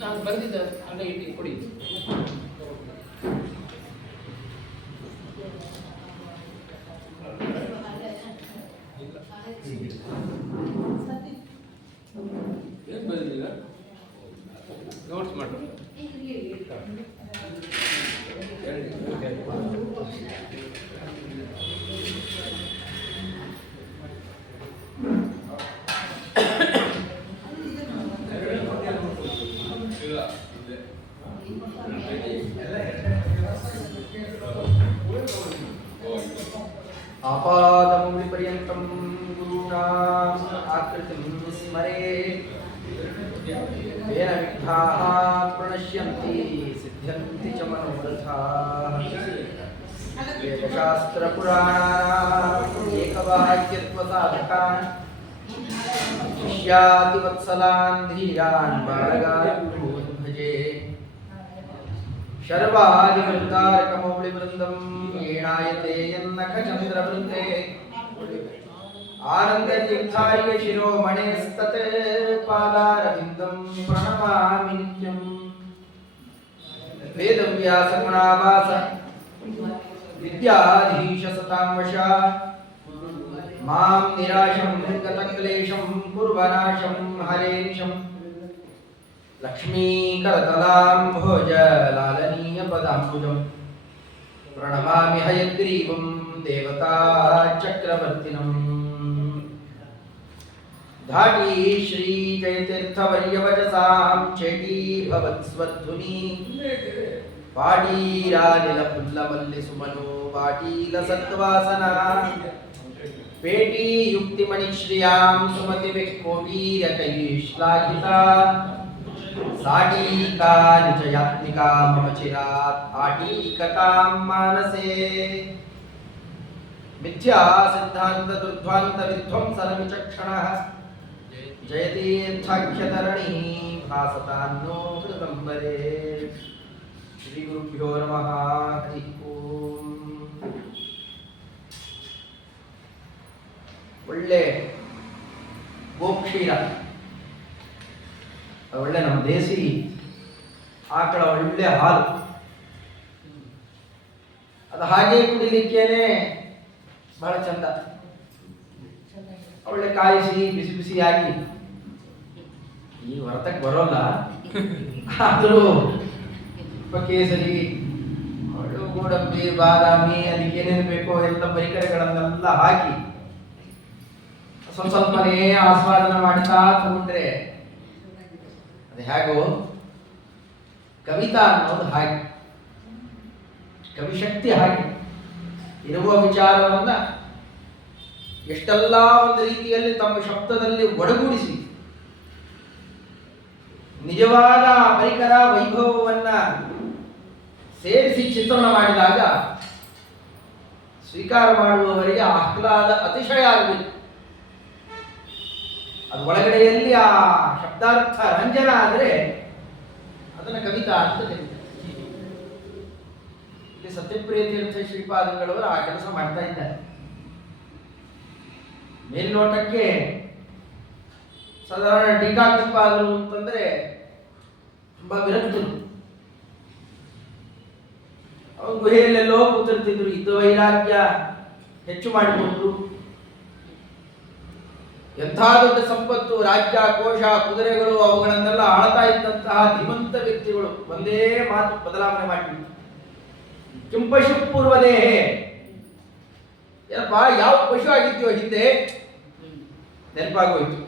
ನಾನು ಬಂದಿದ್ದ ಅಲ್ಲೇ ಇಟ್ಟು ಕೊಡಿ. ಏನು ಬಂದಿಲ್ಲ ನೋಟ್ಸ್ ಮಾಡಿ आपादमौलिपर्यन्तं गुरूणाम् आकृतिं स्मरेत् येन विघ्नाः प्रणश्यन्ति सिद्ध्यन्ति च मनोरथाः वेदशास्त्रपुराणानाम् एकवाक्यत्वसाधकान् शिष्यातिवत्सलान् धीरान् बालगान् भजे शर्वादिवृन्दारकमौलिवृन्दं येणायते यन्नखचन्द्रवृन्दे आनन्दतीर्थार्य शिरोमणेस्तत् पादारविन्दं प्रणमामि नित्यम् वेदव्यासगुणावास विद्याधीश सतां वशा मां निराशं गतक्लेशं कुर्वनाशं हरेशम् लक्ष्मीकरतलाम्भोजलालनीयपदाम्बुजं प्रणमामि हयग्रीवं देवताचक्रवर्तिनम् धाटी श्रीजयतीर्थवर्यवचसां चेटी भवत्स्वध्वनि पाटीरानिलपुल्लमल्लिसुमनो पाटीलसत्त्वासना पेटी युक्तिमणिश्रियां सुमतिविकोटीरकैश्लाघिता साटीका निचयात्मिका मम चिरात् आटीकतां मानसे मिथ्या सिद्धान्त दुर्ध्वान्त विध्वंसनविचक्षणः जयतीर्थाख्यतरणिः भासतान्नो हृदम्बरे श्रीगुरुभ्यो नमः हरि ओಂ ಒಳ್ಳೆ ಗೋಕ್ಷೀರ ಒಳ್ಳೆ ನಮ್ಮ ದೇಸಿ ಆಕಳ ಒಳ್ಳೆ ಹಾಲು ಅದು ಹಾಗೆ ಕುಡಿಲಿಕ್ಕೇನೆ ಬಹಳ ಚಂದ. ಒಳ್ಳೆ ಕಾಯಿಸಿ ಬಿಸಿ ಬಿಸಿಯಾಗಿ ಈ ಹೊರತಕ್ಕೆ ಬರೋಲ್ಲ ಆದರೂ ಕೇಸರಿ ಒಳ್ಳೆ ಗೋಡಂಬಿ ಬಾದಾಮಿ ಅದಕ್ಕೆ ಏನೇನು ಬೇಕೋ ಎಲ್ಲ ಪರಿಕರಗಳನ್ನೆಲ್ಲ ಹಾಕಿ ಸ್ವಲ್ಪನೇ ಆಸ್ವಾದನ ಮಾಡ್ತಾ ತಗೊಂಡ್ರೆ ಅದು ಹೇಗೋ ಕವಿತಾ ಅನ್ನೋದು ಹಾಗೆ, ಕವಿಶಕ್ತಿ ಹಾಗೆ ಇರುವ ವಿಚಾರವನ್ನ ಎಷ್ಟೆಲ್ಲ ಒಂದು ರೀತಿಯಲ್ಲಿ ತಮ್ಮ ಶಬ್ದದಲ್ಲಿ ಒಡಗೂಡಿಸಿ ನಿಜವಾದ ಪರಿಕರ ವೈಭವವನ್ನ ಸೇರಿಸಿ ಚಿತ್ರಣ ಮಾಡಿದಾಗ ಸ್ವೀಕಾರ ಮಾಡುವವರಿಗೆ ಆಹ್ಲಾದ ಅತಿಶಯ ಆಗಬೇಕು. ಅದು ಒಳಗಡೆಯಲ್ಲಿ ಆ ಶಬ್ದಾರ್ಥ ರಂಜನ ಆದರೆ ಅದನ್ನು ಕವಿತಾ ಅಂತ ಕರೀತಾರೆ. ಇಲ್ಲಿ ಸತ್ಯಪ್ರಿಯ ತೀರ್ಥ ಶ್ರೀಪಾದಂಗಳವರು ಆ ಕೆಲಸ ಮಾಡ್ತಾ ಇದ್ದಾರೆ. ಮೇಲ್ನೋಟಕ್ಕೆ ಸಾಧಾರಣ ಟೀಕಾಕೃತ್ಪಾದರು ಅಂತಂದ್ರೆ ತುಂಬಾ ವಿರಕ್ತರು. ಅವರು ಗುಹೆಯಲ್ಲೆಲ್ಲೋ ಕೂತಿರ್ತಿದ್ರು, ಇದ್ದು ವೈರಾಗ್ಯ ಹೆಚ್ಚು ಮಾಡಿಕೊಂಡ್ರು. ಎಂಥ ದೊಡ್ಡ ಸಂಪತ್ತು, ರಾಜ್ಯ, ಕೋಶ, ಕುದುರೆಗಳು ಅವುಗಳನ್ನೆಲ್ಲ ಆಳ್ತಾ ಇದ್ದಂತಹ ಧೀಮಂತ ವ್ಯಕ್ತಿಗಳು ಒಂದೇ ಮಾತು ಬದಲಾವಣೆ ಮಾಡಿಬಿಟ್ಟು ಕೆಂಪಶು ಪೂರ್ವದೇಹೆ, ಏನಪ್ಪ ಯಾವ ಪಶು ಆಗಿದ್ಯೋ ಹಿಂದೆ ನೆನಪಾಗೋಯ್ತು.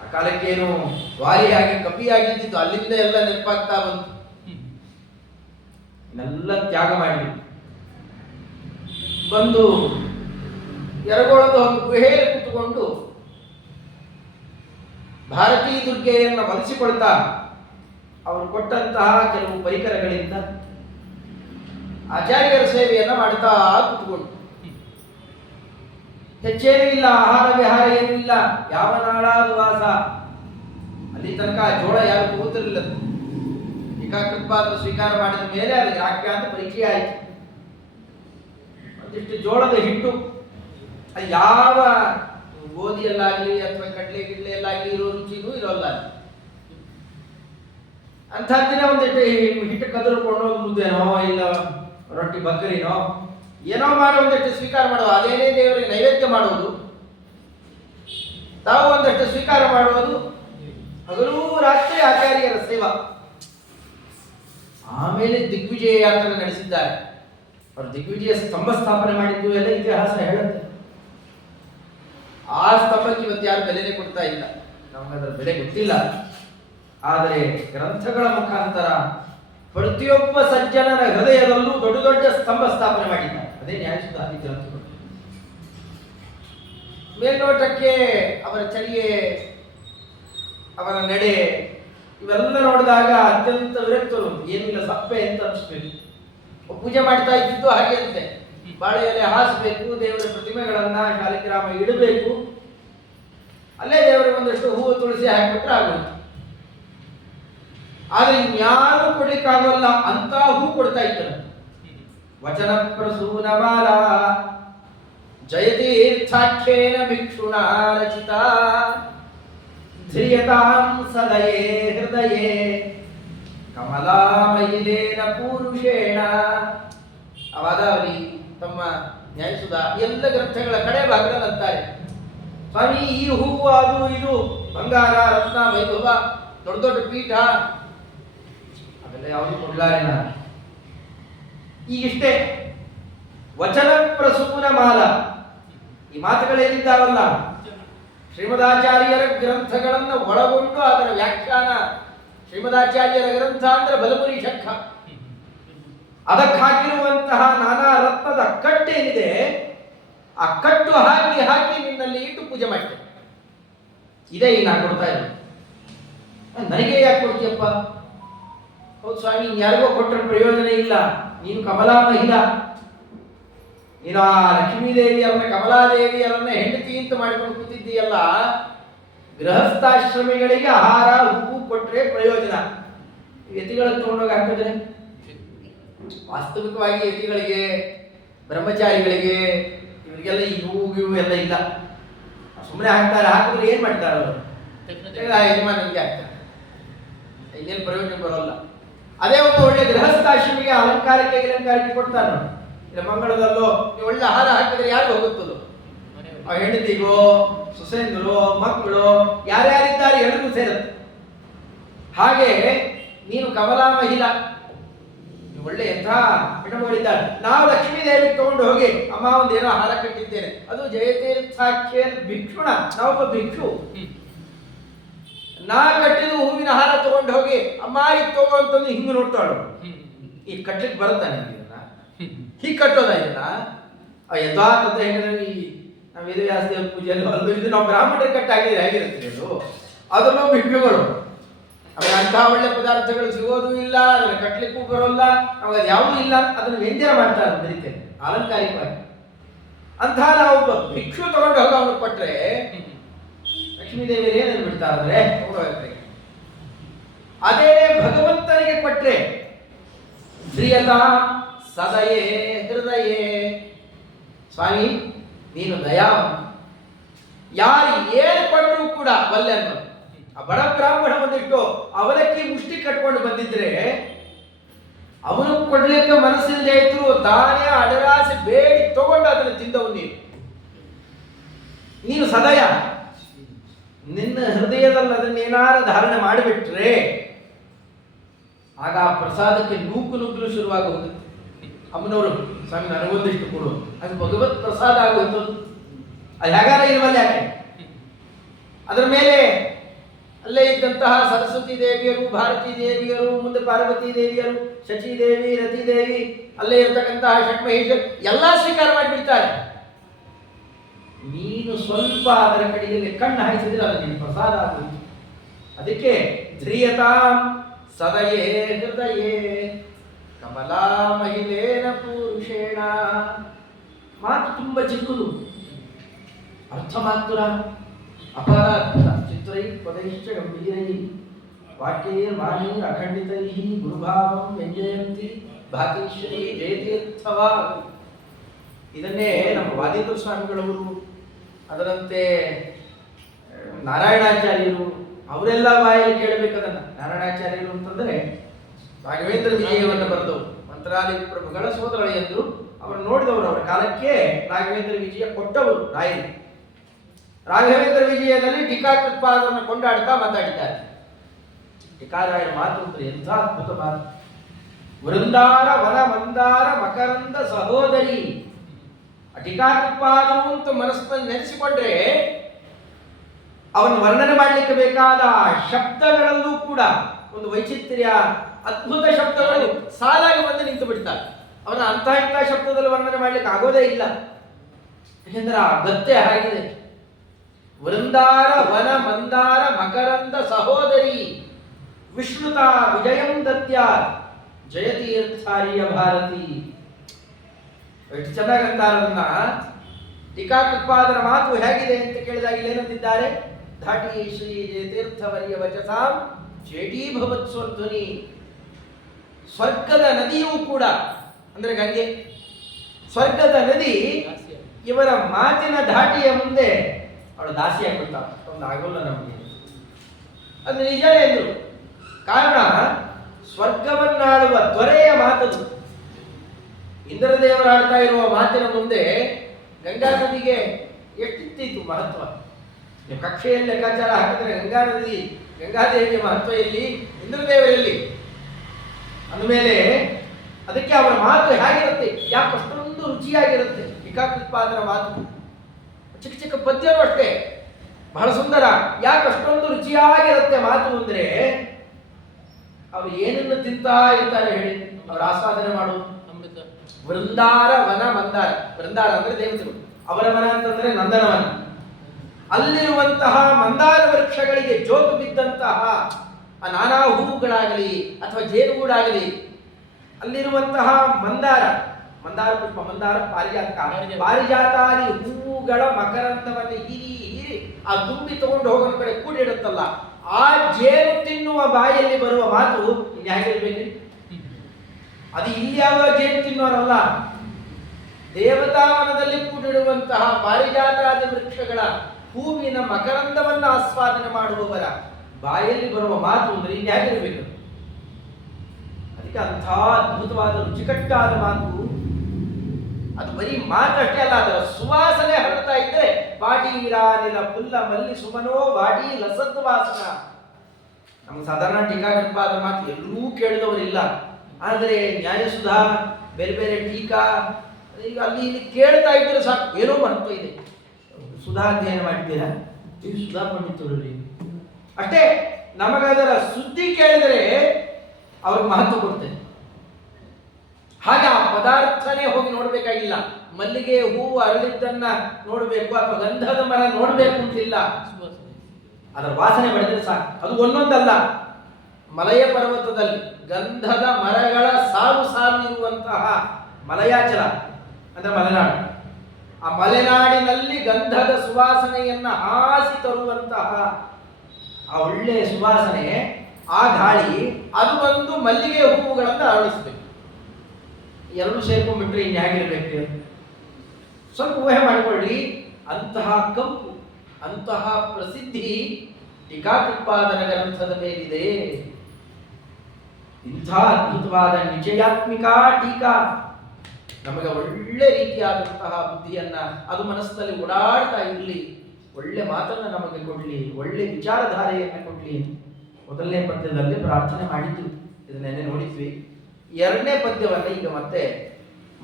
ಆ ಕಾಲಕ್ಕೇನು ವಾರಿಯಾಗಿ ಕಪಿಯಾಗಿದ್ದು ಅಲ್ಲಿಂದ ಎಲ್ಲ ನೆನಪಾಗ್ತಾ ಬಂತು. ಇನ್ನೆಲ್ಲ ತ್ಯಾಗ ಮಾಡಿ ಬಂದು ಎರಗೋಳದ ಒಂದು ಗುಹೆಯಲ್ಲಿ ಕೂತುಕೊಂಡು ಭಾರತೀ ದುರ್ಗೆಯನ್ನು ಒಲಿಸಿಕೊಳ್ತಾ ಅವರು ಕೊಟ್ಟಂತಹ ಕೆಲವು ಪರಿಕರಗಳಿಂದ ಆಚಾರ್ಯರ ಸೇವೆಯನ್ನ ಮಾಡ್ತಾ ಕೂತ್ಕೊಂಡು ಹೆಚ್ಚೇನೂ ಇಲ್ಲ, ಆಹಾರ ವಿಹಾರ ಏನೂ ಇಲ್ಲ, ಯಾವ ನಾಳಾದ ವಾಸ. ಅಲ್ಲಿ ತನಕ ಜೋಳ ಯಾರು ಕೂತಿರಲಿಲ್ಲ. ಟೀಕಾಕೃತ್ಪಾದ ಸ್ವೀಕಾರ ಮಾಡಿದ ಮೇಲೆ ಅದು ಯಾಕೆ ಅಂತ ಪರಿಚಯ ಆಯಿತು. ಒಂದಿಷ್ಟು ಜೋಳದ ಹಿಟ್ಟು, ಯಾವ ಗೋಧಿಯಲ್ಲಾಗಲಿ ಅಥವಾ ಕಡಲೆ ಗಿಡ್ಲೆಯಲ್ಲಾಗಲಿ ಇರೋ ರುಚಿನೂ ಇರೋಲ್ಲ. ಅಂಥದ್ದಿನ ಒಂದಿಟ್ಟು ಹಿಟ್ಟು ಕದರ್ಕೊಂಡು ಮುದ್ದೇನೋ ಇಲ್ಲ ರೊಟ್ಟಿ ಬಕ್ಕರಿನೋ ಏನೋ ಮಾಡೋ ಒಂದಷ್ಟು ಸ್ವೀಕಾರ ಮಾಡುವ, ಅದೇನೇ ದೇವರಿಗೆ ನೈವೇದ್ಯ ಮಾಡುವುದು, ತಾವು ಒಂದಷ್ಟು ಸ್ವೀಕಾರ ಮಾಡುವುದು, ಹಗಲೂ ರಾತ್ರಿ ಆಚಾರ್ಯರ ಸೇವಾ. ಆಮೇಲೆ ದಿಗ್ವಿಜಯ ಯಾತ್ರೆ ನಡೆಸಿದ್ದಾರೆ. ಅವರು ದಿಗ್ವಿಜಯ ಸ್ತಂಭ ಸ್ಥಾಪನೆ ಮಾಡಿದ್ದು ಎಲ್ಲ ಇತಿಹಾಸ ಹೇಳುತ್ತೆ. ಆ ಸ್ತಂಭಕ್ಕೆ ಇವತ್ತು ಯಾರು ಬೆಲೆನೇ ಕೊಡ್ತಾ ಇಲ್ಲ, ನಮಗದರ ಬೆಲೆ ಗೊತ್ತಿಲ್ಲ. ಆದರೆ ಗ್ರಂಥಗಳ ಮುಖಾಂತರ ಪ್ರತಿಯೊಬ್ಬ ಸಜ್ಜನರ ಹೃದಯದಲ್ಲೂ ದೊಡ್ಡ ದೊಡ್ಡ ಸ್ತಂಭ ಸ್ಥಾಪನೆ ಮಾಡಿದ್ದಾರೆ. ಅದೇ ನ್ಯಾಯಸುಧಾದಿ ಗ್ರಂಥಗಳು. ಮೇಲ್ನೋಟಕ್ಕೆ ಅವರ ಚರ್ಯೆ, ಅವರ ನಡೆ ಇವೆಲ್ಲ ನೋಡಿದಾಗ ಅತ್ಯಂತ ವಿರಕ್ತರು, ಏನಿಲ್ಲ ಸಪ್ಪೆ ಅಂತ ಅನಿಸ್ಬೇಕು. ಪೂಜೆ ಮಾಡ್ತಾ ಇದ್ದಿದ್ದು ಹಾಗೆ ಅಂತೆ, ಬಾಳೆ ಎಲೆ ಹಾಸಬೇಕು, ದೇವರ ಪ್ರತಿಮೆಗಳನ್ನ ಶಾಲಿಗ್ರಾಮ ಇಡಬೇಕು, ಅಲ್ಲೇ ದೇವರಿಗೆ ಒಂದಷ್ಟು ಹೂವು ತುಳಸಿ ಹಾಕಿಬಿಟ್ರೆ ಆಗೋದು. ಆದ್ರೆ ಇನ್ಯಾರು ಕೊಡ್ಲಿಕ್ಕಾಗಲ್ಲ ಅಂತ ಹೂ ಕೊಡ್ತಾ ಇದ್ದಾರೆ. ವಚನ ಪ್ರಸೂನಮಾಲ ಜಯತೀರ್ಥಾಖ್ಯೇನ ಭಿಕ್ಷುಣ ರಚಿತ ಧ್ರಿಯತಾಂ ಸದಯೇ ಹೃದಯೇ ಕಮಲಾಮಯಿಲೇನ ಪೂರುಷೇಣ. ಅವಾದಾವಲಿ ತಮ್ಮ ನ್ಯಾಯಸುಧ ಎಲ್ಲ ಗ್ರಂಥಗಳ ಕಡೆ ಭಾಗದಲ್ಲಿ ಅಂತಾರೆ, ಸ್ವಾಮಿ ಈ ಹೂವು ಅದು ಇದು ಬಂಗಾರ ರತ್ನ ವೈಭವ ದೊಡ್ಡ ದೊಡ್ಡ ಪೀಠ ಅದೆಲ್ಲ ಯಾವುದು ಕೊಡ್ಲಾರೆ ನಾನು. ಈಗಿಷ್ಟೇ ವಚನ ಪ್ರಸೂನ ಮಾಲ, ಈ ಮಾತುಗಳೇನಿದ್ದಾವಲ್ಲ ಶ್ರೀಮದಾಚಾರ್ಯರ ಗ್ರಂಥಗಳನ್ನು ಒಳಗೊಂಡು ಅದರ ವ್ಯಾಖ್ಯಾನ. ಶ್ರೀಮದಾಚಾರ್ಯರ ಗ್ರಂಥ ಅಂದ್ರೆ ಬಲಮುರಿ ಶಂಖ, ಅದಕ್ಕೆ ಹಾಕಿರುವಂತಹ ನಾನಾ ರತ್ನದ ಕಟ್ಟೇನಿದೆ, ಆ ಕಟ್ಟು ಹಾಕಿ ಹಾಕಿ ನಿನ್ನಲ್ಲಿ ಇಟ್ಟು ಪೂಜೆ ಮಾಡ್ತೇನೆ. ಇದೇ ಈಗ ನಾನು ಕೊಡ್ತಾ ಇರೋದು. ನನಗೆ ಯಾಕೆ ಕೊಡ್ತೀಯಪ್ಪ? ಹೌದು ಸ್ವಾಮಿ, ಯಾರಿಗೋ ಕೊಟ್ಟರೆ ಪ್ರಯೋಜನ ಇಲ್ಲ, ನೀನು ಕಮಲಾ ಮಹಿಳಾ, ನೀನು ಆ ಲಕ್ಷ್ಮೀದೇವಿಯರನ್ನ ಕಮಲಾದೇವಿಯರನ್ನ ಹೆಂಡತಿ ಅಂತ ಮಾಡಿಕೊಂಡು ಕೂತಿದ್ದೀಯಲ್ಲ, ಗೃಹಸ್ಥಾಶ್ರಮಿಗಳಿಗೆ ಆಹಾರ ಹೂವು ಕೊಟ್ಟರೆ ಪ್ರಯೋಜನ. ಯತಿಗಳನ್ನು ತಗೊಂಡೋಗಿ ಹಾಕಿದ್ರೆ ವಾಸ್ತವಿಕವಾಗಿ ಯತಿಗಳಿಗೆ ಬ್ರಹ್ಮಚಾರಿಗಳಿಗೆ ಇವರಿಗೆಲ್ಲ ಈ ಹೂವು ಗಿವು ಎಲ್ಲ ಇಲ್ಲ, ಸುಮ್ಮನೆ ಹಾಕ್ತಾರೆ. ಹಾಕಿದ್ರೆ ಏನ್ ಮಾಡ್ತಾರೆ ಅವರು? ಯಜಮಾನನಿಗೆ ಹಾಕ್ತಾರೆ, ಇನ್ನೇನು ಪ್ರಯೋಜನ ಬರೋಲ್ಲ. ಅದೇ ಒಬ್ಬ ಒಳ್ಳೆ ಗೃಹಸ್ಥಾಶ್ರಮಿಗೆ ಅಲಂಕಾರಕ್ಕೆ ಕೊಡ್ತಾರೆ ನೋಡಿ, ಇಲ್ಲ ಮಂಗಳದಲ್ಲೋ ನೀವು ಒಳ್ಳೆ ಆಹಾರ ಹಾಕಿದ್ರೆ ಯಾರು ಹೋಗುತ್ತದೋ? ಆ ಹೆಂಡತಿಗೋ ಸುಸೇಂದ್ರೋ ಮಕ್ಕಳು ಯಾರ್ಯಾರಿದ್ದಾರೆ ಎಲ್ರಿಗೂ ಸೇರುತ್ತೆ. ಹಾಗೆ ನೀನು ಕಮಲಾ ಮಹಿಳಾ, ಒಳ್ಳೆ ಎಂಥ ಹೆಣ್ಣುಗಳಿದ್ದಾಳೆ. ನಾವು ಲಕ್ಷ್ಮೀ ದೇವಿಗೆ ತಗೊಂಡು ಹೋಗಿ ಅಮ್ಮ ಒಂದೇನೋ ಆಹಾರ ಕಟ್ಟಿದ್ದೇನೆ, ಅದು ಜಯತೀರ್ಥಾಖ್ಯ ಭಿಕ್ಷುಣ, ನಾವೊಬ್ಬ ಭಿಕ್ಷು, ನಾ ಕಟ್ಟಿದ ಹೂವಿನ ಹಾರ ತಗೊಂಡು ಹೋಗಿ ಅಮ್ಮ ಇದು ತಗೋ ಅಂತಂದು ಹಿಂಗೆ ನೋಡ್ತಾಳು. ಈಗ ಕಟ್ಲಿಕ್ಕೆ ಬರುತ್ತಾ ನಿಮಗೆ ಇದನ್ನ? ಹೀಗೆ ಕಟ್ಟೋದ ಇದನ್ನ? ಯಥಾತಥ ಹೆಂಗಂದ್ರೆ ಈ ನಾವು ವೇದವ್ಯಾಸ ದೇವ ಪೂಜೆಯಲ್ಲಿ ಅಲ್ಲೂ ಇದು ನಾವು ಬ್ರಾಹ್ಮಣರಿಗೆ ಕಟ್ಟಾಗಿದ್ರೆ ಹೇಗಿರುತ್ತೆ ಅದು? ಅದನ್ನು ಭಿಕ್ಷುಗಳು, ಅವಾಗ ಅಂಥ ಒಳ್ಳೆ ಪದಾರ್ಥಗಳು ಸಿಗೋದು ಇಲ್ಲ, ಅದನ್ನು ಕಟ್ಲಿಕ್ಕೂ ಬರೋಲ್ಲ, ಅವಾಗ ಅದು ಯಾವುದೂ ಇಲ್ಲ, ಅದನ್ನು ವ್ಯಂಜನ ಮಾಡ್ತಾರೆ ಬರೀತೇನೆ ಅಲಂಕಾರಿಕವಾಗಿ. ಅಂಥ ನಾವೊಬ್ಬ ಭಿಕ್ಷು ತಗೊಂಡು ಹೋಗಿ ಅವನು ಕೊಟ್ರೆ ಲಕ್ಷ್ಮೀದೇವಿಯರು ಏನನ್ನು ಬಿಡ್ತಾರಂದ್ರೆ ಅದೇ ಭಗವಂತನಿಗೆ ಕೊಟ್ರೆ ಶ್ರೀಯತಾ ಸದಯೇ ಹೃದಯೇ. ಸ್ವಾಮಿ ನೀನು ದಯಾವ, ಯಾರು ಏನು ಕೊಟ್ಟರೂ ಕೂಡ ಒಲ್ಲೆ ಅನ್ನೋದು. ಆ ಬಡ ಬ್ರಾಹ್ಮಣ ಬಂದಿಟ್ಟು ಅವಲಕ್ಕಿ ಮುಷ್ಟಿ ಕಟ್ಕೊಂಡು ಬಂದಿದ್ರೆ ಅವನು ಕೊಡ್ಲಿಕ್ಕೆ ಮನಸ್ಸಿಲ್ಲದೆ ಇದ್ರು ತಾನೇ ಅಡರಾಸೆ ಬೇಡಿ ತಗೊಂಡು ಅದನ್ನು ತಿಂದವು. ನೀನು ಸದಯ, ನಿನ್ನ ಹೃದಯದಲ್ಲಿ ಅದನ್ನೇನಾರು ಧಾರಣೆ ಮಾಡಿಬಿಟ್ರೆ ಆಗ ಆ ಪ್ರಸಾದಕ್ಕೆ ನುಗ್ಗಲು ಶುರುವಾಗಿ ಹೋಗುತ್ತೆ. ಅಮ್ಮನವರು ಸ್ವಾಮಿ ನನಗೊಂದಿಷ್ಟು ಕೊಡು, ಅದು ಭಗವತ್ ಪ್ರಸಾದ ಆಗುವಂಥದ್ದು. ಅದು ಹೇಗಾರ ಇರುವಲ್ಲ ಯಾಕೆ? ಅದರ ಮೇಲೆ ಅಲ್ಲೇ ಇದ್ದಂತಹ ಸರಸ್ವತಿ ದೇವಿಯರು, ಭಾರತೀ ದೇವಿಯರು, ಮುಂದೆ ಪಾರ್ವತಿ ದೇವಿಯರು, ಶಚಿದೇವಿ, ರತಿದೇವಿ, ಅಲ್ಲೇ ಇರತಕ್ಕಂತಹ ಷಟ್ಮಹೇಶ್ವರ ಎಲ್ಲ ಸ್ವೀಕಾರ ಮಾಡಿಬಿಡ್ತಾರೆ. ನೀನು ಸ್ವಲ್ಪ ಅದರ ಕಡೆಯಲ್ಲಿ ಕಣ್ಣು ಹಾಯಿಸಿದ್ರೆ ಅದು ನಿನ್ನ ಪ್ರಸಾದ ಆಗುವುದು. ಅದಕ್ಕೆ ಧ್ರಿಯತಾಂ ಸದಯೇ ಹೃದಯೇ ಕಮಲಾ ಮಹಿಳೇನ ಪುರುಷೇಣ. ಮಾತು ತುಂಬಾ ಚಿಕ್ಕದು, ಅರ್ಥ ಮಾತ್ರ ಅಪಾರ ಅದ್ಭುತ. ಚಿತ್ರೈ ಪದೈಶ್ಚ ಗಂಭೀರೈ ವಾಕ್ಯೇ ಮಾನಿ ಅಖಂಡಿತೈ ಗುರುಭಾವಂ ವ್ಯಂಜಯಂತಿ ಭಾತೀಶ್ವರಿ ಜಯತೀರ್ಥವ. ಇದನ್ನೇ ನಮ್ಮ ವಾದಿರಾಜ ಸ್ವಾಮಿಗಳವರು, ಅದರಂತೆ ನಾರಾಯಣಾಚಾರ್ಯರು, ಅವರೆಲ್ಲ ಬಾಯಲ್ಲಿ ಕೇಳಬೇಕದನ್ನ. ನಾರಾಯಣಾಚಾರ್ಯರು ಅಂತಂದ್ರೆ ರಾಘವೇಂದ್ರ ವಿಜಯವನ್ನು ಬರೆದು ಮಂತ್ರಾಲಯ ಪ್ರಭುಗಳ ಸೋದರಳೆಯಂದ್ರು ಅವರು ನೋಡಿದವರು. ಅವರ ಕಾಲಕ್ಕೆ ರಾಘವೇಂದ್ರ ವಿಜಯ ಕೊಟ್ಟವರು ರಾಯರು. ರಾಘವೇಂದ್ರ ವಿಜಯದಲ್ಲಿ ಟೀಕಾಕೃತ್ಪಾದವನ್ನು ಕೊಂಡಾಡ್ತಾ ಮಾತಾಡಿದ್ದಾರೆ. ಟೀಕಾರಾಯರ ಮಾತು ಅಂದ್ರೆ ಎಂಥ ಅದ್ಭುತ ಮಾತು. ವೃಂದಾರ ವನ ಮಂದಾರ ಮಕರಂದ ಸಹೋದರಿ. ಟೀಕಾಕೃತ್ಪಾದನು ಅಂತ ಮನಸ್ಸಿನಲ್ಲಿ ನೆನೆಸಿಕೊಂಡ್ರೆ ಅವನು ವರ್ಣನೆ ಮಾಡಲಿಕ್ಕೆ ಬೇಕಾದ ಶಬ್ದಗಳಲ್ಲೂ ಕೂಡ ಒಂದು ವೈಚಿತ್ರ್ಯ, ಅದ್ಭುತ ಶಬ್ದಗಳು ಸಾಲಾಗಿ ಬಂದು ನಿಂತು ಬಿಡ್ತಾರೆ. ಅವನ ಅಂಥ ಇಂಥ ಶಬ್ದದಲ್ಲಿ ವರ್ಣನೆ ಮಾಡ್ಲಿಕ್ಕೆ ಆಗೋದೇ ಇಲ್ಲ. ಯಾಕೆಂದ್ರೆ ಆ ಗತ್ತೆ ಆಗಿದೆ. ವೃಂದಾರ ವನ ಮಂದಾರ ಮಕರಂದ ಸಹೋದರಿ ವಿಷ್ಣುತ ವಿಜಯಂ ದತ್ಯ ಜಯತೀರ್ಥಾರ್ಯ ಭಾರತಿ. ಎಷ್ಟು ಚೆನ್ನಾಗಂತಾರೆ ಅದನ್ನ. ಟೀಕಾಕೃತ್ಪಾದನ ಮಾತು ಹೇಗಿದೆ ಅಂತ ಕೇಳಿದಾಗ ಏನಂತಿದ್ದಾರೆ? ಧಾಟಿ ಶ್ರೀ ಜಯತೀರ್ಥವರ್ಯ ವಚಸಾಂ ಚೇಟೀಭವತ್ಸ್ವರ್ಧ್ವನಿ. ಸ್ವರ್ಗದ ನದಿಯೂ ಕೂಡ ಅಂದ್ರೆ ಗಂಗೆ, ಸ್ವರ್ಗದ ನದಿ ಇವರ ಮಾತಿನ ಧಾಟಿಯ ಮುಂದೆ ಅವಳು ದಾಸಿಯಾಗ್ಬಿಡ್ತಾಳ. ಒಂದು ಆಗೋಲ್ಲ ನಮಗೆ, ಅದು ನಿಜವೇ ಎಂದ್ರು. ಕಾರಣ ಸ್ವರ್ಗವನ್ನಾಳುವ ದೊರೆಯ ಮಾತದು. ಇಂದ್ರದೇವರಾಡ್ತಾ ಇರುವ ಮಾತಿನ ಮುಂದೆ ಗಂಗಾ ನದಿಗೆ ಎಷ್ಟಿತ್ತು ಮಹತ್ವ. ನೀವು ಕಕ್ಷೆಯಲ್ಲಿ ಲೆಕ್ಕಾಚಾರ ಹಾಕಿದ್ರೆ ಗಂಗಾ ನದಿ, ಗಂಗಾದೇವಿಯ ಮಹತ್ವ ಎಲ್ಲಿ, ಇಂದ್ರದೇವರಲ್ಲಿ. ಅಂದಮೇಲೆ ಅದಕ್ಕೆ ಅವರ ಮಾತು ಹೇಗಿರುತ್ತೆ, ಯಾಕೆ ಅಷ್ಟೊಂದು ರುಚಿಯಾಗಿರುತ್ತೆ. ಟೀಕಾಕೃತ್ಪಾದನ ಮಾತು ಚಿಕ್ಕ ಚಿಕ್ಕ ಪದ್ಯನೂ ಅಷ್ಟೇ ಬಹಳ ಸುಂದರ. ಯಾಕೆ ಅಷ್ಟೊಂದು ರುಚಿಯಾಗಿರುತ್ತೆ ಮಾತು ಅಂದ್ರೆ ಅವ್ರು ಏನನ್ನು ತಿಂತಾ ಇರ್ತಾರೆ ಹೇಳಿ, ಅವ್ರ ಆಸ್ವಾದನೆ ಮಾಡೋದು. ವೃಂದಾರ ವನ ಮಂದಾರ. ವೃಂದಾರ ಅಂದ್ರೆ ದೇವತೆಗಳು, ಅವರ ವನ ಅಂತಂದ್ರೆ ನಂದನವನ. ಅಲ್ಲಿರುವಂತಹ ಮಂದಾರ ವೃಕ್ಷಗಳಿಗೆ ಜೋತು ಬಿದ್ದಂತಹ ಆ ನಾನಾ ಹೂವುಗಳಾಗಲಿ ಅಥವಾ ಜೇನುಗೂಡಾಗಲಿ, ಅಲ್ಲಿರುವಂತಹ ಮಂದಾರ, ಮಂದಾರ ಪುಷ್ಪ, ಮಂದಾರ ಪಾರಿಜಾತಾದಿ ಹೂವುಗಳ ಮಕರಂದವನ್ನು ಹೀರಿ ಹೀರಿ ಆ ದುಂಬಿ ತಗೊಂಡು ಹೋಗೋನ್ ಕಡೆ ಕೂಡಿಡುತ್ತಲ್ಲ, ಆ ಜೇನು ತಿನ್ನುವ ಬಾಯಲ್ಲಿ ಬರುವ ಮಾತು ಹೇಗಿರ್ಬೇಕು. ಅದು ಇಲ್ಲಿ ಯಾವ ಜೇನು ತಿನ್ನೋರಲ್ಲ, ದೇವತಾವನದಲ್ಲಿ ಕೂಡಿಡುವಂತಹ ಪಾರಿಜಾತಾದಿ ವೃಕ್ಷಗಳ ಹೂವಿನ ಮಕರಂದವನ್ನು ಆಸ್ವಾದನೆ ಮಾಡುವವರ ಬಾಯಲ್ಲಿ ಬರುವ ಮಾತು ಅಂದ್ರೆ ಹೇಗಿರಬೇಕು. ಅದಕ್ಕೆ ಅಂಥ ಅದ್ಭುತವಾದ ರುಚಿಕಟ್ಟಾದ ಮಾತು. ಅದು ಬರೀ ಮಾತಷ್ಟೇ ಅಲ್ಲ, ಅದರ ಸುವಾಸನೆ ಹರಡ್ತಾ ಇದ್ರೆ ಪಾಟೀರಾನಿಲ ಪುಲ್ಲ ಮಲ್ಲಿ ಸುಮನೋ ವಾಡಿ ಲಸತ್ ವಾಸನ. ನಮ್ಗೆ ಸಾಧಾರಣ ಟೀಕಾಕೃತ್ಪಾದ ಮಾತು ಎಲ್ಲೂ ಕೇಳಿದವರಿಲ್ಲ. ಆದರೆ ನ್ಯಾಯಸುಧಾ, ಬೇರೆ ಬೇರೆ ಟೀಕಾ, ಈಗ ಅಲ್ಲಿ ಇಲ್ಲಿ ಕೇಳ್ತಾ ಇದ್ರೆ ಸಾಕು, ಏನೋ ಮಹತ್ವ ಇದೆ. ಸುಧಾ ಅಧ್ಯಯನ ಮಾಡಿದ್ದೀರಾ? ಇದು ಸುಧಾ ಪಂಡಿತರಲ್ಲಿ ಅಷ್ಟೇ. ನಮಗದರ ಸುದ್ದಿ ಕೇಳಿದರೆ ಅವ್ರಿಗೆ ಮಹತ್ವ ಕೊಡ್ತೇನೆ. ಹಾಗೆ ಆ ಪದಾರ್ಥನೇ ಹೋಗಿ ನೋಡ್ಬೇಕಾಗಿಲ್ಲ. ಮಲ್ಲಿಗೆ ಹೂವು ಅರಳಿದ್ದನ್ನ ನೋಡ್ಬೇಕು ಅಥವಾ ಗಂಧದ ಮರ ನೋಡ್ಬೇಕು ಅಂತಿಲ್ಲ, ಅದರ ವಾಸನೆ ಬಡಿದ್ರೆ ಸಾಕು. ಅದು ಒಂದೊಂದಲ್ಲ, ಮಲಯ ಪರ್ವತದಲ್ಲಿ ಗಂಧದ ಮರಗಳ ಸಾಲು ಸಾಲು ಇರುವಂತಹ ಮಲಯಾಚಲ ಅಂದ್ರೆ ಮಲೆನಾಡು. ಆ ಮಲೆನಾಡಿನಲ್ಲಿ ಗಂಧದ ಸುವಾಸನೆಯನ್ನ ಹಾಸಿ ತರುವಂತಹ ಆ ಒಳ್ಳೆಯ ಸುವಾಸನೆ, ಆ ಗಾಳಿ, ಅದು ಬಂದು ಮಲ್ಲಿಗೆ ಹೂವುಗಳನ್ನು ಅರಳಿಸ್ಬೇಕು. ಎರಡು ಸೇರ್ಕೊಂಡ್ಬಿಟ್ರೆ ಇನ್ನು ಹೇಗಿರ್ಬೇಕು ಸ್ವಲ್ಪ ಊಹೆ ಮಾಡಿಕೊಳ್ಳಿ. ಅಂತಹ ಕಂಪು, ಅಂತಹ ಪ್ರಸಿದ್ಧಿ ಟೀಕಾಕೃತ್ಪಾದನ ಗ್ರಂಥದ ಮೇಲಿದೆ. ಇಂಥ ಅದ್ಭುತವಾದ ನಿಜಯಾತ್ಮಿಕ ಟೀಕಾ ನಮಗೆ ಒಳ್ಳೆ ರೀತಿಯಾದಂತಹ ಬುದ್ಧಿಯನ್ನ, ಅದು ಮನಸ್ಸಿನಲ್ಲಿ ಓಡಾಡ್ತಾ ಇರಲಿ, ಒಳ್ಳೆ ಮಾತನ್ನ ನಮಗೆ ಕೊಡ್ಲಿ, ಒಳ್ಳೆ ವಿಚಾರಧಾರೆಯನ್ನು ಕೊಡ್ಲಿ. ಮೊದಲನೇ ಪದ್ಯದಲ್ಲಿ ಪ್ರಾರ್ಥನೆ ಮಾಡಿದ್ದು, ಇದನ್ನೆನ್ನೆ ನೋಡಿದ್ವಿ. ಎರಡನೇ ಪದ್ಯವನ್ನು ಈಗ ಮತ್ತೆ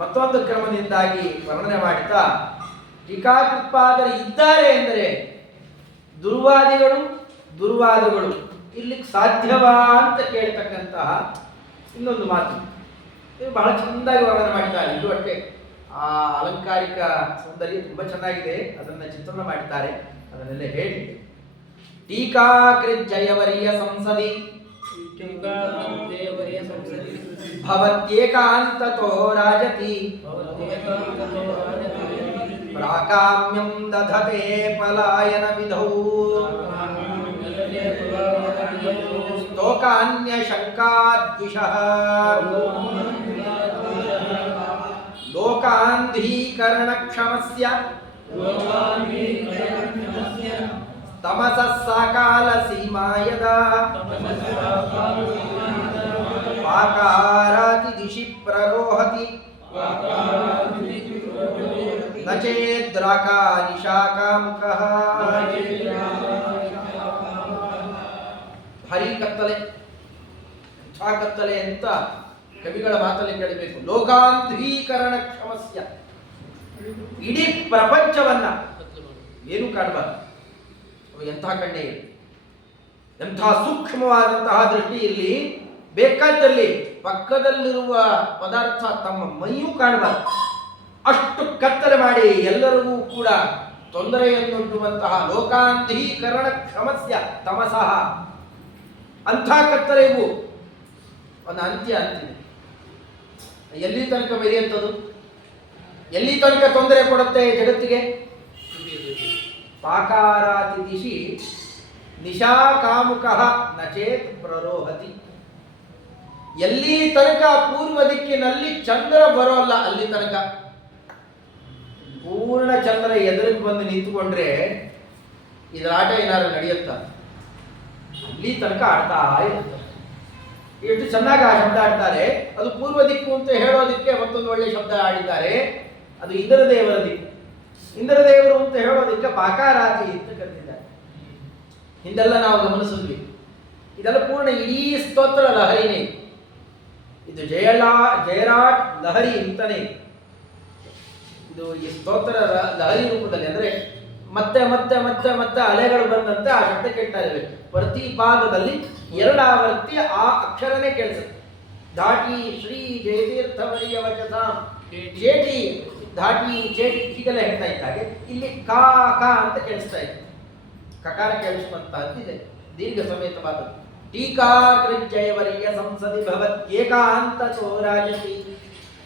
ಮತ್ತೊಂದು ಕ್ರಮದಿಂದಾಗಿ ವರ್ಣನೆ ಮಾಡುತ್ತಾ, ಟೀಕಾಕೃತ್ಪಾದರು ಇದ್ದಾರೆ ಎಂದರೆ ದುರ್ವಾದಿಗಳು ಇರ್ಲಿಕ್ಕೆ ಸಾಧ್ಯವಾ ಅಂತ ಕೇಳ್ತಕ್ಕಂತಹ ಇನ್ನೊಂದು ಮಾತು. ಇದು ಬಹಳ ಚೆಂದಾಗಿ ವರ್ಣನೆ ಮಾಡಿದ್ದಾರೆ. ಇದು ಅಷ್ಟೇ ಆ ಅಲಂಕಾರಿಕ ಸೌಂದರ್ಯ ತುಂಬಾ ಚೆನ್ನಾಗಿದೆ, ಅದನ್ನ ಚಿತ್ರಣ ಮಾಡಿದ್ದಾರೆ. ಅದನ್ನೆಲ್ಲ ಹೇಳಿ, ಟೀಕಾಕೃತ್ ಜಯವರಿಯ ಸಂಸದಿ ಭವತ್ಯೇಕಾಂತತೋ ರಾಜತಿ ಪ್ರಾಕಾಮ್ಯಂ ದಧತೆ ಪಲಾಯನ ವಿಧೌ ಸ್ತೋಕಾನ್ಯ ಶಂಕಾದ್ವಿಷಃ ಲೋಕಾಂಧೀಕರಣ ಕ್ಷಮಸ್ಯ ತಮಸ ಸಾಕಾಲ ಸೀಮಾಯದ ಪಾಕಾರಾತಿ ದಿಶಿ ಪ್ರರೋಹತಿ ನಚೇದ್ರಾಕಾ ನಿಶಾಕಾಮುಕಃ. ಹರಿ ಕತ್ತಲೆ, ಕತ್ತಲೆ ಅಂತ ಕವಿಗಳ ಮಾತಲ್ಲಿ ಕೇಳಬೇಕು. ಲೋಕಾಂಧ್ರೀಕರಣ ಕ್ಷಮಸ್ಯ, ಇಡೀ ಪ್ರಪಂಚವನ್ನ ಏನು ಕಾಣಬಾರ್ದು. ಎಂಥ ಕಣ್ಣೇ ಇರಲಿ, ಎಂಥ ಸೂಕ್ಷ್ಮವಾದಂತಹ ದೃಷ್ಟಿ ಇಲ್ಲಿ, ಬೇಕಾದಲ್ಲಿ ಪಕ್ಕದಲ್ಲಿರುವ ಪದಾರ್ಥ ತಮ್ಮ ಮೈಯೂ ಕಾಣಬಾರ್ದು. ಅಷ್ಟು ಕತ್ತಲೆ ಮಾಡಿ ಎಲ್ಲರಿಗೂ ಕೂಡ ತೊಂದರೆಯನ್ನುಂಟುವಂತಹ ಲೋಕಾಂಧೀಕರಣ ಕ್ಷಮಸ್ಯ ತಮಸಃ, ಅಂಥ ಕತ್ತಲೆಗೂ ಒಂದು ಅಂತ್ಯ ಅಂತಿದೆ. ಎಲ್ಲಿ ತನಕ ಮೆರೆಯುವಂಥದ್ದು, ಎಲ್ಲಿ ತನಕ ತೊಂದರೆ ಕೊಡುತ್ತೆ ಜಗತ್ತಿಗೆ? ಪಾಕಾರಾತಿ ದಿಶಿ ನಿಶಾಕಾಮುಕಃ ನಚೇತ್ ಪ್ರರೋಹತಿ. ಎಲ್ಲಿ ತನಕ ಪೂರ್ವ ದಿಕ್ಕಿನಲ್ಲಿ ಚಂದ್ರ ಬರೋಲ್ಲ ಅಲ್ಲಿ ತನಕ, ಪೂರ್ಣ ಚಂದ್ರ ಎದುರಿಗೆ ಬಂದು ನಿಂತುಕೊಂಡ್ರೆ ಇದರ ಆಟ ಏನಾದ್ರು ನಡೆಯುತ್ತ? ಅಲ್ಲಿ ತನಕ ಆಡ್ತಾ ಇರ್ತಾರೆ. ಎಷ್ಟು ಚೆನ್ನಾಗಿ ಆ ಶಬ್ದ ಆಡ್ತಾರೆ. ಅದು ಪೂರ್ವ ದಿಕ್ಕು ಅಂತ ಹೇಳೋದಿಕ್ಕೆ ಮತ್ತೊಂದು ಒಳ್ಳೆಯ ಶಬ್ದ ಆಡಿದ್ದಾರೆ. ಅದು ಇಂದ್ರ ದೇವರ ದಿಕ್ಕು. ಇಂದ್ರ ದೇವರು ಅಂತ ಹೇಳೋದಿಕ್ಕೆ ಪಾಕಾರಾತಿ ಅಂತ ಕರೆದಿದ್ದಾರೆ. ಹಿಂದೆಲ್ಲ ನಾವು ಗಮನಿಸಿದ್ವಿ. ಇದೆಲ್ಲ ಪೂರ್ಣ ಇಡೀ ಸ್ತೋತ್ರ ಲಹರಿನೇ. ಇದು ಜಯರಾಟ್ ಲಹರಿ ಅಂತಾನೆ. ಇದು ಈ ಸ್ತೋತ್ರ ಲಹರಿ ರೂಪದಲ್ಲಿ, ಅಂದ್ರೆ ಮತ್ತೆ ಮತ್ತೆ ಮತ್ತೆ ಮತ್ತೆ ಅಲೆಗಳು ಬಂದಂತೆ ಆ ಶಬ್ದ ಕೇಳ್ತಾ ಇವೆ. ಪ್ರತಿ ಪಾದದಲ್ಲಿ ಎರಡಾವರ್ತಿ ಆ ಅಕ್ಷರನೇ ಕೇಳಿಸುತ್ತೆ. ಧಾಟಿ ಶ್ರೀ ಜಯತೀರ್ಥವರಿಯ ವಚಸಾಂ, ಜೇಟಿ ಧಾಟಿ ಚೇಟಿ ಹೀಗೆಲ್ಲ ಹೇಳ್ತಾ ಇದ್ದಾಗೆ ಇಲ್ಲಿ ಕಾ ಕಾ ಅಂತ ಕೇಳಿಸ್ತಾ ಇದೆ. ಕಕಾರ ಕೇಳಿಸುವಂತಹದ್ದಿದೆ, ದೀರ್ಘ ಸಮೇತವಾದ. ಟೀಕಾಕೃಜ್ಜಯವರ್ಯ ಸಂಸದಿ ಭವತ್ಯೇಕಾಂತತೋ ರಾಜತಿ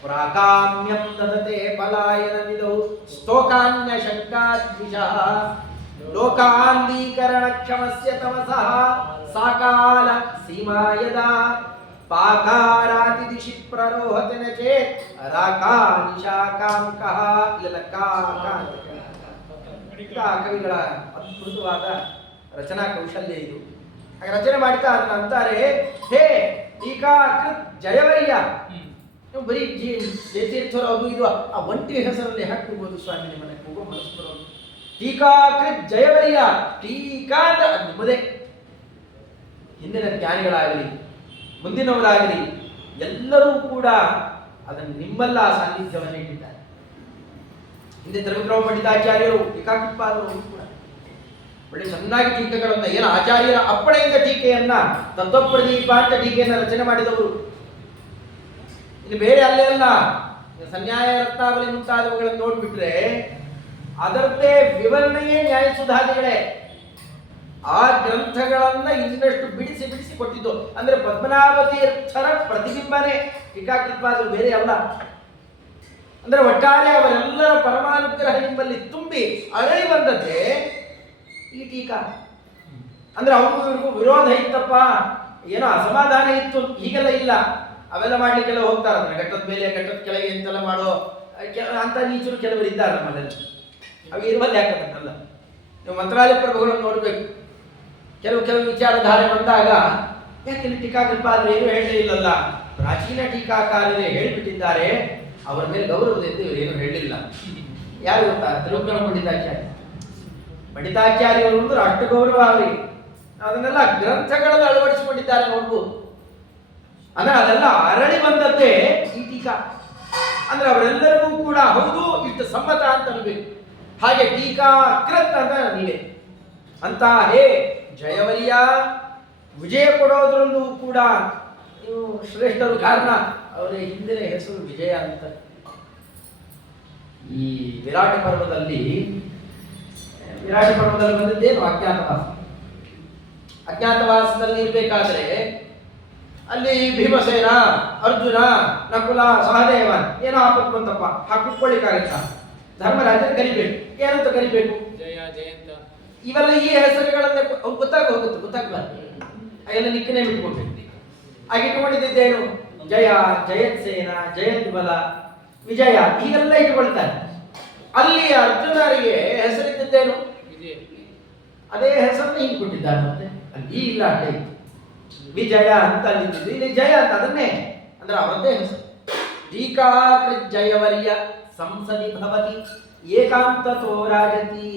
ಪ್ರಾಕಾಮ್ಯಂ ದದತೆ ಪಲಾಯನ ವಿದೌ ಸ್ತೋಕಾನ್ಯ ಶಂಕಾದ್ವಿಷಃ ಲೋಕಾಂಧೀಕರಣ ಕ್ಷಮಸ್ಯ ತಮಸಃ ಸಾಕಾಲ ಸೀಮಾಯದ ಪಾಕಾರಾತಿ ದಿಶಿ ಪ್ರರೋಹತಿ ನ ಚೇತ್ ರಾಕಾ ನಿಶಾಕಾಮುಕಃ. ಇಲ್ಲ ಕಾ ಕಾ ಅಂತ ಕವಿಗಳ ಅದ್ಭುತವಾದ ರಚನಾ ಕೌಶಲ್ಯ ಇದು. ಹಾಗೆ ರಚನೆ ಮಾಡ್ತಾ ಅದನ್ನ ಅಂತಾರೆ, ಹೇ ಟೀಕಾಕೃತ್ ಜಯವರ್ಯ. ನೀವು ಬರೀ ಜಯತೀರ್ಥರು ಅದು ಇದು ಆ ಒಂಟಿ ಹೆಸರಲ್ಲಿ ಹಾಕ್ಬೋದು ಸ್ವಾಮಿ, ನಿಮ್ಮನೆ ಹೋಗೋ ಮನಸ್ಸು ಬರೋದು. ಟೀಕಾಕೃತ್ ಜಯವರ್ಯ, ಟೀಕಾ ಅಂತ ಅದು ನಿಮ್ಮದೇ. ಹಿಂದಿನ ಜ್ಞಾನಿಗಳಾಗಲಿ ಮುಂದಿನವರಾಗಲಿ ಎಲ್ಲರೂ ಕೂಡ ಅದನ್ನು ನಿಮ್ಮಲ್ಲ ಸಾನ್ನಿಧ್ಯವನ್ನು ಇಟ್ಟಿದ್ದಾರೆ. ಹಿಂದೆ ತ್ರಿವಿಕ್ರಮ ಪಂಡಿತಾಚಾರ್ಯರು ಟೀಕಾಕೃತ್ಪಾದರು ಕೂಡ ಒಳ್ಳೆ ಚೆನ್ನಾಗಿ ಟೀಕೆಗಳನ್ನ, ಏನು ಆಚಾರ್ಯರ ಅಪ್ಪಣೆಯಿಂದ ಟೀಕೆಯನ್ನ ತತ್ವಪ್ರದೀಪ ಅಂತ ಟೀಕೆಯನ್ನ ರಚನೆ ಮಾಡಿದವರು. ಇನ್ನು ಬೇರೆ ಅಲ್ಲೆಲ್ಲ ಸನ್ಯಾಯ ರತ್ನಾವಳಿ ಮುಂತಾದವುಗಳನ್ನು ನೋಡ್ಬಿಟ್ರೆ ಅದರದ್ದೇ ವಿವರಣೆಯೇ ನ್ಯಾಯಸುಧಾದಿಗಳೇ. ಆ ಗ್ರಂಥಗಳನ್ನ ಇನ್ನಷ್ಟು ಬಿಡಿಸಿ ಬಿಡಿಸಿ ಕೊಟ್ಟಿದ್ದು. ಅಂದ್ರೆ ಪದ್ಮನಾಭ ತೀರ್ಥರ ಪ್ರತಿಬಿಂಬನೇ ಟೀಕಾಕೃತ್ಪಾದರು, ಬೇರೆ ಅಲ್ಲ. ಅಂದ್ರೆ ಒಟ್ಟಾರೆ ಅವರೆಲ್ಲರ ಪರಮಾನುಗ್ರಹ ನಿಮ್ಮಲ್ಲಿ ತುಂಬಿ ಅರಳಿ ಬಂದದ್ದೇ ಈ ಟೀಕಾ. ಅಂದ್ರೆ ಅವ್ರಿಗೂ ಇವ್ರಿಗೂ ವಿರೋಧ ಇತ್ತಪ್ಪ, ಏನೋ ಅಸಮಾಧಾನ ಇತ್ತು, ಹೀಗೆಲ್ಲ ಇಲ್ಲ. ಅವೆಲ್ಲ ಮಾಡ್ಲಿಕ್ಕೆಲ್ಲ ಹೋಗ್ತಾರೆ. ಅಂದ್ರೆ ಘಟ್ಟದ ಮೇಲೆ ಘಟ್ಟದ ಕೆಳಗೆ ಅಂತೆಲ್ಲ ಮಾಡೋ ಅಂತ ನೀಚರು ಕೆಲವರು ಇದ್ದಾರೆ ನಮ್ಮಲ್ಲಿ. ಅವು ಇರುವಲ್ಲಿ ಯಾಕಂತಲ್ಲ, ನೀವು ಮಂತ್ರಾಲಯ ಪ್ರಭುಗಳನ್ನು ನೋಡ್ಬೇಕು. ಕೆಲವು ವಿಚಾರಧಾರೆ ಬಂದಾಗ ಯಾಕೆ ಟೀಕಾಕೃತ್ಪಾದರು ಏನು ಹೇಳಲೇ ಇಲ್ಲಲ್ಲ, ಪ್ರಾಚೀನ ಟೀಕಾಕಾರರೇ ಹೇಳಿಬಿಟ್ಟಿದ್ದಾರೆ, ಅವರ ಮೇಲೆ ಗೌರವದಿಂದ ಇವರು ಏನು ಹೇಳಿಲ್ಲ. ಯಾರು ಗೊತ್ತಾ? ತ್ರಿವಿಕ್ರಮ ಪಂಡಿತಾಚಾರ್ಯರು ಅಂದ್ರೆ ಅಷ್ಟು ಗೌರವ ಅವರಿಗೆ. ಅದನ್ನೆಲ್ಲ ಗ್ರಂಥಗಳಲ್ಲಿ ಅಳವಡಿಸಿಕೊಂಡಿದ್ದಾರೆ ನೋಡ್ಬೋದು. ಅಂದ್ರೆ ಅದೆಲ್ಲ ಅರಳಿ ಬಂದದ್ದೇ ಈ ಟೀಕಾ. ಅಂದ್ರೆ ಅವರೆಲ್ಲರಿಗೂ ಕೂಡ ಹೌದು ಇಷ್ಟು ಸಮ್ಮತ ಅಂತ ಅನ್ಬೇಕು. ಹಾಗೆ ಟೀಕಾಕೃತ್ ಅಂತ ನೀವೇ ಅಂತ. ಹೇ ಜಯವರ್ಯ, ವಿಜಯ ಕೊಡೋದ್ರಲ್ಲೂ ಕೂಡ ನೀವು ಶ್ರೇಷ್ಠರು. ಕಾರಣ ಅವರ ಹಿಂದಿನ ಹೆಸರು ವಿಜಯ ಅಂತ. ಈ ವಿರಾಟ ಪರ್ವದಲ್ಲಿ ಬಂದಿದ್ದೇನು ಅಜ್ಞಾತವಾಸ. ಅಜ್ಞಾತವಾಸದಲ್ಲಿ ಇರ್ಬೇಕಾದ್ರೆ ಅಲ್ಲಿ ಭೀಮಸೇನ, ಅರ್ಜುನ, ನಕುಲ, ಸಹದೇವ ಏನೋ ಆಪತ್ತು ಬಂತಪ್ಪ, ಕುತ್ಕೊಳ್ಳಿಕ್ಕಾಗತ್ತ? ಧರ್ಮರಾಜನ ಕರಿಬೇಕು. ಏನಂತ ಕರಿಬೇಕು? ಜಯ ಜಯಂತ. ಇವೆಲ್ಲ ಈ ಹೆಸರುಗಳನ್ನೇ ಅವ್ರು ಗೊತ್ತಾಗಬಾರ್ದು. ಹಾಗೆಲ್ಲ ನಿಕ್ಕನೆ ಬಿಟ್ಕೊಳ್ಬೇಕು. ಹಾಗೆ ಇಟ್ಕೊಂಡಿದ್ದೇನು? ಜಯ, ಜಯತ್ಸೇನ, ಜಯದ್ಬಲ, ವಿಜಯ ಹೀಗೆಲ್ಲ ಇಟ್ಕೊಳ್ತಾರೆ. ಅಲ್ಲಿ ಅರ್ಜುನರಿಗೆ ಹೆಸರಿದ್ದೇನು? ಅದೇ ಹೆಸರನ್ನ ಹಿಂಗೆ ಕೊಟ್ಟಿದ್ದಾರೆ. ಮತ್ತೆ ಅಲ್ಲಿ ಇಲ್ಲ ಅಡ್ಡ ಇತ್ತು, ವಿಜಯ ಅಂತ ಅಲ್ಲಿದ್ದು ಇಲ್ಲಿ ಜಯ ಅಂತ, ಅದನ್ನೇ ಅಂದ್ರೆ ಅವರದ್ದೇ ಹೆಸರು. ಟೀಕಾಕೃತ್ ಜಯವರ್ಯ ಸಂಸದಿ ಭವತಿ ಏಕಾಂತತೋ ರಾಜತಿ.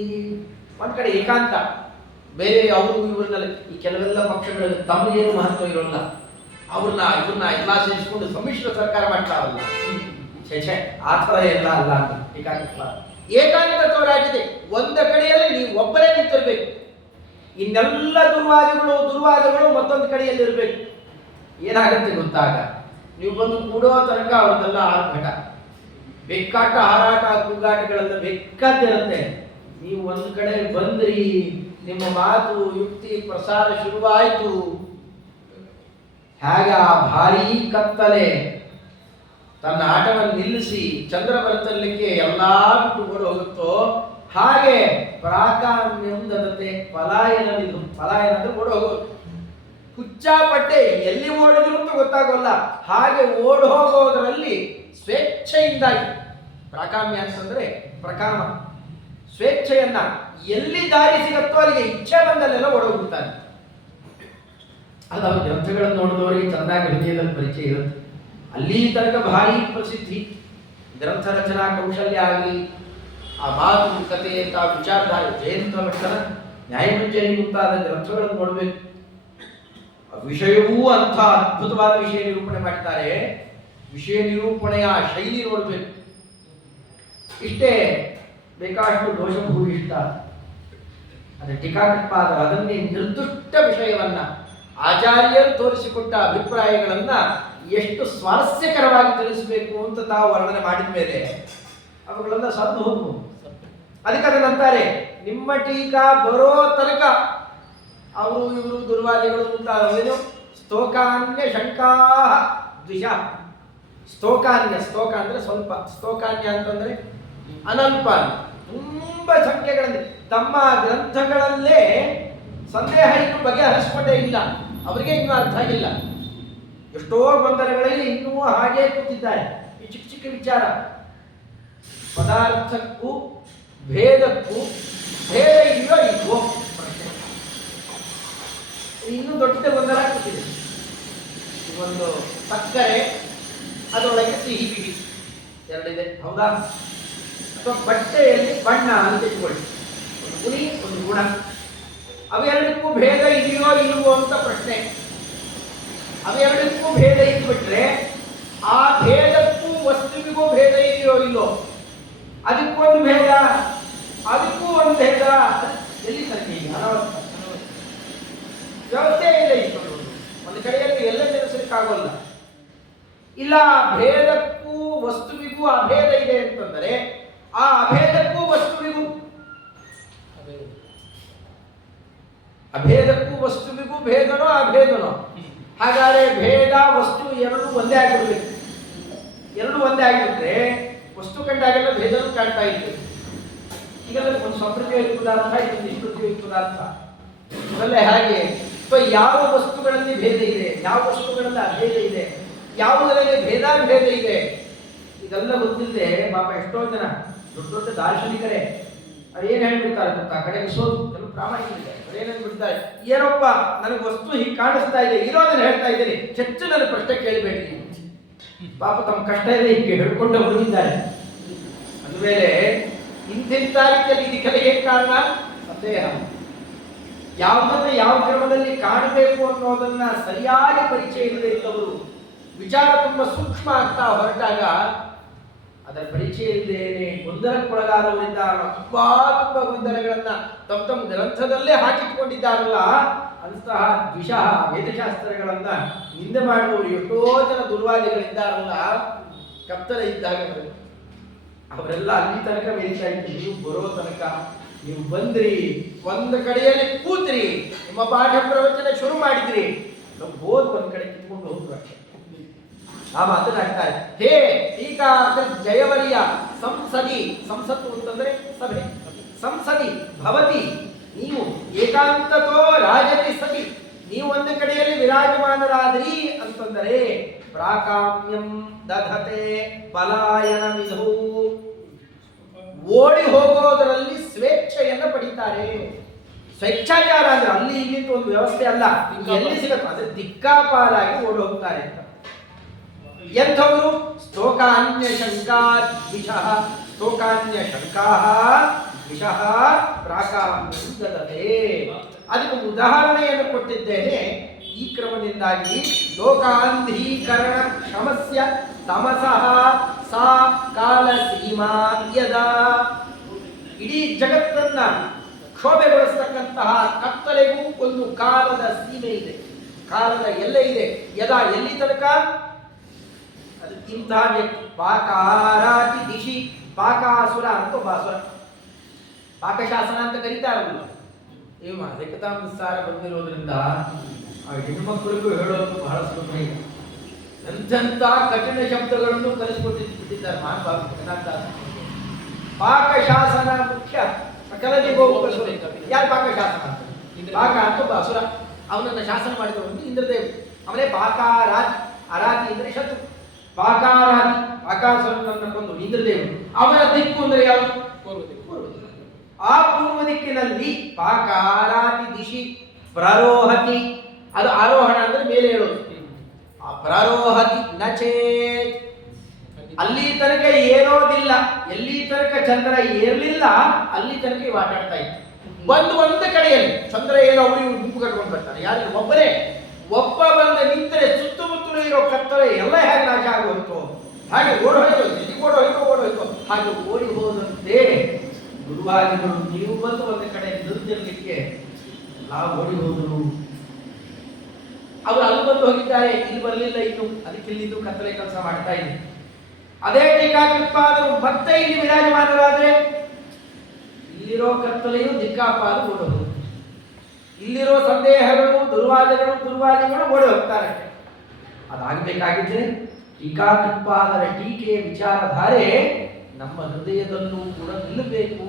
ಒಂದ್ ಕಡೆ ಏಕಾಂತ, ಬೇರೆ ಅವರು ಇವ್ರನ್ನೆಲ್ಲ ಈ ಕೆಲವೆಲ್ಲ ಪಕ್ಷಗಳಲ್ಲಿ ತಮಗೇನು ಮಹತ್ವ ಇರೋಲ್ಲ, ಇವ್ರನ್ನ ಎಲ್ಲ ಸೇರಿಸಿಕೊಂಡು ಸಮ್ಮಿಶ್ರ ಸರ್ಕಾರ ಮಾಡ್ತಾರಲ್ಲ, ಛೆ ಆ ಥರ ಎಲ್ಲ ಅಲ್ಲ ಅಂತ ಏಕಾಂತತೋ ರಾಜತೆ. ಒಂದ ಕಡೆಯಲ್ಲಿ ನೀವು ಒಬ್ಬರೇ ನಿಂತಿರ್ಬೇಕು, ಇನ್ನೆಲ್ಲ ದುರ್ವಾದಗಳು ಮತ್ತೊಂದು ಕಡೆಯಲ್ಲಿ ಇರಬೇಕು. ಏನಾಗುತ್ತೆ ಗೊತ್ತಾಗ ನೀವು ಬಂದು ಕೂಡೋ ತನಕ ಅವ್ರದ್ದೆಲ್ಲ ಆರ್ಭಟ, ಬೆಕ್ಕಾಟ, ಹಾರಾಟ, ಕೂಗಾಟಗಳೆಲ್ಲ ಬೆಕ್ಕದ್ದಿರುತ್ತೆ. ನೀವು ಒಂದು ಕಡೆ ಬಂದ್ರಿ, ನಿಮ್ಮ ಮಾತು ಯುಕ್ತಿ ಪ್ರಸಾರ ಶುರುವಾಯಿತು, ಹೇಗ ಆ ಭಾರೀ ಕತ್ತಲೆ ತನ್ನ ಆಟವನ್ನು ನಿಲ್ಲಿಸಿ ಚಂದ್ರ ಬರ್ತಲಿಕ್ಕೆ ಎಲ್ಲಾ ಬಿಟ್ಟು ಓಡಿ ಹೋಗುತ್ತೋ, ಹಾಗೆ ಪ್ರಾಕಾಮ್ಯಂದತೆ ಪಲಾಯನವಿದು. ಪಲಾಯನ ಅಂದ್ರೆ ಓಡಿ ಹೋಗೋದು, ಹುಚ್ಚಾಪಟ್ಟೆ ಎಲ್ಲಿ ಓಡಿದ್ರು ಅಂತ ಗೊತ್ತಾಗೋಲ್ಲ, ಹಾಗೆ ಓಡಿ ಹೋಗೋದರಲ್ಲಿ ಸ್ವೇಚ್ಛೆಯಿಂದಾಗಿ. ಪ್ರಾಕಾಮ್ಯ ಅಂತಂದ್ರೆ ಪ್ರಕಾಮ, ಸ್ವೇಚ್ಛೆಯನ್ನ ಎಲ್ಲಿ ದಾರಿ ಸಿಗತ್ತೋ ಅಲ್ಲಿಗೆ ಇಚ್ಛೆ ಬಂದಲ್ಲೆಲ್ಲ ಓಡೋಗ್ಬಿಡ್ತಾನೆ. ಅದು ಅವ್ರ ಗ್ರಂಥಗಳನ್ನು ನೋಡಿದವರಿಗೆ ಚೆನ್ನಾಗಿ ಹೃದಯದಲ್ಲಿ ಪರಿಚಯ ಇರುತ್ತೆ. ಅಲ್ಲಿ ತನಕ ಭಾರಿ ಪ್ರಸಿದ್ಧಿ, ಗ್ರಂಥ ರಚನಾ ಕೌಶಲ್ಯ ಆಗಲಿ, ಆ ಮಾತು ಕಥೆ ವಿಚಾರಧಾರೆ, ಜಯಂತ ಭಟ್ಟನ ನ್ಯಾಯಮಂಜರಿ ಮುಂತಾದ ಗ್ರಂಥಗಳನ್ನು ನೋಡಬೇಕು. ವಿಷಯವೂ ಅಂಥ ಅದ್ಭುತವಾದ ವಿಷಯ ನಿರೂಪಣೆ ಮಾಡ್ತಾರೆ. ವಿಷಯ ನಿರೂಪಣೆಯ ಶೈಲಿ ನೋಡಬೇಕು. ಇಷ್ಟೇ ಬೇಕಾಷ್ಟು ದೋಷಭೂಯಿಷ್ಟ. ಅದೇ ಟೀಕಾಕೃತ್ಪಾದ ಅದನ್ನೇ ನಿರ್ದುಷ್ಟ ವಿಷಯವನ್ನ ಆಚಾರ್ಯರು ತೋರಿಸಿಕೊಟ್ಟ ಅಭಿಪ್ರಾಯಗಳನ್ನ ಎಷ್ಟು ಸ್ವಾರಸ್ಯಕರವಾಗಿ ತಿಳಿಸಬೇಕು ಅಂತ ತಾವು ವರ್ಣನೆ ಮಾಡಿದ ಮೇಲೆ ಅವುಗಳೆಲ್ಲ ಸದ್ದು ಹೋಗ್ಬೋದು. ಅದಕ್ಕೆ ಅದನ್ನಂತಾರೆ, ನಿಮ್ಮ ಟೀಕಾ ಬರೋ ತನಕ ಅವರು ಇವರು ದುರ್ವಾದಿಗಳು ಮುಂತಾದವೇನು ಸ್ತೋಕಾನ್ಯ ಶಂಕಾ ದ್ವಿಷ. ಸ್ತೋಕಾನ್ಯ, ಸ್ತೋಕ ಅಂದ್ರೆ ಸ್ವಲ್ಪ, ಸ್ತೋಕಾನ್ಯ ಅಂತಂದ್ರೆ ಅನಲ್ಪ, ತುಂಬಾ ಸಂಖ್ಯೆಗಳಲ್ಲಿ ತಮ್ಮ ಗ್ರಂಥಗಳಲ್ಲೇ ಸಂದೇಹ ಇನ್ನೂ ಬಗೆಹರಿಸಿಕೊಂಡೇ ಇಲ್ಲ, ಅವರಿಗೆ ಇನ್ನೂ ಅರ್ಥ ಆಗಿಲ್ಲ. ಎಷ್ಟೋ ಗೊಂದಲಗಳಲ್ಲಿ ಇನ್ನೂ ಹಾಗೇ ಕೂತಿದ್ದಾರೆ. ಈ ಚಿಕ್ಕ ಚಿಕ್ಕ ವಿಚಾರ, ಪದಾರ್ಥಕ್ಕೂ ಭೇದಕ್ಕೂ ಭೇದ ಇದೆಯೋ ಇಲ್ವೋ ಪ್ರಶ್ನೆ, ಇನ್ನೂ ದೊಡ್ಡ ಗೊಂದಲ ಕೂತಿದೆ. ಒಂದು ಸಕ್ಕರೆ, ಅದರೊಳಗೆ ಸಿಹಿ ಬಿಡಿ ಎರಡಿದೆ, ಹೌದಾ? ಅಥವಾ ಬಟ್ಟೆಯಲ್ಲಿ ಬಣ್ಣ ಅಂತ ಇಟ್ಕೊಳ್ಳಿ, ಒಂದು ಗುಣಿ ಒಂದು ಗುಣ, ಅವೆರಡಕ್ಕೂ ಭೇದ ಇದೆಯೋ ಇಲ್ವೋ ಅಂತ ಪ್ರಶ್ನೆ. ಅವೆರಡಕ್ಕೂ ಭೇದ ಇಟ್ಬಿಟ್ರೆ ಆ ಭೇದಕ್ಕೂ ವಸ್ತುವಿಗೂ ಭೇದ ಇದೆಯೋ ಇಲ್ಲೋ, ಅದಕ್ಕೊಂದು ಭೇದ ಅದಕ್ಕೂ ಒಂದು ಭೇದ, ಎಲ್ಲಿ ತನಕ ವ್ಯವಸ್ಥೆ ಇಲ್ಲ. ಇಟ್ಕೊಂಡು ಒಂದು ಕಡೆಯಲ್ಲಿ ಎಲ್ಲ ನೆಲೆಸಲಿಕ್ಕಾಗೋಲ್ಲ. ಇಲ್ಲ, ಭೇದಕ್ಕೂ ವಸ್ತುವಿಗೂ ಅಭೇದ ಇದೆ ಅಂತಂದರೆ ಆ ಅಭೇದಕ್ಕೂ ವಸ್ತುವಿಗೂ, ಅಭೇದಕ್ಕೂ ವಸ್ತುವಿಗೂ ಭೇದನೋ ಅಭೇದನೋ. ಹಾಗಾದ್ರೆ ಭೇದ ವಸ್ತು ಎರಡು ಒಂದೇ ಆಗಿರ್ಬೇಕು. ಎರಡು ಒಂದೇ ಆಗಿಬಿಟ್ರೆ ವಸ್ತು ಕಂಡಾಗೆಲ್ಲ ಭೇದನೂ ಕಾಣ್ತಾ ಇತ್ತು. ಈಗೆಲ್ಲ ಒಂದು ಸಂಪ್ರದಾಯ ಪದಾರ್ಥ, ಇದೊಂದು ನಿಷ್ಪೃತಿಯ ಪದಾರ್ಥ, ಇವೆಲ್ಲ ಹಾಗೆ. ಯಾವ ವಸ್ತುಗಳಲ್ಲಿ ಭೇದ ಇದೆ, ಯಾವ ವಸ್ತುಗಳಲ್ಲಿ ಅಭೇದ ಇದೆ, ಯಾವುದರಲ್ಲಿ ಭೇದ ಇದೆ, ಇದೆಲ್ಲ ಗೊತ್ತಿಲ್ಲದೆ ಪಾಪ ಎಷ್ಟೋ ಜನ ದೊಡ್ಡ ದೊಡ್ಡ ದಾರ್ಶನಿಕರೇ ಅದೇನು ಹೇಳ್ಬಿಡ್ತಾರೆ ಗೊತ್ತಾ, ಕಡೆಗೆ ಸೋದು ಕೆಲವು ಪ್ರಾಮಾಣಿಕರಿದ್ದಾರೆ, ಅದೇನೇನು ಬಿಡ್ತಾರೆ, ಏನಪ್ಪ ನನಗೆ ವಸ್ತು ಹೀಗೆ ಕಾಣಿಸ್ತಾ ಇದೆ, ಇರೋದನ್ನ ಹೇಳ್ತಾ ಇದ್ದೀನಿ, ಹೆಚ್ಚು ನನ್ನ ಪ್ರಶ್ನೆ ಕೇಳಬೇಡಿ. ಪಾಪ ತಮ್ಮ ಕಷ್ಟ ಇದೆ ಹೀಗೆ ಹೇಳ್ಕೊಂಡು ಬಂದಿದ್ದಾರೆ. ಅಂದಮೇಲೆ ಇಂತಿಂತ ರೀತಿಯಲ್ಲಿ ಇದಕ್ಕೆಲ್ಲ ಏನ್ ಕಾರಣ? ಸಂದೇಹ. ಯಾವುದನ್ನ ಯಾವ ಕ್ರಮದಲ್ಲಿ ಕಾಣಬೇಕು ಅನ್ನೋದನ್ನ ಸರಿಯಾಗಿ ಪರಿಚಯ ಇಲ್ಲದೆ ಇದ್ದವರು ವಿಚಾರ ತುಂಬಾ ಸೂಕ್ಷ್ಮ ಆಗ್ತಾ ಹೊರಟಾಗ ಅದರ ಪರಿಚಯ ಇಲ್ಲದೇನೆ ಗೊಂದಲಕ್ಕೊಳಗಾದವರಿಂದ ತುಂಬಾ ಗೊಂದಲಗಳನ್ನ ತಮ್ಮ ಗ್ರಂಥದಲ್ಲೇ ಹಾಕಿಟ್ಕೊಂಡಿದ್ದಾರಲ್ಲ, ಅಂತಹ ದ್ವಿಷಃ ವೇದಶಾಸ್ತ್ರಗಳನ್ನ ನಿಂದೆ ಮಾಡುವವರು ಎಷ್ಟೋ ಜನ ದುರ್ವಾದಿಗಳಿದ್ದಾರಲ್ಲ, ಕತ್ತಲೆ ಇದ್ದಾಗ ಅವರೆಲ್ಲ ಅಲ್ಲಿ ತನಕ ವೇದಿಸ್ತಾ ಇದ್ರು. ನೀವು ಬರೋ ತನಕ ನೀವು ಬಂದ್ರಿ, ಒಂದು ಕಡೆಯಲ್ಲಿ ಕೂತ್ರಿ, ನಿಮ್ಮ ಪಾಠ ಪ್ರವಚನ ಶುರು ಮಾಡಿದ್ರಿ, ಹೋದ್ ಒಂದ್ ಕಡೆ ಕಿತ್ಕೊಂಡು ಹೋದ್ರು ಅಷ್ಟೇ. ಆ ಮಾತನ್ನ ಹಾಕ್ತಾರೆ, ಹೇ ಟೀಕಾ ಜಯವರ್ಯ ಸಂಸದಿ, ಸಂಸತ್ತು ಅಂತಂದ್ರೆ ಸಭೆ, ಸಂಸದಿ ಭವತಿ, ನೀವು ಏಕಾಂತತೋ ರಾಜತಿ ಸತಿ, ನೀವು ಒಂದು ಕಡೆಯಲ್ಲಿ ವಿರಾಜಮಾನರಾದ್ರಿ ಅಂತಂದರೆ ಪ್ರಾಕಾಮ್ಯಂ ದಧತೆ ಪಲಾಯನಮಿಧೌ, ಓಡಿ ಹೋಗೋದರಲ್ಲಿ ಸ್ವೇಚ್ಛೆಯನ್ನು ಪಡಿತಾರೆ. ಸ್ವೇಚ್ಛಾಚಾರ ಅಂದ್ರೆ ಅಲ್ಲಿ ಇಲ್ಲಿ ಅಂತ ಒಂದು ವ್ಯವಸ್ಥೆ ಅಲ್ಲ, ಎಲ್ಲಿ ಸಿಗತ್ತೆ ಅಂದ್ರೆ ದಿಕ್ಕಾಪಾಲಾಗಿ ಓಡಿ ಹೋಗ್ತಾರೆ ಅಂತ. ಎಂಥವರು? ಸ್ತೋಕಾನ್ಯ ಶಂಕಾ ವಿಷಃ, ಸ್ತೋಕಾನ್ಯ ಶಂಕಾ ವಿಷಃ ಪ್ರಾಕಾರತೆ. ಅದಕ್ಕೆ ಉದಾಹರಣೆಯನ್ನು ಕೊಟ್ಟಿದ್ದೇನೆ. ಈ ಕ್ರಮದಿಂದಾಗಿ ಲೋಕಾಂಧೀಕರಣ ಕ್ಷಮಸ್ಯ ತಮಸಃ ಸಾ ಕಾಲ ಸೀಮಾ ಯದ. ಇಡೀ ಜಗತ್ತನ್ನ ಕ್ಷೋಭೆಗೊಳಿಸತಕ್ಕಂತಹ ಕತ್ತಲೆಗೂ ಒಂದು ಕಾಲದ ಸೀಮೆ ಇದೆ, ಕಾಲದ ಎಲ್ಲೆ ಇದೆ. ಯದಾ ಎಲ್ಲಿ ತನಕ? ಅದು ಇಂತಹ ವ್ಯಕ್ತಿ ಪಾಕಾರಾತಿ ದಿಶಿ, ಪಾಕಾಸುರ ಅಂತ ಬಾಸುರ, ಪಾಕಶಾಸನ ಅಂತ ಕರೀತಾರಲ್ಲ. ಇವ ಲೆಕ್ಕತಾಂಸಾರ ಬಂದಿರೋದ್ರಿಂದ ಆ ಹೆಣ್ಮಕ್ಳಿಗೂ ಹೇಳೋದು ಬಹಳ ಸುಲಭ ಇಲ್ಲ. ಎಂತೆಂಥ ಕಠಿಣ ಶಬ್ದಗಳನ್ನು ಕಲಿಸಿಕೊಟ್ಟಿದ್ದಾರೆ ಮಹಾನುಭಾವ. ಪಾಕಶಾಸನ ಮುಖ್ಯ ಸಕಲದಿಗೋ ಯಾರು ಪಾಕಶಾಸನ ಅಂತ? ಪಾಕ ಅಂತ ಬಾಸುರ, ಅವನನ್ನ ಶಾಸನ ಮಾಡಿದವನು ಇಂದ್ರದೇವ್. ಅವನೇ ಪಾಕಾರಾತಿ, ಅರಾತಿ ಅಂದ್ರೆ ಶತ್ರು. ಪಾಕಾರಾತಿ, ಪಾಕಾಸುರನನ್ನ ಕೊಂದು ಇಂದ್ರದೇವರು. ಅವನ ದಿಕ್ಕು ಅಂದ್ರೆ ಯಾವುದು? ಪೂರ್ವ ದಿಕ್ಕು. ಆ ಪೂರ್ವ ದಿಕ್ಕಿನಲ್ಲಿ ಪಾಕಾರಾತಿ ದಿಶಿ ಪ್ರರೋಹತಿ, ಅದು ಆರೋಹಣ ಅಂದ್ರೆ ಮೇಲೆ ಹೇಳೋದು. ಆ ಪ್ರರೋಹತಿ ನಚೇತ್, ಅಲ್ಲಿ ತನಕ ಏರೋದಿಲ್ಲ, ಎಲ್ಲಿ ತನಕ ಚಂದ್ರ ಏರ್ಲಿಲ್ಲ ಅಲ್ಲಿ ತನಕ ಇವು ಆಟ ಆಡ್ತಾ ಇತ್ತು. ಒಂದೇ ಕಡೆಯಲ್ಲಿ ಚಂದ್ರ ಏನೋ ಅವರು ಗುಂಪು ಕಟ್ಕೊಂಡು ಬರ್ತಾನೆ. ಯಾರು? ಒಬ್ಬರೇ. ಒಬ್ಬ ಬಂದ ನಿಂತರೆ ಸುತ್ತಮುತ್ತಲೂ ಇರೋ ಕತ್ತಲೆ ಎಲ್ಲ ಹೇಗೆ ನಾಶ ಆಗೋಯ್ತು, ಹಾಗೆ ಓಡೋಯ್ತು, ಓಡೋಯ್ತು. ಹಾಗೆ ಓಡಿ ಹೋದಂತೆ ಗುರುವಾದಿಗಳು ನೀವು ಬಂದು ಒಂದು ಕಡೆ ನಿಲ್ತಿರ್ಲಿಕ್ಕೆ ನಾವು ಓಡಿ ಹೋದರು. ಅವರು ಅಲ್ಲಿ ಬಂದು ಹೋಗಿದ್ದಾರೆ, ಇಲ್ಲಿ ಬರಲಿಲ್ಲ, ಇನ್ನು ಅದಕ್ಕೆ ಇಲ್ಲಿದ್ದು ಕತ್ತಲೆ ಕೆಲಸ ಮಾಡ್ತಾ ಇದೆ. ಅದೇ ಟೀಕಾಕೃತ್ಪಾದರು ಮತ್ತೆ ಇಲ್ಲಿ ವಿರಾಜಮಾನರಾದ್ರೆ ಇಲ್ಲಿರೋ ಕತ್ತಲೆಯು ದಿಕ್ಕಾಪಾದ ಓಡೋದು, ಇಲ್ಲಿರೋ ಸಂದೇಹಗಳು ದುರ್ವಾದಿಗಳು ಓಡಿ ಹೋಗ್ತಾರೆ. ಅದಾಗಬೇಕಾಗಿದ್ರೆ ಟೀಕಾಕೃತ್ಪಾದರ ಟೀಕೆಯ ವಿಚಾರಧಾರೆ ನಮ್ಮ ಹೃದಯದಲ್ಲೂ ಕೂಡ ನಿಲ್ಲಬೇಕು.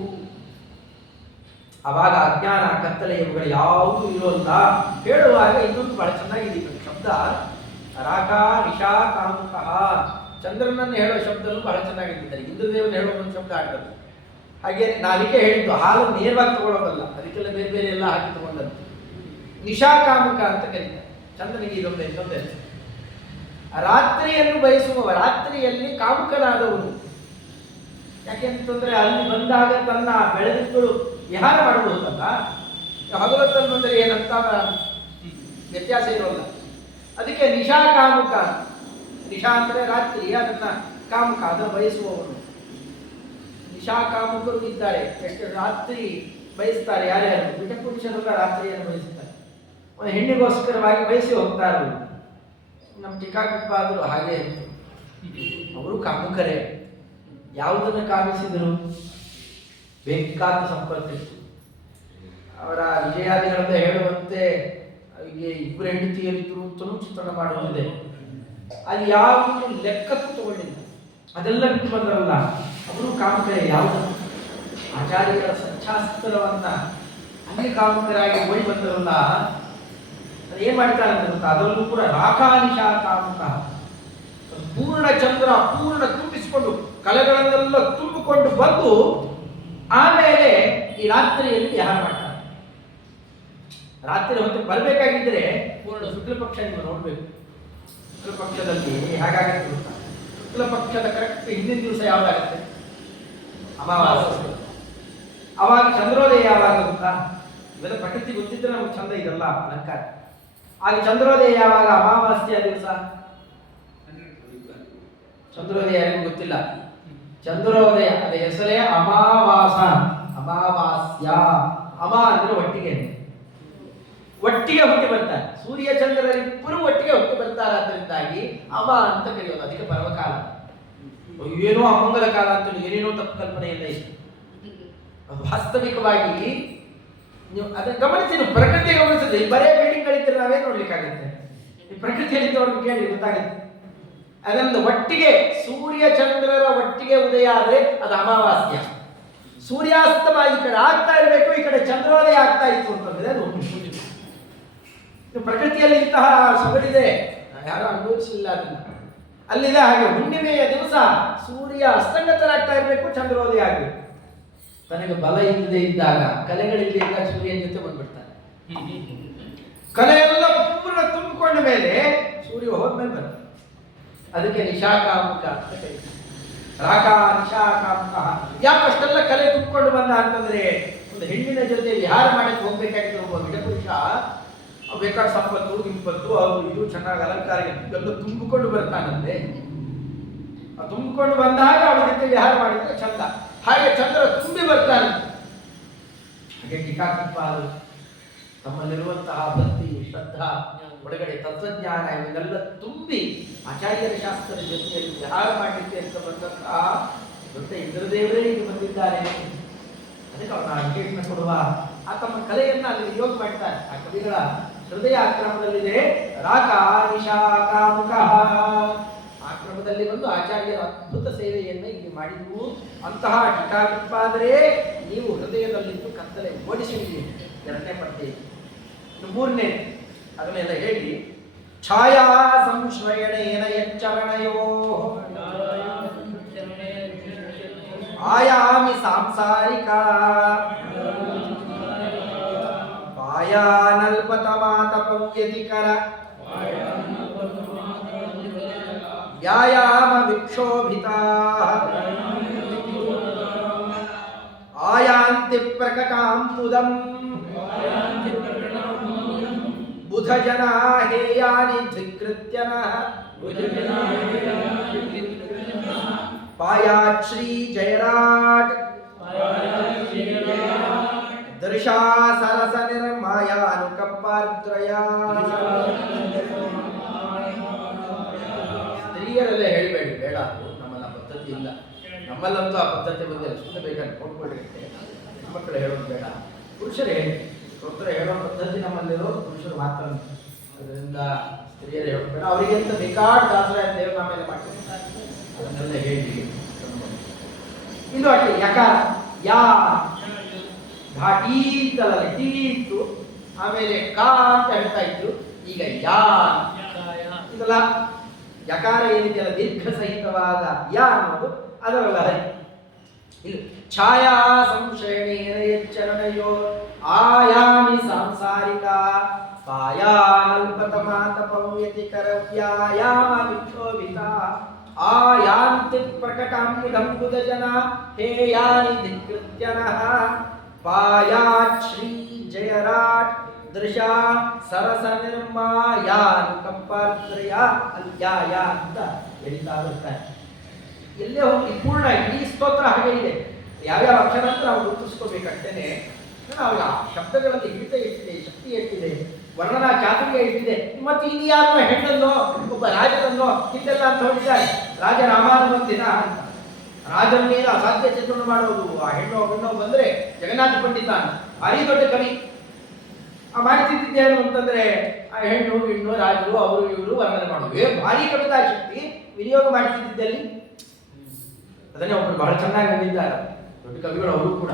ಅವಾಗ ಅಜ್ಞಾನ ಕತ್ತಲೆ ಇವುಗಳು ಯಾವುದೂ ಇರೋಲ್ಲ. ಹೇಳುವಾಗ ಇನ್ನೊಂದು ಬಹಳ ಚೆನ್ನಾಗಿದೆ ಶಬ್ದ, ರಾಕಾ ನಿಶಾ ಕಾಮುಕಃ. ಚಂದ್ರನನ್ನು ಹೇಳೋ ಶಬ್ದನು ಬಹಳ ಚೆನ್ನಾಗಿದ್ದಾರೆ. ಇಂದ್ರದೇವನ ಹೇಳೋ ಒಂದು ಶಬ್ದ ಆಗ್ತದೆ. ಹಾಗೆ ನಾವಿಕೆ ಹೇಳಿದ್ದು ಹಾಲು ನೇರವಾಗಿ ತಗೊಳ್ಳೋದಲ್ಲ, ಅದಕ್ಕೆಲ್ಲ ಬೇರೆ ಬೇರೆ ಎಲ್ಲ ಹಾಕಿ ತಗೊಂಡದ್ದು. ನಿಶಾಕಾಮುಕ ಅಂತ ಕರೀತಾರೆ. ಚಂದ್ರನಿಗೆ ಇನ್ನೊಂದು ಹೆಸರು. ರಾತ್ರಿಯನ್ನು ಬಯಸುವವ, ರಾತ್ರಿಯಲ್ಲಿ ಕಾಮುಕನಾದವನು. ಯಾಕೆಂತಂದ್ರೆ ಅಲ್ಲಿ ಬಂದಾಗ ತನ್ನ ಬೆಳದಿಂಗಳು ವಿಹಾರ ಮಾಡಬಹುದಲ್ಲ. ಹಗಲೊತ್ತಲ್ಲಿ ಬಂದರೆ ಏನಂತ ವ್ಯತ್ಯಾಸ ಇರೋಲ್ಲ. ಅದಕ್ಕೆ ನಿಶಾ ಕಾಮುಕ. ನಿಶಾ ಅಂದರೆ ರಾತ್ರಿ, ಅದನ್ನ ಕಾಮುಕ ಅದನ್ನು ಬಯಸುವವನು. ನಿಶಾ ಕಾಮುಕರು ಇದ್ದಾರೆ. ಎಷ್ಟು ರಾತ್ರಿ ಬಯಸ್ತಾರೆ ಯಾರ್ಯಾರು? ಬಿಟ ಪುರುಷರೆಲ್ಲ ರಾತ್ರಿಯನ್ನು ಬಯಸ್ತಾರೆ. ಒಂದು ಹೆಣ್ಣಿಗೋಸ್ಕರವಾಗಿ ಬಯಸಿ ಹೋಗ್ತಾರೆ. ನಮ್ಮ ಟೀಕಾಕೃತ್ಪಾದರು ಹಾಗೆ ಅವರು ಕಾಮುಕರೇ. ಯಾವುದನ್ನು ಕಾಮಿಸಿದರು? ಬೇಕಾದ ಸಂಪತ್ತಿತ್ತು. ಅವರ ವಿಜಯಾದಿಗಳಿಂದ ಹೇಳುವಂತೆ ಅವರಿಗೆ ಇಬ್ಬರು ಹೆಂಡತಿಯರಿದ್ರು ಅಂತಲೂ ಚಿತ್ರಣ ಮಾಡುವುದಿದೆ. ಅಲ್ಲಿ ಯಾವುದು ಲೆಕ್ಕಕ್ಕೂ ತಗೊಂಡಿಲ್ಲ, ಅದೆಲ್ಲ ಬಿಟ್ಟು ಬಂದರಲ್ಲ ಅವರು ಕಾಮುಕರೇ. ಯಾವುದು ಆಚಾರ್ಯರ ಸಂಚಾಸ್ತ್ರವನ್ನ ಅಲ್ಲಿ ಕಾಮುಕರಾಗಿ ಓಡಿ ಬಂದರಲ್ಲ, ಏನ್ ಮಾಡ್ತಾರೆ ಅಂತ ಅದರಲ್ಲೂ ಕೂಡ ರಾಕಾನಿಶಾ ಕಾಮುಕ. ಪೂರ್ಣ ಚಂದ್ರ ಪೂರ್ಣ ತುಂಬಿಸಿಕೊಂಡು ಕಲೆಗಳನ್ನೆಲ್ಲ ತುಂಬಿಕೊಂಡು ಬಂದು ಆಮೇಲೆ ಈ ರಾತ್ರಿಯಲ್ಲಿ ವಿಹಾರ ಮಾಡ್ತಾರೆ. ರಾತ್ರಿ ಹೊತ್ತು ಬರಬೇಕಾಗಿದ್ರೆ ಪೂರ್ಣ ಶುಕ್ಲ ಪಕ್ಷ ನೀವು ನೋಡ್ಬೇಕು. ಶುಕ್ಲ ಪಕ್ಷದಲ್ಲಿ ಹೇಗಾಗತ್ತೆ ಗೊತ್ತಾ? ಶುಕ್ಲ ಪಕ್ಷದ ಕರೆಕ್ಟ್ ಹಿಂದಿನ ದಿವಸ ಯಾವ್ದಾಗತ್ತೆ? ಅಮಾವಾಸ್ಯೆ. ಅವಾಗ ಚಂದ್ರೋದಯ ಯಾವಾಗ ಗೊತ್ತಾ? ಇವೆಲ್ಲ ಪ್ರಕೃತಿ ಗೊತ್ತಿದ್ರೆ ನಮ್ಗೆ ಚಂದ ಇದೆಲ್ಲ ಅಲಂಕಾರ. ಆಗ ಚಂದ್ರೋದಯ ಯಾವಾಗ? ಅಮಾವಾಸ್ಯೆಯ ದಿವಸ. ಚಂದ್ರೋದಯ ಯಾರಿಗೂ ಗೊತ್ತಿಲ್ಲ. ಚಂದ್ರೋದಯ ಅದ ಹೆಸರೇ ಅಮಾವಾಸ, ಅಮಾವಾಸ್ಯ. ಅಮ ಅಂದ್ರೆ ಒಟ್ಟಿಗೆ ಹುಟ್ಟಿ ಬರ್ತಾರೆ. ಸೂರ್ಯ ಚಂದ್ರರಿಬ್ಬರು ಒಟ್ಟಿಗೆ ಹುಟ್ಟಿ ಬರ್ತಾರೆ. ಅದರಿಂದಾಗಿ ಅಮ ಅಂತ ಕರೆಯೋದು. ಅದಕ್ಕೆ ಪರ್ವಕಾಲ. ಏನೋ ಅಮಂಗಲ ಕಾಲ ಅಂತ ಏನೇನೋ ತಪ್ಪು ಕಲ್ಪನೆಯಿಂದ ಇಷ್ಟು. ವಾಸ್ತವಿಕವಾಗಿ ನೀವು ಅದನ್ನು ಗಮನಿಸಿ, ನೀವು ಪ್ರಕೃತಿ ಗಮನಿಸಿದ್ರೆ ಬರೇ ಬಿಲ್ಡಿಂಗ್ ಗಳಿದ್ರೆ ನಾವೇ ನೋಡ್ಲಿಕ್ಕಾಗುತ್ತೆ. ಈ ಪ್ರಕೃತಿಯಲ್ಲಿ ಅವ್ರಿಗೆ ಕೇಳಿ ಗೊತ್ತಾಗುತ್ತೆ. ಅದೊಂದು ಒಟ್ಟಿಗೆ ಸೂರ್ಯ ಚಂದ್ರರ ಒಟ್ಟಿಗೆ ಉದಯ ಆದ್ರೆ ಅದು ಅಮಾವಾಸ್ಯ. ಸೂರ್ಯಾಸ್ತಮ ಈ ಕಡೆ ಆಗ್ತಾ ಇರಬೇಕು, ಈ ಕಡೆ ಚಂದ್ರೋದಯ ಆಗ್ತಾ ಇತ್ತು ಅಂತಂದ್ರೆ ಅದು ಪ್ರಕೃತಿಯಲ್ಲಿ ಇಂತಹ ಸೊಗಡಿದೆ, ಯಾರು ಅನುಭವಿಸಲಿಲ್ಲ ಅದನ್ನ. ಅಲ್ಲಿದೆ ಹಾಗೆ ಹುಣ್ಣಿಮೆಯ ದಿವಸ ಸೂರ್ಯ ಅಸ್ತಂಗತರಾಗ್ತಾ ಇರಬೇಕು, ಚಂದ್ರೋದಯ ಆಗಬೇಕು. ತನಗೆ ಬಲ ಇಲ್ಲದೆ ಇದ್ದಾಗ, ಕಲೆಗಳಿಲ್ಲದೆ ಇದ್ದಾಗ ಸೂರ್ಯನ ಜೊತೆ ಬಂದ್ಬಿಡ್ತಾನೆ. ಕಲೆಯೆಲ್ಲ ಪೂರ್ಣ ತುಂಬಿಕೊಂಡ ಮೇಲೆ ಸೂರ್ಯ ಹೋದ್ಮೇಲೆ ಬರ್ತದೆ. ಅದಕ್ಕೆ ನಿಶಾಕಾಮುಕ ಅಂತ ಕರೀತಾರೆ. ರಾಕ ನಿಶಾಕಾಮುಕ. ಯಾಕಷ್ಟೆಲ್ಲ ಕಲೆ ತುಂಬಿಕೊಂಡು ಬಂದ ಅಂತಂದ್ರೆ, ಒಂದು ಹೆಣ್ಣಿನ ಜೊತೆ ವಿಹಾರ ಮಾಡಕ್ಕೆ ಹೋಗ್ಬೇಕಾಗಿತ್ತು ಒಬ್ಬ ವಿಡಪುರುಷ, ಬೇಕಾದ ಸಂಪತ್ತು ಗಿಂಪತ್ತು ಅದು ಇದು ಚೆನ್ನಾಗಿ ಅಲಂಕಾರ ಎಲ್ಲ ತುಂಬಿಕೊಂಡು ಬರ್ತಾನಂತೆ. ತುಂಬಿಕೊಂಡು ಬಂದಾಗ ಅವಳ ಜೊತೆ ವಿಹಾರ ಮಾಡಿದ್ರೆ ಚಂದ. ಹಾಗೆ ಚಂದ್ರ ತುಂಬಿ ಬರ್ತಾನೆ. ಹಾಗೆ ಟೀಕಾಕೃತ್ಪಾದರು ತಮ್ಮಲ್ಲಿರುವಂತಹ ಭಕ್ತಿ, ಶ್ರದ್ಧಾ, ಒಳಗಡೆ ತತ್ವಜ್ಞಾನ ಇವನ್ನೆಲ್ಲ ತುಂಬಿ ಆಚಾರ್ಯರ ಶಾಸ್ತ್ರದ ಜೊತೆಯಲ್ಲಿ ವಿಹಾರ ಮಾಡಲಿಕ್ಕೆ ಅಂತ ಬಂದಂತಹ ದೊಡ್ಡ ಇಂದ್ರದೇವರೇ ಈಗ ಬಂದಿದ್ದಾರೆ. ಅದಕ್ಕೆ ಅವನ ವಿಶೇಷಣ ಕೊಡುವ ಆ ತಮ್ಮ ಕಲೆಯನ್ನ ಅಲ್ಲಿ ವಿಯೋಗ ಮಾಡ್ತಾರೆ. ಆ ಕವಿಗಳ ಹೃದಯ ಆಕ್ರಮದಲ್ಲಿದೆ. ರಾಕ ನಿಶಾಕಾಮುಕ ಆಕ್ರಮದಲ್ಲಿ ಬಂದು ಆಚಾರ್ಯರ ಅದ್ಭುತ ಸೇವೆಯನ್ನು ಇಲ್ಲಿ ಮಾಡಿದ್ವು. ಅಂತಹ ಟೀಕಾಕೃತ್ಪಾದರೆ ನೀವು ಹೃದಯದಲ್ಲಿದ್ದು ಕತ್ತಲೆ ಓಡಿಸಿದ್ದೀರಿ. ಎರಡನೇ ಪದ್ಯ. ಇನ್ನು ಮೂರನೇ ಅದನ್ನೆಲ್ಲ ಹೇಳಿ. ಛಾಯಾ ಸಂಶ್ರಯಣೇನ ಯಚ್ಚರಣಯೋ ಆಯಾಮಿ ಸಾಂಸಾರಿಕ ಪಾಯಾನಲ್ಪತಮಾತಪವ್ಯತಿಕರ ವ್ಯಾಯಾಮ ವಿಕ್ಷೋಭಿತಾ ಆಯಾಂತಿ ಪ್ರಕಟಾಂ ಮುದಂ ಬುಧ ಜನ ಹೇಯಾನಿ ದ್ವಿಕೃತ್ಯನ ಪಾಯಾತ್ ಶ್ರೀ ಜಯರಾಟ್ ದೃಶಾ ಸರಸ ನಿರ್ಮಾಯಾನುಕಂಪಾರ್ದ್ರಯ. ಸ್ತ್ರೀಯರಲ್ಲೇ ಹೇಳಬೇಡಿ, ಬೇಡ, ನಮ್ಮಲ್ಲ ಪದ್ಧತಿ ಇಲ್ಲ. ನಮ್ಮಲ್ಲಂತೂ ಆ ಪದ್ಧತಿ ಬಂದಿಲ್ಲ. ಸುಮ್ಮನೆ ಬೇಕಾದ್ರೆ ಕೊಟ್ಬಿಟ್ಟಿರುತ್ತೆ. ಮಕ್ಕಳು ಹೇಳೋದು ಬೇಡ, ಪುರುಷರೇ ಕೊಟ್ಟರೆ ಹೇಳೋ ಪದ್ಧತಿ ನಮ್ಮಲ್ಲಿರೋ ಪುರುಷರು ಮಾತ್ರ. ಅದರಿಂದ ಸ್ತ್ರೀಯರು ಹೇಳೋದು ಬೇಡ. ಅವರಿಗೆ ಅಂತ ಬೇಕಾದ ದಾಸರಾಯ ದೇವರು ನಾಮೇಲೆ ಮಾಡ್ತಾರೆ, ಅದನ್ನೆಲ್ಲ ಹೇಳಿ. ಇದು ಅಷ್ಟೇ. ಯಕಾರ ಯಾ ಘಾಟಿ ಇತ್ತಲ್ಲ, ಟೀ ಇತ್ತು, ಆಮೇಲೆ ಕಾ ಅಂತ ಹೇಳ್ತಾ ಇತ್ತು. ಈಗ ಯಾ ಇದಲ್ಲ, ಯಕಾರ ಏನಿದೆಯಲ್ಲ ದೀರ್ಘ ಸಹಿತವಾದ ಯಾ ಅನ್ನೋದು ಅದರಲ್ಲ. ಇದು ಛಾಯಾ ಸಂಶ್ರಯಣೇನ ಯಚ್ಚರಣಯೋ ಆಯಾಮಿ ಸಾಂಸಾರಿಕ ಪಾಯಾನಲ್ಪತಮಾತಪವ್ಯತಿಕರ ವ್ಯಾಯಾಮ ವಿಕ್ಷೋಭಿತ ಆಯಾಂತಿ ಪ್ರಕಟಾಂಬುಧಂ ಬುಧಜನ ಹೇಯಾನಿ ಧಿಕೃತ್ಯನಃ ಪಾಯಾತ್ ಶ್ರೀ ಜಯರಾಟ್ ದೃಶಾ ಸರಸ ನಿರ್ಮಾಯಾನುಕಂಪಾರ್ದ್ರಯ. ಅಲ್ಯಾಯ ಅಂತ ಹೇಳ್ತಾ ಬರ್ತಾರೆ. ಎಲ್ಲೇ ಹೋಗಿ ಪೂರ್ಣ ಇಡೀ ಸ್ತೋತ್ರ ಹಾಗೆ ಇದೆ. ಯಾವ್ಯಾವ ಅಕ್ಷರ ಅಂತ ನಾವು ಗುರುತಿಸ್ಕೋಬೇಕಷ್ಟೇನೆ. ನಾವು ಆ ಶಬ್ದಗಳಲ್ಲಿ ಹಿಡಿತ ಎಷ್ಟಿದೆ, ಶಕ್ತಿ ಎಷ್ಟಿದೆ, ವರ್ಣನಾ ಚಾತುರ್ಯ ಎಷ್ಟಿದೆ. ಮತ್ತೆ ಇಲ್ಲಿ ಯಾರೋ ಹೆಣ್ಣನ್ನೋ ಒಬ್ಬ ರಾಜನನ್ನೋ ಹಿಂದೆಲ್ಲ ಅಂತ ಹೊಡಿದ್ದಾರೆ. ರಾಜ ರಾಮಾನುಬಂಧಿನ ಅಂತ. ರಾಜನ್ನೇನು ಅಸಾಧ್ಯ ಚಿತ್ರಣ ಮಾಡೋದು. ಆ ಹೆಣ್ಣು ಹೆಣ್ಣು ಬಂದ್ರೆ ಜಗನ್ನಾಥ ಪಂಡಿತ ಭಾರಿ ದೊಡ್ಡ ಕವಿ. ಆ ಮಾಡ್ತಿದ್ದೇನು ಅಂತಂದ್ರೆ ಆ ಹೆಣ್ಣು ಹೆಣ್ಣು ರಾಜರು ಅವರು ಇವರು ವರ್ಣನೆ ಮಾಡೋದು. ಭಾರಿ ಕವಿತಾ ಶಕ್ತಿ ವಿನಿಯೋಗ ಮಾಡ್ತಿದ್ದಲ್ಲಿ. ಅದನ್ನೇ ಒಬ್ಬರು ಬಹಳ ಚೆನ್ನಾಗಿ ಬಂದಿದ್ದಾರೆ ದೊಡ್ಡ ಕವಿಗಳು. ಅವರು ಕೂಡ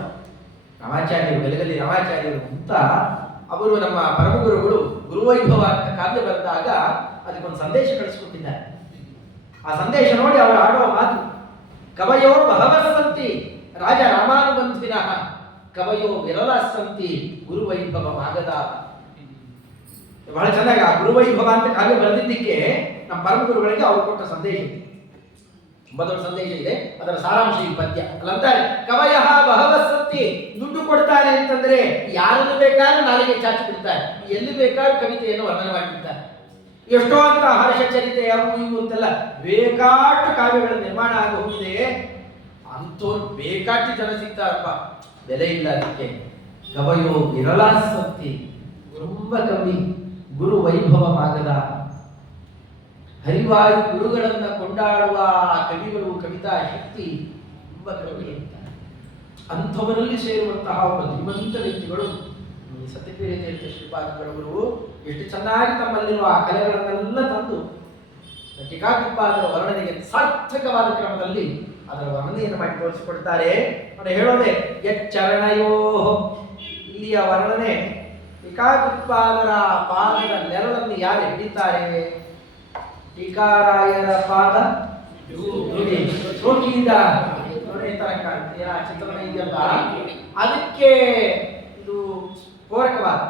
ರಾಮಾಚಾರ್ಯರು, ಬೆಳಗಲ್ಲಿ ರಾಮಾಚಾರ್ಯರು ಅಂತ ಅವರು ನಮ್ಮ ಪರಮಗುರುಗಳು ಗುರುವೈಭವ ಅಂತ ಕಾವ್ಯ ಬರೆದಾಗ ಅದಕ್ಕೊಂದು ಸಂದೇಶ ಕಳಿಸ್ಕೊಟ್ಟಿದ್ದಾರೆ. ಆ ಸಂದೇಶ ನೋಡಿ ಅವರು ಆಡುವ ಮಾತು, ಕವಯೋ ಬಹವಸ್ಸಂತಿ ರಾಜ ರಾಮಾನುಬಂಧಿನ ಕವಯೋ ವಿರಲಸ್ಸಂತಿ ಗುರುವೈಭವ ಮಾಗದ. ಬಹಳ ಚೆನ್ನಾಗಿ ಆ ಗುರುವೈಭವ ಅಂತ ಕಾವ್ಯ ಬರೆದಿದ್ದಕ್ಕೆ ನಮ್ಮ ಪರಮಗುರುಗಳಿಗೆ ಅವರು ಕೊಟ್ಟ ಸಂದೇಶ ಇದೆ. ತುಂಬಾ ದೊಡ್ಡ ಸಂದೇಶ ಇದೆ. ಅದರ ಸಾರಾಂಶ ಈ ಪದ್ಯ ಅಲ್ಲಂತಾರೆ. ಕವಯ ಬಹವಸ್ಸಂತಿ, ದುಡ್ಡು ಕೊಡ್ತಾರೆ ಅಂತಂದ್ರೆ ಯಾರನ್ನು ಬೇಕಾದ್ರೂ ನಾಲಿಗೆ ಚಾಚಿ ಬಿಡ್ತಾರೆ, ಎಲ್ಲಿ ಬೇಕಾದ್ರೂ ಕವಿತೆಯನ್ನು ವರ್ಣನೆ ಮಾಡಿಬಿಡ್ತಾರೆ. ಎಷ್ಟೋ ಅಂತ ಹರ್ಷ ಚರಿತೆ ಅವು ಇವು ಅಂತೆಲ್ಲ ಬೇಕಾಷ್ಟು ಕಾವ್ಯಗಳ ನಿರ್ಮಾಣ ಆಗಿ ಹೋಗಿದೆ. ಅಂತವ್ರು ಬೇಕಾಷ್ಟು ಜನ ಸಿಗ್ತಾರಪ್ಪ, ಬೆಲೆ ಇಲ್ಲ ಅದಕ್ಕೆ. ಕವಯೋ ವಿರಲಾಸಕ್ತಿ, ತುಂಬ ಕವಿ, ಗುರು ವೈಭವ ಮಾಗದ. ಹರಿವಾಯು ಗುರುಗಳನ್ನ ಕೊಂಡಾಡುವ ಕವಿಗಳು, ಕವಿತಾ ಶಕ್ತಿ ತುಂಬ ಕವಿ ಅಂತ. ಅಂಥವರಲ್ಲಿ ಸೇರುವಂತಹ ಒಬ್ಬ ಧೀಮಂತ ವ್ಯಕ್ತಿಗಳು ಸತ್ಯಪೀಠ ಶ್ರೀಪಾದಗಳವರು ಎಷ್ಟು ಚೆನ್ನಾಗಿ ತಮ್ಮಲ್ಲಿರುವ ಆ ಕಲೆಗಳನ್ನೆಲ್ಲ ತಂದು ಟೀಕಾಕೃತ್ಪಾದರ ವರ್ಣನೆಗೆ ಸಾರ್ಥಕವಾದ ಕ್ರಮದಲ್ಲಿ ಅದರ ವರ್ಣನೆಯನ್ನು ಮಾಡಿ ತೋರಿಸಿಕೊಡ್ತಾರೆ. ನೋಡಿ ಹೇಳೋದೆ ಯಚ್ಚರಣಯೋ. ಇಲ್ಲಿಯ ವರ್ಣನೆ ಟೀಕಾಕೃತ್ಪಾದರ ಪಾದದ ನೆರಳನ್ನು ಯಾರು ಹಿಡಿತಾರೆ? ಟೀಕಾರಾಯರ ಪಾದ ಶೋಕಿಯಿಂದ ನೋಡಿ ಈ ತರ ಕಾಣ್ತೀಯ ಆ ಚಿತ್ರಣ ಇದೆಯಲ್ಲ, ಅದಕ್ಕೆ ಇದು ಪೂರಕವಾದ,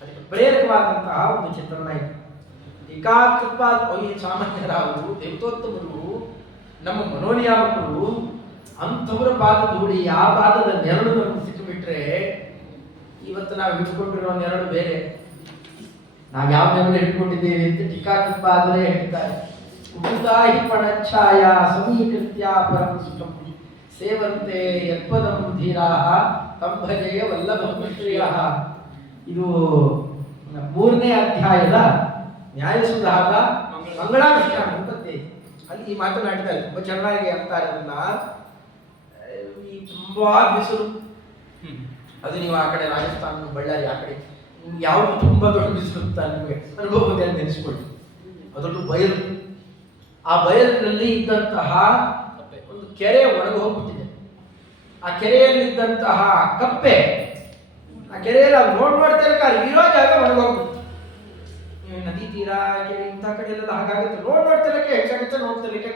ಅದಕ್ಕೆ ಪ್ರೇರಕವಾದಂತಹ ಒಂದು ಚಿತ್ರಣ ಇದೆ. ಟೀಕಾಕೃತ್ಪಾದ ಈ ಸಾಮಾನ್ಯರಾವು ದೇವತೋತ್ತಮರು ನಮ್ಮ ಮನೋನಿಯಾಮಕರು ಅಂಥವರ ಪಾದ ಧೂಳಿ ಆ ಪಾದದ ನೆರಳು ನಮಗೆ ಸಿಕ್ಕಿಬಿಟ್ರೆ ಇವತ್ತು ನಾವು ಹಿಡ್ಕೊಂಡಿರೋ ನೆರಳು ಬೇರೆ. ನಾವು ಯಾವ ನೆರಳು ಹಿಡ್ಕೊಂಡಿದ್ದೇವೆ ಅಂತ ಟೀಕಾಕೃತ್ಪಾದರೇ ಹೇಳ್ತಾರೆ. ಉಪುತಾಹಿ ಪಣಚ್ಛಾಯ ಸಮೀಕೃತ್ಯ ಪರಂ ಸುಖಂ ಸೇವಂತೆ ಯತ್ಪದಂ ಧೀರಾಃ ತಂಭಜಯ ವಲ್ಲಭಂ ಶ್ರೇಯಃ. ಇದು 3ನೇ ಅಧ್ಯಾಯದ ನ್ಯಾಯಸುಧಾದ ಮಂಗಳಾನುಷ್ಠಾನ ಅಂತಂತೆ. ಅಲ್ಲಿ ಮಾತನಾಡಿದ್ದಾರೆ, ತುಂಬಾ ಚೆನ್ನಾಗಿ ಅಂತಾರೆ ಅದನ್ನ. ಈ ತುಂಬಾ ಬಿಸಿಲು, ಅದು ನೀವು ಆ ಕಡೆ ರಾಜಸ್ಥಾನ ಬಳ್ಳಾರಿ ಆ ಕಡೆ ಯಾವುದು ತುಂಬಾ ದೊಡ್ಡ ಬಿಸಿಲು ಅಂತ ನಿಮಗೆ ಅನುಭವದಲ್ಲಿ ನೆನೆಸ್ಕೊಳ್ಳಿ. ಅದೊಂದು ಬಯಲು, ಆ ಬಯಲಿನಲ್ಲಿ ಇದ್ದಂತಹ ಒಂದು ಕೆರೆ ಒಣಗಿ ಹೋಗ್ಬಿಟ್ಟಿದೆ. ಆ ಕೆರೆಯಲ್ಲಿದ್ದಂತಹ ಕಪ್ಪೆ, ಆ ಕೆರೆಯಲ್ಲಿ ನಾವು ನೋಡ್ತಿರ್ತಾರೆ ಇರೋ ಜಾಗ ಒಣಗಿ ಹೋಗ್ಬಿಟ್ಟು, ನದಿ ತೀರ ಕೆರೆ ಇಂಥ ಕಡೆ ಎಲ್ಲ ಹಾಗಾಗುತ್ತೆ. ನೋಡ್ತಿರಕ್ಕೆ ಹೆಚ್ಚಾಗುತ್ತೆ, ನೋಡ್ತಿರಕ್ಕೆ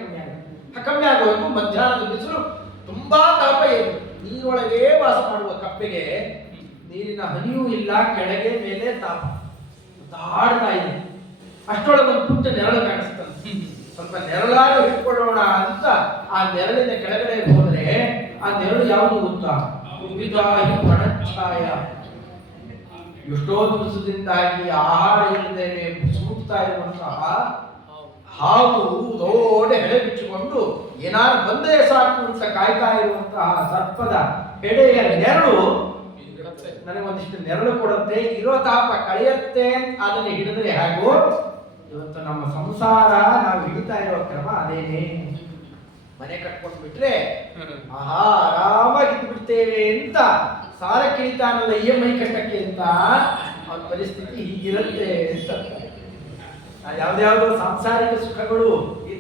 ಕಮ್ಮಿ ಆಗೋದು. ಮಧ್ಯಾಹ್ನದ ಬಿಸಿಲು ತುಂಬಾ ತಾಪ ಏನು, ನೀರೊಳಗೆ ವಾಸ ಮಾಡುವ ಕಪ್ಪೆಗೆ ನೀರಿನ ಹನಿಯೂ ಇಲ್ಲ, ಕೆಳಗೆ ಮೇಲೆ ತಾಪ ಆಡ್ತಾ ಇದೆ. ಅಷ್ಟೊಳಗೆ ಒಂದು ಪುಟ್ಟ ನೆರಳು ಕಾಣಿಸ್ತದೆ. ಸ್ವಲ್ಪ ನೆರಳಾಗ ಹಿಡ್ಕೊಳ್ಳೋಣ ಅಂತ ಆ ನೆರಳಿನ ಕೆಳಗಡೆ ಹೋದ್ರೆ ಆ ನೆರಳು ಯಾವುದು ಗೊತ್ತಾ? ಉಪಿತಾಹಿ ಪಣಚ್ಛಾಯ. ಎಷ್ಟೋ ದಿವಸದಿಂದಾಗಿ ಆಹಾರ ಇಲ್ಲದೇನೆ ಸುಡುತ್ತಾ ಇರುವಂತಹ ಹಾವು ದೊಡ್ಡ ಹೆಡೆ ಬಿಚ್ಚಿಕೊಂಡು ಏನಾರು ಬಂದೇ ಸಾಕು ಅಂತ ಕಾಯ್ತಾ ಇರುವಂತಹ ಸರ್ಪದ ಹೆಡೆಯ ನೆರಳು ನನಗೊಂದಿಷ್ಟು ನೆರಳು ಕೊಡುತ್ತೆ, ಇರೋ ತಾಪ ಕಳೆಯುತ್ತೆ. ಅದನ್ನು ಹಿಡಿದ್ರೆ ಹೇಗೂ ಇವತ್ತು ನಮ್ಮ ಸಂಸಾರ ನಾವು ಹಿಡಿತಾ ಇರೋ ಕ್ರಮ ಅದೇನೆ. ಮನೆ ಕಟ್ಕೊಂಡು ಬಿಟ್ರೆ ಆಹಾ ಆರಾಮಾಗಿ ಬಿಡ್ತೇವೆ ಅಂತ ಸಾಲ ಕಿಳಿತಾನಲ್ಲ EMI ಕಟ್ಟಕ್ಕೆ ಅಂತ ಅವನ ಪರಿಸ್ಥಿತಿ ಹೀಗಿರುತ್ತೆ ಅಂತ. ಯಾವ್ದಾವ್ದೋ ಸಾಂಸಾರಿಕ ಸುಖಗಳು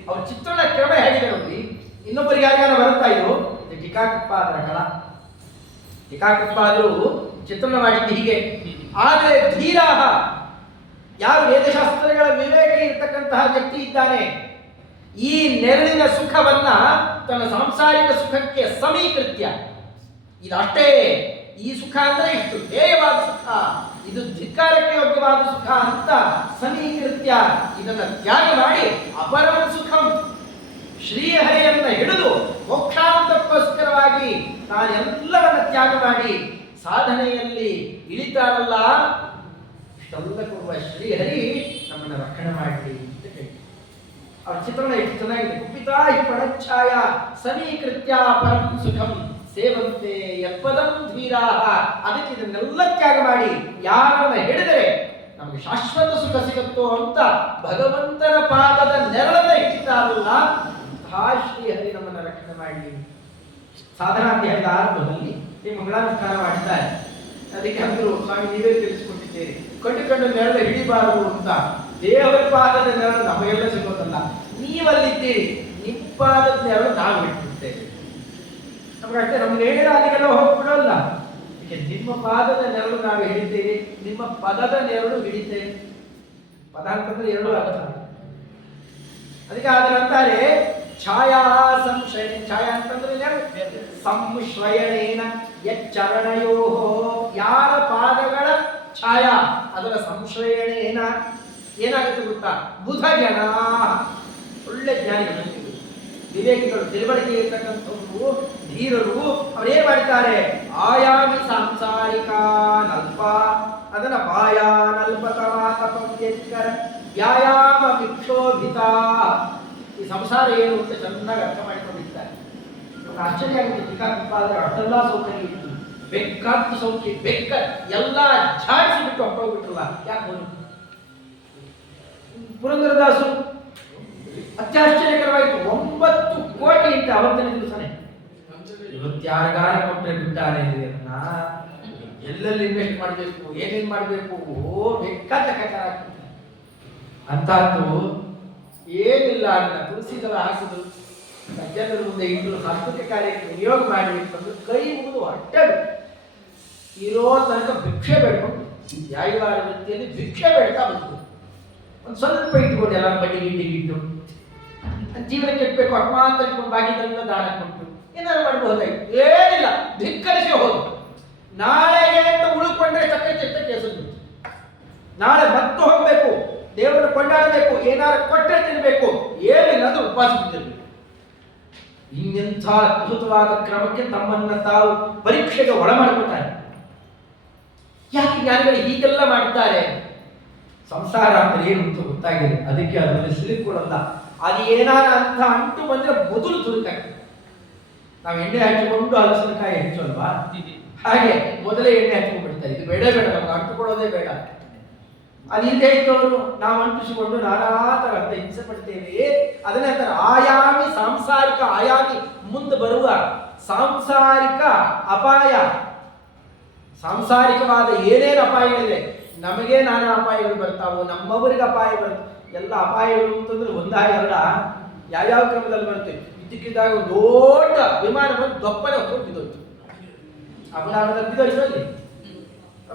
ಅವ್ರ ಚಿತ್ರಣ ಕ್ರಮ ಹೇಗಿದೆ ನೋಡಿ. ಇನ್ನೊಬ್ಬರಿಗೆ ಯಾರ್ಯಾರು ಬರುತ್ತಾ ಇದು ಟೀಕಾಕೃತ್ಪಾದರ ಕಲ. ಟೀಕಾಕೃತ್ಪಾದರು ಚಿತ್ರಣ ಮಾಡಿದ್ದು ಹೀಗೆ. ಆದರೆ ಧೀರಾಹ, ಯಾರು ವೇದಶಾಸ್ತ್ರಗಳ ವಿವೇಕ ಇರತಕ್ಕಂತಹ ವ್ಯಕ್ತಿ ಇದ್ದಾನೆ, ಈ ನೆರಳಿನ ಸುಖವನ್ನ ತನ್ನ ಸಾಂಸಾರಿಕ ಸುಖಕ್ಕೆ ಸಮೀಕೃತ್ಯ, ಇದಷ್ಟೇ, ಈ ಸುಖ ಅಂದ್ರೆ ಇಷ್ಟು ಹೇಯವಾದ ಸುಖ, ಇದು ಧಿಕ್ಕಾರಕ್ಕೆ ಯೋಗ್ಯವಾದ ಸುಖ ಅಂತ ಸಮೀಕೃತ್ಯ ಇದನ್ನ ತ್ಯಾಗ ಮಾಡಿ ಅಪರಂ ಸುಖಂ ಶ್ರೀಹರಿಯನ್ನ ಹಿಡಿದು ಮೋಕ್ಷಾಂತಕ್ಕೋಸ್ಕರವಾಗಿ ತಾನೆಲ್ಲವನ್ನ ತ್ಯಾಗ ಮಾಡಿ ಸಾಧನೆಯಲ್ಲಿ ಇಳಿತಾರಲ್ಲ, ಇಷ್ಟೆಲ್ಲ ಕೊಡುವ ಶ್ರೀಹರಿ ನಮ್ಮನ್ನ ರಕ್ಷಣೆ ಮಾಡಲಿ ಅಂತ ಹೇಳಿ ಅವ್ರ ಚಿತ್ರಣ ಎಷ್ಟು ಚೆನ್ನಾಗಿದೆ. ಕುಪಿತಾಹಿ ಪಣಚ್ಛಾಯ ಸಮೀಕೃತ್ಯ ಪರಂ ಸುಖಂ ಸೇವಂತೆ ಯತ್ಪದಂ ಧೀರಾಃ. ಅದಕ್ಕೆ ಇದನ್ನೆಲ್ಲ ತ್ಯಾಗ ಮಾಡಿ ಯಾರನ್ನ ಹಿಡಿದರೆ ನಮಗೆ ಶಾಶ್ವತ ಸುಖ ಸಿಗುತ್ತೋ ಅಂತ ಭಗವಂತನ ಪಾದದ ನೆರಳನ್ನ ಹಿಡಿತಾರಲ್ಲ, ಅಂತಹ ಶ್ರೀಹರಿ ನಮ್ಮನ್ನ ರಕ್ಷಣೆ ಮಾಡಲಿ. ಸಾಧನಾಧ್ಯಾಯದ ಆರಂಭದಲ್ಲಿ ಈ ಮಂಗಳಾನುಷ್ಠಾನ ಮಾಡಿದ್ದಾರೆ. ಅದಕ್ಕೆ ಅಂದರು, ಸ್ವಾಮಿ ನೀವೇ ತಿಳಿಸಿಕೊಟ್ಟಿದ್ದೀರಿ, ಕಂಡು ನೆರಳು ಹಿಡಿಬಾರದು ಅಂತ. ದೇವರ ಪಾದದ ನೆರಳು ನಮಗೆಲ್ಲ ಸಿಗೋದಲ್ಲ, ನೀವಲ್ಲಿದ್ದೀರಿ, ನಿಮ್ಮ ಪಾದದ ನೆರಳು ನಾವು ಹಿಡಿಬಿಡ್ತೇವೆ. ನಮಗಷ್ಟೇ, ನಮ್ಮ ನೇರ ಅಲ್ಲಿಗೆಲ್ಲ ಹೋಗ್ಬಿಡೋಲ್ಲ. ಈಗ ನಿಮ್ಮ ಪಾದದ ನೆರಳು ನಾವು ಹಿಡಿತೇವೆ, ನಿಮ್ಮ ಪದದ ನೆರಳು ಹಿಡಿತೇವೆ. ಪದ ಅಂತಂದ್ರೆ ಎರಡು ಅರ್ಥ. ಅದಕ್ಕೆ ಅದರ ಅಂತಾರೆ ಛಾಯಾ ಸಂಶಯ. ಛಾಯಾ ಅಂತಂದ್ರೆ ಸಂಶ್ರಯಣೇನ ಯಚ್ಚರಣಯೋ, ಯಾರ ಪಾದಗಳ ಛಾಯಾ ಅದರ ಸಂಶ್ರಯಣೇನ ಏನಾಗುತ್ತೆ ಗೊತ್ತಾ? ಬುಧ ಜನ, ಒಳ್ಳೆ ಜ್ಞಾನಿಗಳು, ವಿವೇಕಿಗಳು, ತಿಳುವಳಿಕೆ ಇರ್ತಕ್ಕಂಥವ್ರು, ಧೀರರು. ಅವರೇನ್ ಮಾಡ್ತಾರೆ? ಆಯಾಮಿ ಸಾಂಸಾರಿಕ ನಲ್ಪ, ಅದನ್ನ ಬಾಯಾನಲ್ಪತಮಾತಪವ್ಯಂಕರ ವ್ಯಾಯಾಮ ವಿಕ್ಷೋಭಿತ. ಈ ಸಂಸಾರ ಏನು ಅಂತ ಚೆನ್ನಾಗಿ ಅರ್ಥ ಮಾಡಿಕೊಂಡಿರ್ತಾರೆ. ಆಶ್ಚರ್ಯ ಆಗುತ್ತೆ. ಟೀಕಾಕೃತ್ಪಾದರ ಅಷ್ಟೆಲ್ಲ ಸೌಕರ್ಯ ಇತ್ತು, ಬೇಕಾದ ಸೌಖ್ಯ, ಬೆಕ್ಕ ಎಲ್ಲ ಝಾಡಿಸಿ ಬಿಟ್ಟು ಹೊಟ್ಟೋಗ್ಬಿಟ್ರಲ್ಲ, ಯಾಕೆ ಬಂದು? ಪುರಂದರದಾಸರು ಅತ್ಯಾಶ್ಚರ್ಯಕರವಾಯಿತು. 9 ಕೋಟಿ ಅಂತ ಅವತ್ತಿನ ದಿವಸನೇ. ಇವತ್ತು ಯಾರಿಗಾರ ಕೊಟ್ಟರೆ ಬಿಟ್ಟಾರೆ ಅದನ್ನ ಎಲ್ಲೆಲ್ಲಿ ಇನ್ವೆಸ್ಟ್ ಮಾಡಬೇಕು, ಏನೇನ್ ಮಾಡಬೇಕು, ಬೇಕಾದ ಲೆಕ್ಕಾಚಾರ ಆಗ್ತದೆ. ಅಂತಹದ್ದು ಏನಿಲ್ಲ, ಅದನ್ನ ತುಳಸಿದರ ಹಾಕಿದ್ರು, ಸಜ್ಜನರ ಮುಂದೆ ಇಟ್ಟು ಸಾಂಸ್ಕೃತಿಕ ಕಾರ್ಯಕ್ಕೆ ವಿನಿಯೋಗ ಮಾಡಬೇಕು, ಕೈ ಮುಗಿದು ಹೊಟ್ಟೆ ಬಿಟ್ಟು ಇರೋ ತನಕ ಭಿಕ್ಷೆ ಬೇಡ್ಕೊಂಡು, ಯಾರಿಗಾರ ವೃತ್ತಿಯಲ್ಲಿ ಭಿಕ್ಷೆ ಬೇಡ್ತಾ ಬಂತು. ಒಂದು ಸ್ವಲ್ಪ ಇಟ್ಕೊಂಡು ಎಲ್ಲ ಬಡ್ಡಿ ಗಿಡ್ಡಿ ಜೀವನ ಕೆಟ್ಟಬೇಕು ಅಟ್ಮಾಂತ ಬಾಗಿದೆಲ್ಲ ದಾನ ಕೊಟ್ಟು ಏನಾದ್ರು ಮಾಡಬಹುದಾಯ್ತು, ಏನಿಲ್ಲ, ಧಿಕ್ಕರಿಸಿ ಹೋದು. ನಾಳೆಗೆ ಅಂತ ಉಳ್ಕೊಂಡ್ರೆ ಚಕ್ಕ ಕೇಸದ್ದು. ನಾಳೆ ಮತ್ತೆ ಹೋಗ್ಬೇಕು, ದೇವರನ್ನು ಕೊಂಡಾಡಬೇಕು, ಏನಾರು ಕೊಟ್ಟರೆ ತಿನ್ಬೇಕು, ಏನಿಲ್ಲ ಅಂದ್ರೆ ಉಪವಾಸ ಬಿಟ್ಟಿರ್ಬೇಕು. ಇನ್ನೆಂಥ ಅದ್ಭುತವಾದ ಕ್ರಮಕ್ಕೆ ತಮ್ಮನ್ನ ತಾವು ಪರೀಕ್ಷೆಗೆ ಒಳ ಮಾಡಿಕೊಳ್ತಾರೆ. ಯಾಕೆ ಜ್ಞಾನಿಗಳು ಹೀಗೆಲ್ಲ ಮಾಡ್ತಾರೆ? ಸಂಸಾರ ಅಂದ್ರೆ ಏನು ಅಂತ ಗೊತ್ತಾಗಿದೆ, ಅದಕ್ಕೆ ಅದರಲ್ಲಿ ಸಿಲುಕೊಳ್ಳಲ್ಲ. ಅದು ಏನಾರ ಅಂತ ಅಂಟು ಬಂದ್ರೆ ಮೊದಲು ತುರುಕಾಗ್ತದೆ. ನಾವು ಎಣ್ಣೆ ಹಚ್ಚಿಕೊಂಡು ಹಲಸಿನಕಾಯಿ ಹೆಚ್ಚಲ್ವಾ, ಹಾಗೆ ಮೊದಲೇ ಎಣ್ಣೆ ಹಚ್ಕೊಂಡ್ಬಿಡ್ತಾರೆ. ಇದು ಬೇಡ ಬೇಡ, ನಮ್ಗೆ ಅಂಟುಕೊಳ್ಳೋದೇ ಬೇಡ. ಅದು ಹಿಂದೆ ಇದ್ದವರು ನಾವು ಅಂಟಿಸಿಕೊಂಡು ನಾನಾ ತರಹ ಹಿಂಸೆ ಪಡ್ತೇವೆ. ಅದನ್ನೇ ಅಂತಾರೆ ಆಯಾಮಿ ಸಾಂಸಾರಿಕ ಆಯಾಮಿ. ಮುಂದೆ ಬರುವ ಸಾಂಸಾರಿಕ ಅಪಾಯ, ಸಾಂಸಾರಿಕವಾದ ಏನೇನು ಅಪಾಯಗಳಿವೆ, ನಮಗೆ ನಾನಾ ಅಪಾಯಗಳು ಬರ್ತಾವೋ, ನಮ್ಮವರಿಗೆ ಅಪಾಯ ಬರುತ್ತೆ. ಎಲ್ಲ ಅಪಾಯಗಳು ಅಂತಂದ್ರೆ ಒಂದ ಎರಡ, ಯಾವ್ಯಾವ ಕ್ರಮದಲ್ಲಿ ಬರುತ್ತೆ. ಇದಕ್ಕಿದ್ದಾಗ ದೊಡ್ಡ ವಿಮಾನ ಬಂದು ದಪ್ಪನೆ ಹೊತ್ತು ಬಿದ್ದೋಯ್ತು, ಅಪರಾಧದಲ್ಲಿ ಬಿದ್ದೋಯ್ತು. ಅಲ್ಲಿ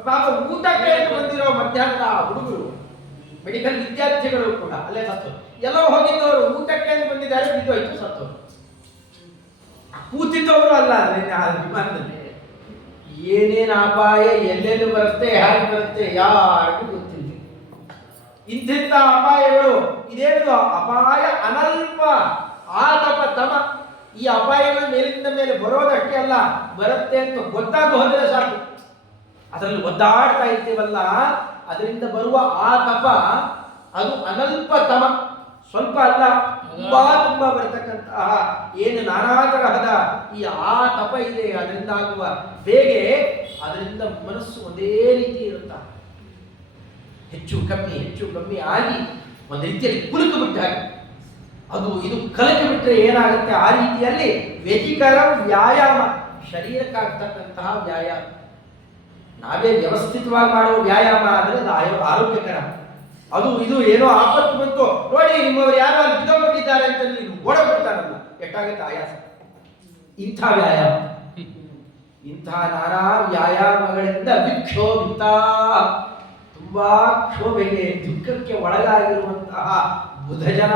ಪಾಪ ಊಟಕ್ಕೆ ಬಂದಿರೋ ಮಧ್ಯಾಹ್ನದ ಹುಡುಗರು, ಮೆಡಿಕಲ್ ವಿದ್ಯಾರ್ಥಿಗಳು ಕೂಡ ಅಲ್ಲೇ ಸತ್ತು. ಎಲ್ಲ ಹೋಗಿದ್ದವರು ಊಟಕ್ಕೆ ಬಂದಿದ್ದಾರೆ, ಬಿದ್ದೋಯ್ತು, ಸತ್ತು. ಕೂತಿದ್ದವರು ಅಲ್ಲ ವಿಮಾನದಲ್ಲಿ. ಏನೇನು ಅಪಾಯ ಎಲ್ಲೆಲ್ಲಿ ಬರುತ್ತೆ, ಹೇಗೆ ಬರುತ್ತೆ, ಯಾರಿಗೂ ಗೊತ್ತಿಲ್ಲ. ಇಂಥ ಅಪಾಯಗಳು ಇದೇನು ಅಪಾಯ ಅನಲ್ಪ ಆತಪ ತಮ. ಈ ಅಪಾಯಗಳು ಮೇಲಿಂದ ಮೇಲೆ ಬರೋದಷ್ಟೇ ಅಲ್ಲ, ಬರುತ್ತೆ ಅಂತ ಗೊತ್ತಾಗ ಹೋದರೆ ಸಾಕು. ಅದರಲ್ಲಿ ಒದ್ದಾಡ್ತಾ ಇರ್ತೀವಲ್ಲ, ಅದರಿಂದ ಬರುವ ಆತಪ ಅದು ಅನಲ್ಪ ತಮ, ಸ್ವಲ್ಪ ಅಲ್ಲ, ತುಂಬಾ ಬರತಕ್ಕಂತಹ ಏನು ನಾನಾ ತರಹದ ಈ ಆತಪ ಇದೆ. ಅದರಿಂದ ಆಗುವ ಬೇಗೆ, ಅದರಿಂದ ಮನಸ್ಸು ಒಂದೇ ರೀತಿ ಇರುತ್ತ, ಹೆಚ್ಚು ಕಮ್ಮಿ ಆಗಿ ಒಂದು ರೀತಿಯಲ್ಲಿ ಕುಲುಕು ಬಿಟ್ಟ ಹಾಗೆ, ಅದು ಇದು ಕಲಕಿ ಬಿಟ್ಟರೆ ಏನಾಗುತ್ತೆ, ಆ ರೀತಿಯಲ್ಲಿ ವ್ಯತಿಕರ ವ್ಯಾಯಾಮ, ಶರೀರಕ್ಕಾಗ್ತಕ್ಕಂತಹ ವ್ಯಾಯಾಮ. ನಾವೇ ವ್ಯವಸ್ಥಿತವಾಗಿ ಮಾಡುವ ವ್ಯಾಯಾಮ ಆದರೆ ಅದು ಆರೋಗ್ಯಕರ. ಅದು ಇದು ಏನೋ ಆಪತ್ತು ಬಂತು ನೋಡಿ, ನಿಮ್ಮವರು ಯಾರು ಅಲ್ಲಿ ಬಿದ್ದೋಗ್ಬಿಟ್ಟಿದ್ದಾರೆ ಅಂತ ನೀವು ಓಡೋಗ್ಬಿಡ್ತಾರಲ್ಲ, ಎಷ್ಟಾಗುತ್ತೆ ಆಯಾಸ. ಇಂಥ ವ್ಯಾಯಾಮ, ಇಂಥ ನಾನಾ ವ್ಯಾಯಾಮಗಳಿಂದ ವಿಕ್ಷೋಭಿತ, ತುಂಬಾ ಕ್ಷೋಭೆಗೆ ದುಃಖಕ್ಕೆ ಒಳಗಾಗಿರುವಂತಹ ಬುಧಜನ,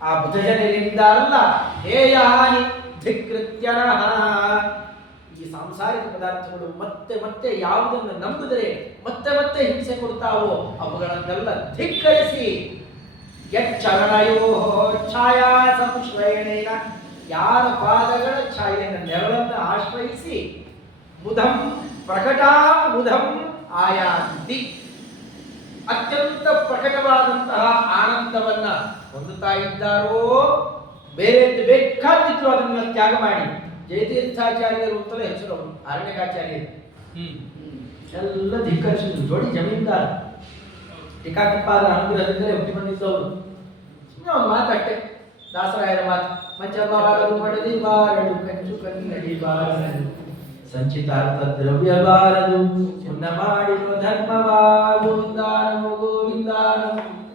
ಆ ಬುಧಜನರಿಂದಾರಲ್ಲ ಹೇಯಾನಿ ಧಿಕೃತ್ಯನ. ಈ ಸಾಂಸಾರಿಕ ಪದಾರ್ಥಗಳು ಮತ್ತೆ ಮತ್ತೆ ಯಾವುದನ್ನು ನಂಬಿದರೆ ಮತ್ತೆ ಮತ್ತೆ ಹಿಂಸೆ ಕೊಡ್ತಾವೋ ಅವುಗಳನ್ನೆಲ್ಲ ಧಿಕ್ಕರಿಸಿ, ಯಚ್ಚರಣಯೋ ಛಾಯಾ ಸಂಶ್ರಯಣೇನ, ಯಾರ ಪಾದಗಳ ಛಾಯೆಯನ್ನು ನೆರಳನ್ನು ಆಶ್ರಯಿಸಿ, ಮುದಂ ಪ್ರಕಟಾ ಮುದಂ ಆಯಾಂತಿ, ಅತ್ಯಂತ ಪ್ರಕಟವಾದಂತಹ ಆನಂದವನ್ನ ಹೊಂದುತ್ತಾ ಇದ್ದಾರೋ, ಬೇರೆ ಬೇಕಾದಿದ್ರು ಅದನ್ನ ತ್ಯಾಗ ಮಾಡಿ. ಜಯತೀರ್ಥಾಚಾರ್ಯರು ಅಂತಲೇ ಹೆಸರು, ಅರಣ್ಯಕಾಚಾರ್ಯರು ಎಲ್ಲ ಧಿಕ್ಕರಿಸಿದ್ರು. ಜೋಡಿ ಜಮೀನ್ದಾರ, ಟೀಕಾಕೃಪಾದ ಅನುಗ್ರಹದಿಂದಲೇ ಹುಟ್ಟಿ ಬಂದಿದ್ದವರು. ಸುಮ್ಮನೆ ಒಂದು ಮಾತಷ್ಟೇ, ದಾಸರಾಯರ ಮಾತು. ಮಂಚಬಾರದು ಮಡದಿ ಬಾರದು, ಕಂಚು ಕನ್ನಡಿ ಬಾರದು, ಸಂಚಿತಾರ್ಥ ದ್ರವ್ಯ ಬಾರದು, ಪುಣ್ಯ ಮಾಡಿರುವ ಧರ್ಮವಾಗು, ದಾನವು ಗೋವಿಂದಾನು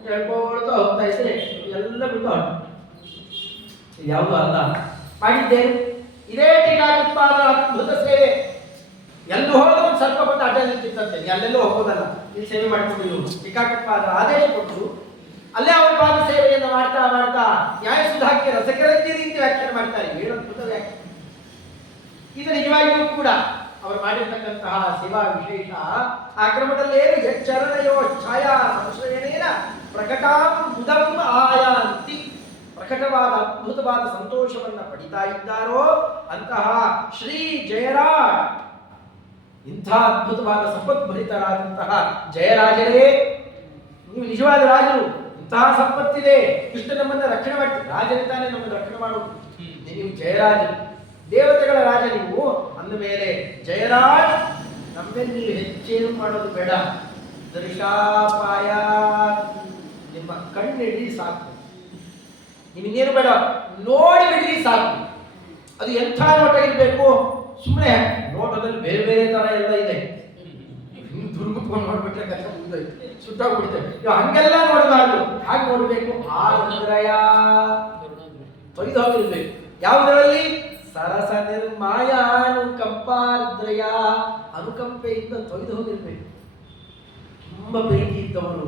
ಹೇಳ್ಕೊಳ್ತಾ ಹೋಗ್ತಾ ಇದ್ರೆ ಎಲ್ಲ ಬಿಟ್ಟು ಯಾವುದು ಅಲ್ಲ ಮಾಡಿದ್ದೇನೆ. ಇದೇ ಟೀಕಾಕೃಪಾದ ಅದ್ಭುತ ಸೇವೆ. ಎಲ್ಲೂ ಹೋದ್ರೆ ಒಂದು ಸ್ವಲ್ಪ ಬಂದು ಅಡ್ಡ ನಿಂತಿತ್ತಂತೆ, ಎಲ್ಲೆಲ್ಲೂ ಹೋಗೋದಲ್ಲ, ಇಲ್ಲಿ ಸೇವೆ ಮಾಡ್ಕೊಂಡಿರು. ಟೀಕಾಕೃಪಾದ ಆದೇಶ ಕೊಟ್ಟು ಅಲ್ಲೇ ಅವರ ಪಾದ ಸೇವೆಯನ್ನು ಮಾಡ್ತಾ ಮಾಡ್ತಾ ನ್ಯಾಯ ಸುಧಾಕ್ಕೆ ರಸಕರಂಜಿ ರೀತಿ ವ್ಯಾಖ್ಯಾನ ಮಾಡ್ತಾರೆ. ಏನು ಅದ್ಭುತ ವ್ಯಾಖ್ಯಾನ ಇದು! ನಿಜವಾಗಿಯೂ ಕೂಡ ಅವರು ಮಾಡಿರ್ತಕ್ಕಂತಹ ಸೇವಾ ವಿಶೇಷ. ಆ ಕ್ರಮದಲ್ಲಿ ಏನು ಯಚ್ಚರಣಯೋ ಛಾಯಾ ಸಂಶ್ರಯಣೇನ ಪ್ರಕಟಾಂ ಮುದಂ ಆಯಾಂತಿ, ಪ್ರಕಟವಾದ ಅದ್ಭುತವಾದ ಸಂತೋಷವನ್ನ ಪಡಿತಾ ಇದ್ದಾರೋ ಅಂತಹ ಶ್ರೀ ಜಯರಾಜ್, ಇಂಥ ಅದ್ಭುತವಾದ ಸಂಪದ್ಭರಿತರಾದಂತಹ ಜಯರಾಜರೇ, ನೀವು ನಿಜವಾದ ರಾಜರು. ಇಂತಹ ಸಂಪತ್ತಿದೆ, ಇಷ್ಟು ನಮ್ಮನ್ನ ರಕ್ಷಣೆ ಮಾಡ್ತೀವಿ. ರಾಜರೇ ತಾನೇ ನಮ್ಮನ್ನು ರಕ್ಷಣೆ ಮಾಡೋದು. ನೀವು ಜಯರಾಜರು, ದೇವತೆಗಳ ರಾಜ ನೀವು ಅಂದ ಮೇಲೆ ಜಯರಾಜ್, ನಮ್ಮೇಲೆ ನೀವು ಹೆಚ್ಚೇನು ಮಾಡೋದು ಬೇಡ. ದರ್ಶಾಪಾಯ, ನಿಮ್ಮ ಕಣ್ಣಿಡಿ ಸಾಕು, ನಿಮಗೇನು ಬೇಡ, ನೋಡಿ ಬಿಡ್ರಿ ಸಾಕು. ಅದು ಎಂಥ ನೋಟ ಇರಬೇಕು, ಸುಮ್ಮನೆ ನೋಟದಲ್ಲಿ ಬೇರೆ ಬೇರೆ ತರ ಎಲ್ಲ ಇದೆ. ದುರ್ಗುತ್ಕೊಂಡು ನೋಡ್ಬಿಟ್ರೆ ಕಷ್ಟ ಮುಗಿದೋಯ್ತು, ಸುಟ್ಟೋಗ್ಬಿಡ್ತೇವೆ. ಹಂಗೆಲ್ಲ ನೋಡಬಾರ್ದು, ಹಾಗೆ ನೋಡ್ಬೇಕು. ಆರ್ದ್ರಯ, ತೊಯ್ದು ಹೋಗಿರ್ಬೇಕು. ಯಾವುದರಲ್ಲಿ? ಸರಸ ನಿರ್ಮಾಯ ಅನುಕಂಪಾರ್ದ್ರಯ, ಅನುಕಂಪೆಯಿಂದ ತೊಯ್ದು ಹೋಗಿರ್ಬೇಕು. ತುಂಬಾ ಪ್ರೀತಿ ಇದ್ದವರು,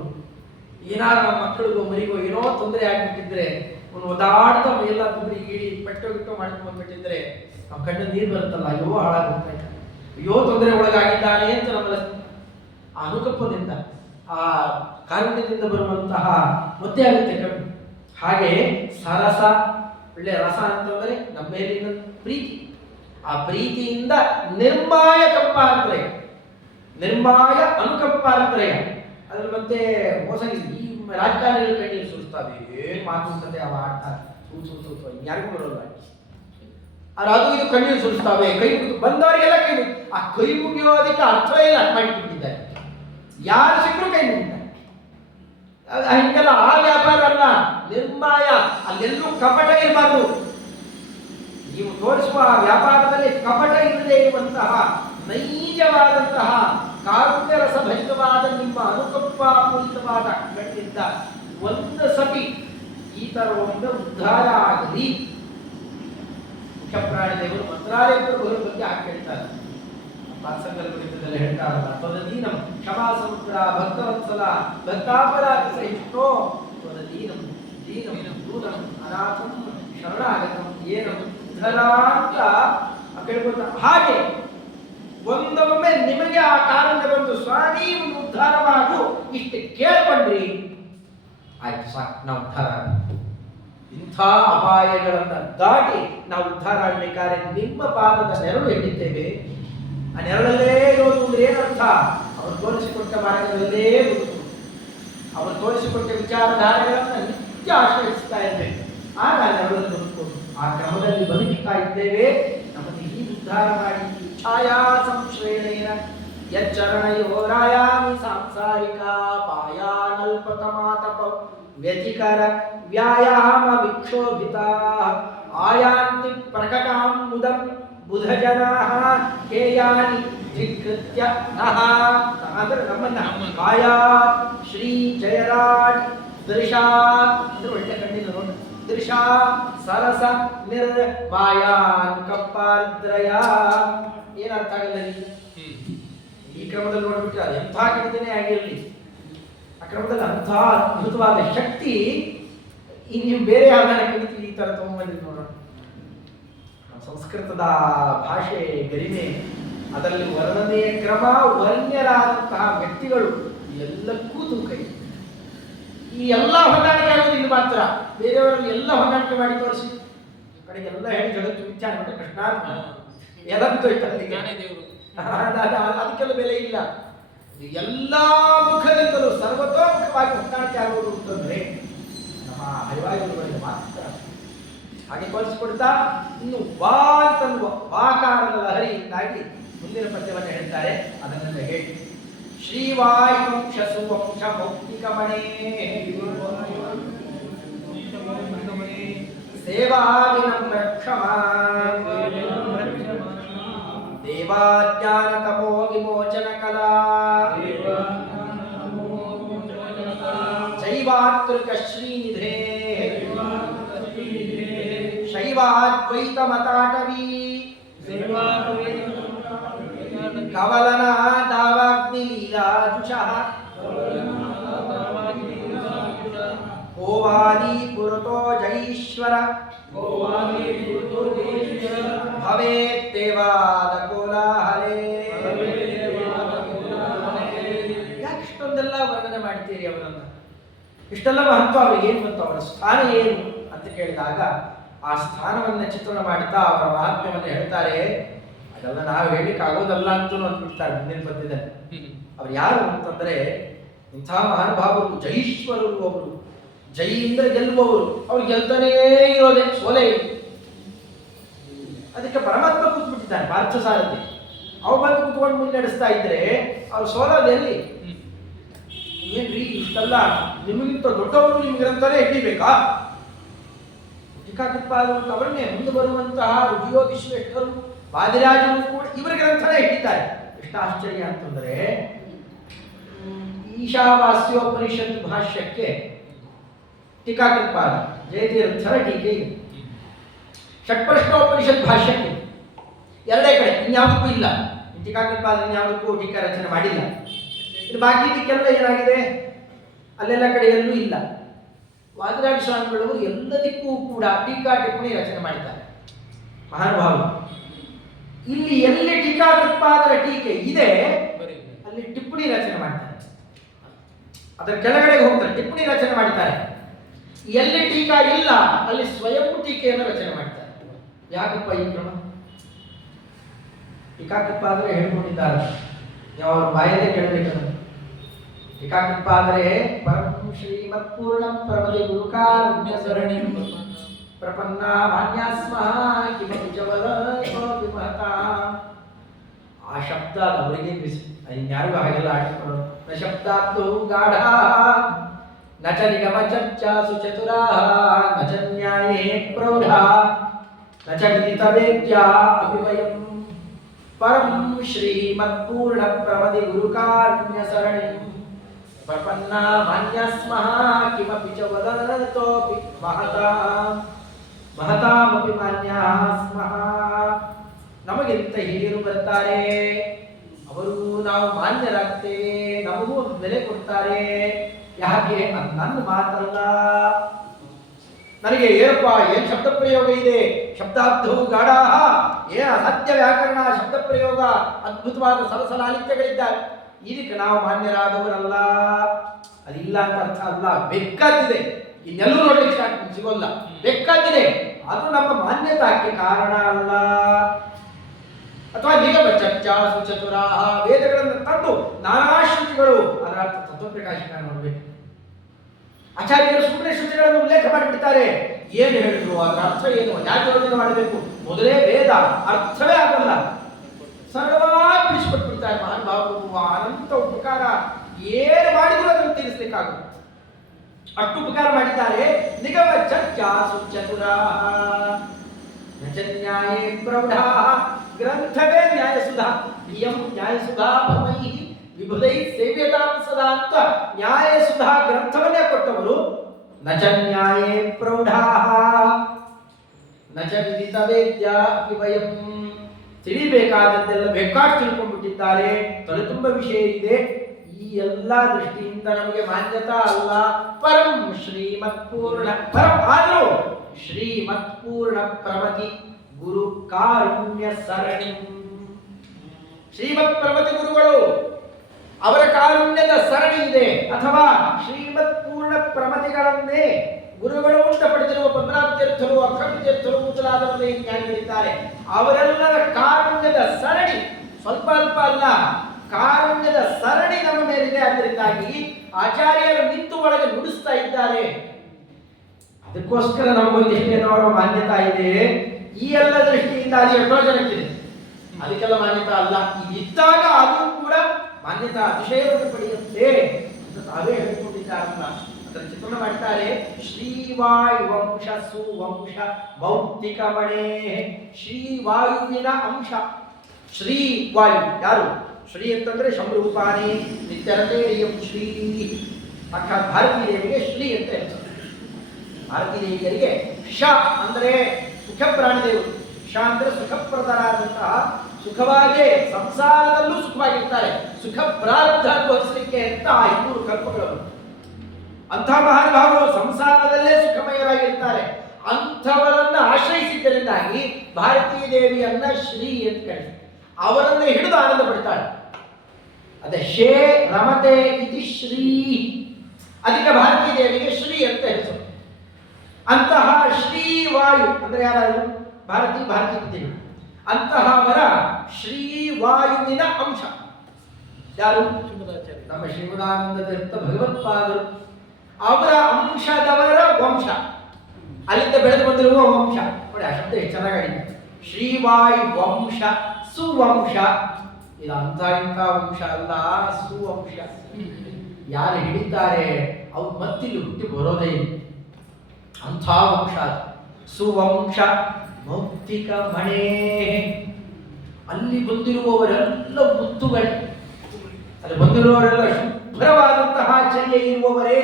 ಏನಾರ ಮಕ್ಕಳಿಗೋ ಮರಿಗೋ ಏನೋ ತೊಂದರೆ ಆಗ್ಬಿಟ್ಟಿದ್ರೆ ಅವನು ಒದಾಡ್ದ ಎಲ್ಲ ದುಡ್ಡಿ ಗೀಡಿ ಪೆಟ್ಟು ಗಿಟ್ಟು ಮಾಡ್ಕೊಂಡು ಬಂದ್ಬಿಟ್ಟಿದ್ರೆ ನಮ್ಮ ಕಣ್ಣು ನೀರು ಬರುತ್ತಲ್ಲ, ಅಯ್ಯೋ ಹಾಳಾಗಿ ಹೋಗ್ತಾ ಇದ್ದಾನೆ, ಅಯ್ಯೋ ತೊಂದರೆ ಒಳಗಾಗಿದ್ದಾನೆ ಅಂತ ನಮ್ಮ ಆ ಅನುಕಂಪದಿಂದ, ಆ ಕಾರುಣ್ಯದಿಂದ ಬರುವಂತಹ ಮುದ್ದೆ ಆಗುತ್ತೆ ಕಣ್ಣು. ಹಾಗೆ ಸರಸ, ಒಳ್ಳೆ ರಸ ಅಂತಂದ್ರೆ ನಮ್ಮ ಮೇಲಿನ ಪ್ರೀತಿ, ಆ ಪ್ರೀತಿಯಿಂದ ನಿರ್ಮಾಯ ಕಂಪಾಂತರಯ, ನಿರ್ಮಾಯ ಅನುಕಂಪಾಂತರಯ. ಅದ್ರ ಮತ್ತೆ ಮೋಸ ಈ ರಾಜಕಾರಣಿಗಳ ಕಣ್ಣೀರು ಸುರಿಸ್ತಾವೆ, ಏನ್ ಮಾತುಕತೆ ಅವ ಆಡ್ತಾರೆ, ಸೂಸು ಯಾರಿಗೂ ಬರೋಲ್ಲ. ಅದು ಇದು ಕಣ್ಣೀರು ಸುರಿಸ್ತಾವೆ, ಕೈ ಮುಗಿದು ಬಂದವರಿಗೆಲ್ಲ ಕೈ ಮುಗಿ, ಆ ಕೈ ಮುಗಿಯೋದಕ್ಕೆ ಅರ್ಥ ಇಲ್ಲ ಮಾಡಿಬಿಟ್ಟಿದ್ದಾರೆ. ಯಾರು ಸಿಕ್ಕರು ಕೈ ಮುಗಿತಾರೆ. ಹಿಂಗೆಲ್ಲ ಆ ವ್ಯಾಪಾರ ಅಲ್ಲ, ನಿರ್ಮಾಯ. ಅಲ್ಲೆಲ್ಲೂ ಕಪಟ ಇರಬಾರ್ದು. ನೀವು ತೋರಿಸುವ ವ್ಯಾಪಾರದಲ್ಲಿ ಕಪಟ ಇಲ್ಲದೆ ಇರುವಂತಹ ನೈಜವಾದಂತಹ ಕಾರುಣ್ಯ ರಸಭರಿತವಾದ ನಿಮ್ಮ ಅನುಕಂಪಾಪೂರಿತವಾದ ಕಣ್ಣಿಂದ ಒಂದು ಸತಿ ಈ ತರವನ್ನು ಉದ್ಧಾರ ಆಗಲಿ. ಮುಖ್ಯ ಪ್ರಾಣಿದೇವರು ಮಂತ್ರಾಲಯದ ಬಗ್ಗೆ ಹಾಕಿ ಹೇಳ್ತಾರೆ. ಪಾತ್ಸಂಗದಲ್ಲಿ ಹೇಳ್ತಾರಲ್ಲ, ತ್ವದೀನಂ ಕ್ಷಮಾ ಸಮುದ್ರ ಭಕ್ತವತ್ಸಲ ಭಕ್ತಾಪರಾಧ ಸಹಿಷ್ಣೋ ತ್ವದೀನಂ ದೀನಂ ದೂರಂ ಅನಾಥಂ ಶರಣಾಗತಂ ಏನಂ ಉದ್ಧರ ಅಂತ ಕೇಳ್ಕೊತ. ಹಾಗೆ ಒಂದೊಮ್ಮೆ ನಿಮಗೆ ಆ ಕಾರಣ ಬಂದು ಸ್ವಾಮಿ ಒಂದು ಉದ್ಧಾರ ಮಾಡು ಇಷ್ಟು ಕೇಳ್ಕೊಂಡ್ರಿ, ಆಯ್ತು ಸಾಕು, ನಾವು ಉದ್ಧಾರ. ಇಂಥ ಅಪಾಯಗಳನ್ನ ದಾಟಿ ನಾವು ಉದ್ಧಾರ ಆಗಬೇಕಾದ್ರೆ ನಿಮ್ಮ ಪಾದದ ನೆರಳು ಹಿಡಿತೇವೆ. ಆ ನೆರಳಲ್ಲೇ ಇರೋದು ಅಂದ್ರೆ ಏನರ್ಥ? ಅವರು ತೋರಿಸಿಕೊಟ್ಟ ಮಾರ್ಗದಲ್ಲೇ ಬದುಕು, ಅವರು ತೋರಿಸಿಕೊಟ್ಟ ವಿಚಾರಧಾರೆಗಳನ್ನ ನಿತ್ಯ ಆಶ್ರಯಿಸ್ತಾ ಇದ್ದೇವೆ. ಆಗ ನೆರಳನ್ನು ಬದುಕೋದು. ಆ ಕ್ರಮದಲ್ಲಿ ಬದುಕುತ್ತಾ ಇದ್ದೇವೆ. ನಮಗೆ ಈ ಉದ್ಧಾರ ಮಾಡಿ ಛಾಯಾ ಸಂಶ್ರೇಣೇನ ಯಚ್ಚರಣಯೋರಾಯಾಮಿ ಸಾಂಸಾರಿಕ ಪಾಯಾನಲ್ಪತಮಾತಪ ವ್ಯತಿಕರ ವ್ಯಾಯಾಮ ವಿಕ್ಷೋಭಿತ ಆಯಾಂತಿ ಪ್ರಕಟಾಂ ಮುದಂ ಬುಧಜನಾಃ ಕೇಯಾನಿ ಧಿಕೃತ್ಯ ನಃ. ಅಂದ್ರೆ ನಮ್ಮನ್ನ ಕಾಯಾ ಶ್ರೀ ಜಯರಾಜ್ ದೃಶಾ ಅಂದ್ರೆ ಒಳ್ಳೆ ಕಣ್ಣಿನ ನೋಡಿ, ದೃಶಾ ಸರಸ ನಿರ್ಮಾಯಾನ್ ಕಂಪಾರ್ದ್ರಯ. ಏನರ್ಥ ಆಗಲ್ಲ ಈ ಕ್ರಮದಲ್ಲಿ ನೋಡ್ಬಿಟ್ರೆ ಅದು ಎಂಥ ಕಡಿತನೇ ಆಗಿರಲಿ, ಆ ಕ್ರಮದಲ್ಲಿ ಅಂಥ ಅದ್ಭುತವಾದ ಶಕ್ತಿ ನೀವು ಬೇರೆ ಯಾವ್ದಾರ ಕಲಿತೀವಿ ಈ ತರ ತಗೊಂಡ್ಬಂದಿ ನೋಡೋಣ. ಸಂಸ್ಕೃತದ ಭಾಷೆ ಗರಿಮೆ, ಅದರಲ್ಲಿ ವರ್ಣನೆಯ ಕ್ರಮ, ವರ್ಣ್ಯರಾದಂತಹ ವ್ಯಕ್ತಿಗಳು ಎಲ್ಲಕ್ಕೂ ತೂಕ ಇದೆ. ಈ ಎಲ್ಲ ಹೊಂದಾಣಿಕೆ ಆಗೋದು ಇಲ್ಲಿ ಮಾತ್ರ. ಬೇರೆಯವರಲ್ಲಿ ಎಲ್ಲ ಹೊಂದಾಣಿಕೆ ಮಾಡಿ ತೋರಿಸಿ ಕಡೆಗೆ ಎಲ್ಲ ಹೇಳಿ ಜಗತ್ತು ಮಿಥ್ಯಾ ಅಂದ್ರೆ ಕೃಷ್ಣಾರ್ಥ ಅದಕ್ಕೆಲ್ಲ ಬೆಲೆ ಇಲ್ಲ. ಎಲ್ಲ ಮುಖದಿಂದಲೂ ಸರ್ವತೋಮುಖವಾಗಿ ಹೊಂದಾಣಿಕೆ ಆಗೋದು ಅಂತಂದ್ರೆ ನಮ್ಮ ಹರಿವಾಯುಗಳಿಗೆ ಮಾತ್ರ. ಹಾಗೆ ತೋರಿಸಿಕೊಡ್ತಾ ಇನ್ನು ವಾ ಅಂತನ್ನುವ ವಾಕಾರದ ಲಹರಿಯಿಂದಾಗಿ ಮುಂದಿನ ಪದ್ಯವನ್ನು ಹೇಳ್ತಾರೆ. ಅದನ್ನೆಲ್ಲ ಹೇಳಿ ಶ್ರೀವಾಯುವಂಶ ಸುವಂಶ ಮೌಕ್ತಿಕಮಣೇ ಸೇವಾ ವಿನಮ್ರ ಕ್ಷಮಾ ದೇವಾಜ್ಞಾನ ತಮೋ ವಿಮೋಚನ ಕಲಾ ಶೈವಾತೃಕ ಶ್ರೀನಿಧೇ ಶೈವಾದ್ವೈತ ಮತಾಟವೀ ಕವಲನ ದಾವಾಗ್ನಿ ಲೀಲಾಜುಷಃ ಗೋವಾದಿ ಪುರತೋ ಜೈಶ್ವರ ಭವೇತ್ ದೇವಾದ ಕೋಲಾಹಲೇ. ಯಾಕೆ ಇಷ್ಟೊಂದೆಲ್ಲ ವರ್ಣನೆ ಮಾಡ್ತೀರಿ ಅವರನ್ನ? ಇಷ್ಟೆಲ್ಲ ಮಹತ್ವ ಅವರಿಗೆ ಏನು ಬಂತು? ಅವರ ಸ್ಥಾನ ಏನು ಅಂತ ಕೇಳಿದಾಗ ಆ ಸ್ಥಾನವನ್ನ ಚಿತ್ರಣ ಮಾಡ್ತಾ ಅವರ ಮಹಾತ್ಮ್ಯವನ್ನು ಹೇಳ್ತಾರೆ. ಅದೆಲ್ಲ ನಾವು ಹೇಳಿಕ್ಕೆ ಆಗೋದಲ್ಲ ಅಂತೂ ಅಂದ್ಬಿಡ್ತಾರೆ ಮುಂದಿನ ಪದ್ಯದಲ್ಲಿ. ಅವ್ರು ಯಾರು ಅಂತಂದ್ರೆ ಇಂಥ ಮಹಾನುಭಾವರು, ಜೈಶ್ವರರು. ಅವರು ಜೈ ಅಂದ್ರೆ ಗೆಲ್ಲುವವರು. ಅವ್ರು ಗೆಲ್ತಾನೇ ಇರೋದೇ, ಸೋಲೆ ಇಲ್ಲ. ಅದಕ್ಕೆ ಪರಮಾತ್ಮ ಕೂತ್ಬಿಟ್ಟಿದ್ದಾನೆ ಪಾರ್ಥಸಾರಥಿ. ಅವ್ರು ಬಂದು ಕೂತ್ಕೊಂಡು ಮುನ್ನಡೆಸ್ತಾ ಇದ್ರೆ ಅವ್ರು ಸೋಲೋದೆಲ್ಲಿ? ಏನ್ರಿ ಇಷ್ಟೆಲ್ಲ ನಿಮಗಿಂತ ದೊಡ್ಡವರು ನಿಮ್ಗಿರಂತಾನೆ ಹಿಡಿಬೇಕಾ? ಟೀಕಾಕೃತ್ಪಾದರು ಅವರನ್ನೇ ಮುಂದೆ ಬರುವಂತಹ ರುಜಿಯೋಗಿಶ್ವೇಷ್ಟರು ವಾದಿರಾಜರು ಕೂಡ ಇವರ ಗ್ರಂಥನೇ ಹಿಡಿತಾರೆ. ಎಷ್ಟು ಆಶ್ಚರ್ಯ ಅಂತಂದ್ರೆ ಈಶಾವಾಸ್ಯೋಪನಿಷತ್ ಭಾಷ್ಯಕ್ಕೆ ಟೀಕಾಕೃತ್ಪಾದ ಜಯತೀರ್ಥರ ಟೀಕೆ ಇದೆ. ಷಟ್ಪ್ರಶ್ನೋಪನಿಷತ್ ಭಾಷ್ಯಕ್ಕೆ ಎರಡೇ ಕಡೆ, ಇನ್ಯಾವುದಕ್ಕೂ ಇಲ್ಲ. ಟೀಕಾಕೃತ್ಪಾದ ಇನ್ಯಾವುದಕ್ಕೂ ಟೀಕಾ ರಚನೆ ಮಾಡಿಲ್ಲ. ಇದು ಬಾಕಿ ಇದಕ್ಕೆಲ್ಲ ಏನಾಗಿದೆ? ಅಲ್ಲೆಲ್ಲ ಕಡೆಯಲ್ಲೂ ಇಲ್ಲ. ವಾದಿರಾಜ ಸ್ವಾಮಿಗಳವರು ಎಲ್ಲದಕ್ಕೂ ಕೂಡ ಟೀಕಾ ಟಿಪ್ಪಣಿ ರಚನೆ ಮಾಡಿದ್ದಾರೆ ಮಹಾನುಭಾವರು. ಇಲ್ಲಿ ಎಲ್ಲಿ ಟೀಕಾಕೃತ್ಪಾದರ ಟೀಕೆ ಇದೆ ಅಲ್ಲಿ ಟಿಪ್ಪಣಿ ರಚನೆ ಮಾಡ್ತಾರೆ, ಅದರ ಕೆಳಗಡೆಗೆ ಹೋಗ್ತಾರೆ, ಟಿಪ್ಪಣಿ ರಚನೆ ಮಾಡ್ತಾರೆ. ಎಲ್ಲಿ ಟೀಕಾ ಇಲ್ಲ ಅಲ್ಲಿ ಸ್ವಯಂ ಟೀಕೆಯನ್ನು ರಚನೆ ಮಾಡ್ತಾರೆ. ಯಾಕಪ್ಪ ಈ ಕ್ರಮ? ಟೀಕಾಕೃತ್ಪಾದರೆ ಹೇಳ್ಕೊಂಡಿದ್ದಾರೆ, ಯಾವ ಬಾಯಲ್ಲೇ ಕೇಳಬೇಕಂದ್ರೆ ಟೀಕಾಕೃತ್ಪಾದರೆ ಪರಂ ಶ್ರೀಮತ್ ಪೂರ್ಣ ಪ್ರಬಲಿ ಗುರುಕಾರುಣ್ಯ ಸರಣಿ ಪ್ರಪನ್ನ ಮಾನ್ಯಾಸ್ಮಃ ಕಿಮಪಿ ಚವಲ ವಿಮಹತ. ಆ ಶಬ್ದ ಅವರಿಗೆ ಇನ್ಯಾರಿಗೂ ಹಾಗೆಲ್ಲ ಆಡಿಕೊಳ್ಳೋ ನ ಶಬ್ದಾರ್ಥೋ ಗಾಢ ನ ಚ ನಿಗಮ ಚರ್ಚಾಸು ಚತುರಾಃ ನ ಚ ನ್ಯಾಯೇ ಪ್ರೌಢಾ ನ ಚ ವಿದಿತ ವೇದ್ಯಾ ಅಪಿ ವಯಂ ಪರಂ ಶ್ರೀಮತ್ ಪೂರ್ಣ ಪ್ರಮದಿ ಗುರುಕಾರುಣ್ಯ ಸರಣಿ ಪ್ರಪನ್ನ ಮಾನ್ಯಾಸ್ಮಃ ಕಿಮಪಿ ಚ ವದತೋಪಿ ಮಹತಾಮಪಿ ಮಾನ್ಯಾಸ್ಮಃ. ನಮಗಿಂತ ಹಿರಿಯರು ಬರ್ತಾರೆ, ಅವರು ನಾವು ಮಾನ್ಯರಾಗ್ತೇವೆ, ನಮಗೂ ಒಂದು ಬೆಲೆ ಕೊಡ್ತಾರೆ. ಯಾಕೆ? ಅದು ನನ್ನ ಮಾತಲ್ಲ. ನನಗೆ ಏನಪ್ಪ ಏನ್ ಶಬ್ದ ಪ್ರಯೋಗ ಇದೆ, ಶಬ್ದಾರ್ಥವು ಗಾಢಾಹ, ಏನ ಅಸತ್ಯ ವ್ಯಾಕರಣ, ಶಬ್ದ ಪ್ರಯೋಗ, ಅದ್ಭುತವಾದ ಸರಸಲಾಲಿತ್ಯಗಳಿದ್ದಾರೆ. ಇದಕ್ಕೆ ನಾವು ಮಾನ್ಯರಾದವರಲ್ಲ. ಅದಿಲ್ಲ ಅಂತ ಅರ್ಥ ಅಲ್ಲ, ಬೇಕಾದಿದೆ. ಇನ್ನೆಲ್ಲೂ ನೋಡ್ಲಿಕ್ಕೆ ಸಿಗೋಲ್ಲ, ಬೇಕಾದಿದೆ. ಅದು ನಮ್ಮ ಮಾನ್ಯತಾಕ್ಕೆ ಕಾರಣ ಅಲ್ಲ. ಅಥವಾ ನಿಗಮ ಚರ್ಚಾ ಸುಚತುರಾಹ, ವೇದಗಳನ್ನು ತಂದು ನಾನಾ ಶ್ರುತಿಗಳು, ಅದರ ಅರ್ಥ ತತ್ವಪ್ರಕಾಶಕ ನೋಡ್ಬೇಕು. ಆಚಾರ್ಯರು ಸುಮ್ಮನೆ ಶ್ರುತಿಗಳನ್ನು ಉಲ್ಲೇಖ ಮಾಡಿಬಿಡ್ತಾರೆ, ಏನು ಹೇಳಿದ್ರು, ಅದರ ಅರ್ಥ ಏನು, ಯಾಕೆ ಮಾಡಬೇಕು, ಮೊದಲೇ ವೇದ ಅರ್ಥವೇ ಆಗಲ್ಲ, ಸರಳವಾಗಿ ಬಿಡಿಸಿಕೊಟ್ಬಿಡ್ತಾರೆ ಮಹಾನುಭಾವರು. ಅನಂತ ಉಪಕಾರ ಏನು ಮಾಡಿದ್ರು ಅದನ್ನು ತೀರಿಸಲಿಕ್ಕಾಗುತ್ತೆ, ಅಷ್ಟು ಉಪಕಾರ ಮಾಡಿದ್ದಾರೆ. ನಿಗಮ ಚರ್ಚಾ ಸುಚತುರಾಹ ನ ಚ ನ್ಯಾಯೇ ಪ್ರೌಢಾಃ, ಗ್ರಂಥವೇ ನ್ಯಾಯಸುಧಾ, ಇಯಂ ನ್ಯಾಯಸುಧಾ ಪರಮೈಃ ವಿಬುಧೈ ಸೇವ್ಯತಾಂ ಸದಾ ಅಂತ ನ್ಯಾಯಸುಧಾ ಗ್ರಂಥವನ್ನೇ ಕೊಟ್ಟವರು. ನ ಚ ನ್ಯಾಯೇ ಪ್ರೌಢಾಃ ನ ಚ ವಿದಿತ ವೇದ್ಯಾ ಅಪಿ ವಯಂ, ತಿಳಿಬೇಕಾದದ್ದೆಲ್ಲ ಬೇಕಾಷ್ಟು ತಿಳ್ಕೊಂಡ್ಬಿಟ್ಟಿದ್ದಾರೆ, ತಲೆ ತುಂಬ ವಿಷಯ ಇದೆ. ಈ ಎಲ್ಲ ದೃಷ್ಟಿಯಿಂದ ನಮಗೆ ಮಾನ್ಯತಾ ಅಲ್ಲ. ಪರಂ ಶ್ರೀಮತ್ ಪೂರ್ಣ, ಪರಂ ಆದರೂ ಶ್ರೀಮತ್ ಪೂರ್ಣ ಪ್ರಮತಿ ಗುರು ಕಾರುಣ್ಯ ಸರಣಿ. ಶ್ರೀಮತ್ ಪ್ರಮತಿ ಗುರುಗಳು, ಅವರ ಕಾರುಣ್ಯದ ಸರಣಿ ಇದೆ. ಅಥವಾ ಶ್ರೀಮತ್ ಪೂರ್ಣ ಪ್ರಮತಿಗಳನ್ನೇ ಗುರುಗಳು ಅಂತ ಪಡೆದಿರುವ ಪದ್ಮನಾಭ ತೀರ್ಥರು, ಅಖಂಡ ತೀರ್ಥರು ಮೊದಲಾದವರೇ ಜ್ಞಾನಿಗಳಿದ್ದಾರೆ. ಅವರೆಲ್ಲರ ಕಾರುಣ್ಯದ ಸರಣಿ ಸ್ವಲ್ಪ ಅಲ್ಪ ಅಲ್ಲ, ಕಾರುಣ್ಯದ ಸರಣಿ ನಮ್ಮ ಮೇಲಿದೆ. ಅದರಿಂದಾಗಿ ಆಚಾರ್ಯರು ನಿಂತು ಒಳಗೆ ನುಡಿಸ್ತಾ ಇದ್ದಾರೆ. ಅದಕ್ಕೋಸ್ಕರ ನಮಗೊಂದಿಷ್ಟೇನೋ ಅವರ ಮಾನ್ಯತಾ ಇದೆ. ಈ ಎಲ್ಲ ದೃಷ್ಟಿಯಿಂದ ಅದು ಎಷ್ಟೋ ಜನಕ್ಕಿದೆ, ಅದಕ್ಕೆಲ್ಲ ಮಾನ್ಯತಾ ಅಲ್ಲ. ಇದ್ದಾಗ ಅದು ಕೂಡ ಮಾನ್ಯತಾ ಅತಿಶಯವನ್ನು ಪಡೆಯುತ್ತೆ ಅಂತ ತಾವೇ ಹೇಳಿಕೊಂಡಿದ್ದಾರಲ್ಲ. ಅದರ ಚಿತ್ರಣ ಮಾಡ್ತಾರೆ. ಶ್ರೀವಾಯುವಂಶ ಸುವಂಶ ಭೌತಿಕ ಮಣೆ, ಶ್ರೀವಾಯುವಿನ ಅಂಶ. ಶ್ರೀ ವಾಯು ಯಾರು? ಶ್ರೀ ಅಂತಂದ್ರೆ ಶಂಭೃಪಾನಿ ನಿತ್ಯರತೇರಿಯಂ ಶ್ರೀ. ಅರ್ಥಾತ್ ಭಾರತೀ ದೇವಿಗೆ ಶ್ರೀ ಅಂತ ಹೇಳ್ತಾರೆ. ಭಾರತೀ ದೇವಿಯರಿಗೆ ಶ ಅಂದ್ರೆ ಸುಖ ಪ್ರಾಣಿದೇವರು, ಶ ಅಂದ್ರೆ ಸುಖಪ್ರದರಾದಂತಹ, ಸುಖವಾಗಿ ಸಂಸಾರದಲ್ಲೂ ಸುಖವಾಗಿರ್ತಾರೆ, ಸುಖ ಪ್ರಾರಬ್ಧ ಅನುಭವಿಸಲಿಕ್ಕೆ ಅಂತ 500 ಕಲ್ಪಗಳು. ಅಂಥ ಮಹಾನುಭಾವರು ಸಂಸಾರದಲ್ಲೇ ಸುಖಮಯರಾಗಿರ್ತಾರೆ. ಅಂಥವರನ್ನ ಆಶ್ರಯಿಸಿದ್ದರಿಂದಾಗಿ ಭಾರತೀಯ ದೇವಿಯನ್ನ ಶ್ರೀ ಅಂತ ಕರೀತಾರೆ. ಅವರನ್ನೇ ಹಿಡಿದು ಆನಂದ ಪಡ್ತಾಳೆ. ಅದೇ ಶೇ ರಮತೆ ಇತಿ ಶ್ರೀ, ಅದಕ್ಕೆ ಭಾರತೀಯ ದೇವಿಗೆ ಶ್ರೀ ಅಂತ ಹೆಸರು. ಅಂತಹ ಶ್ರೀ ವಾಯು ಅಂದ್ರೆ ಯಾರು? ಭಾರತೀ ದೇವಿ. ಅಂತಹವರ ಶ್ರೀ ವಾಯುವಿನ ಅಂಶ ಯಾರು? ನಮ್ಮ ಶ್ರೀಮದಾನಂದ ತೀರ್ಥ ಭಗವತ್ಪಾದರು. ಅವರ ಅಂಶದವರ ವಂಶ, ಅಲ್ಲಿಂದ ಬೆಳೆದು ಬಂದಿರುವ ವಂಶ. ನೋಡಿ ಆ ಶಬ್ದ ಎಷ್ಟು ಚೆನ್ನಾಗಿ ಶ್ರೀವಾಯು ವಂಶ ಸುವಂಶ. ಇದು ಅಂತ ಇಂಥ ವಂಶ ಅಲ್ಲ, ಸುವಂಶ. ಯಾರು ಹಿಡಿತಾರೆ ಅವ್ರು ಮತ್ತಿಲ್ಲಿ ಹುಟ್ಟಿ ಬರೋದೇ ಇಲ್ಲ. ಅಂಥ ವಂಶ ಸುವಂಶ ಮೌಕ್ತಿಕ ಮಣೆ. ಅಲ್ಲಿ ಬಂದಿರುವವರೆಲ್ಲ ಮುತ್ತುಗಳೇ, ಅಲ್ಲಿ ಬಂದಿರುವವರೆಲ್ಲ ಶುಭ್ರವಾದಂತಹ ಚರ್ಯ ಇರುವವರೇ,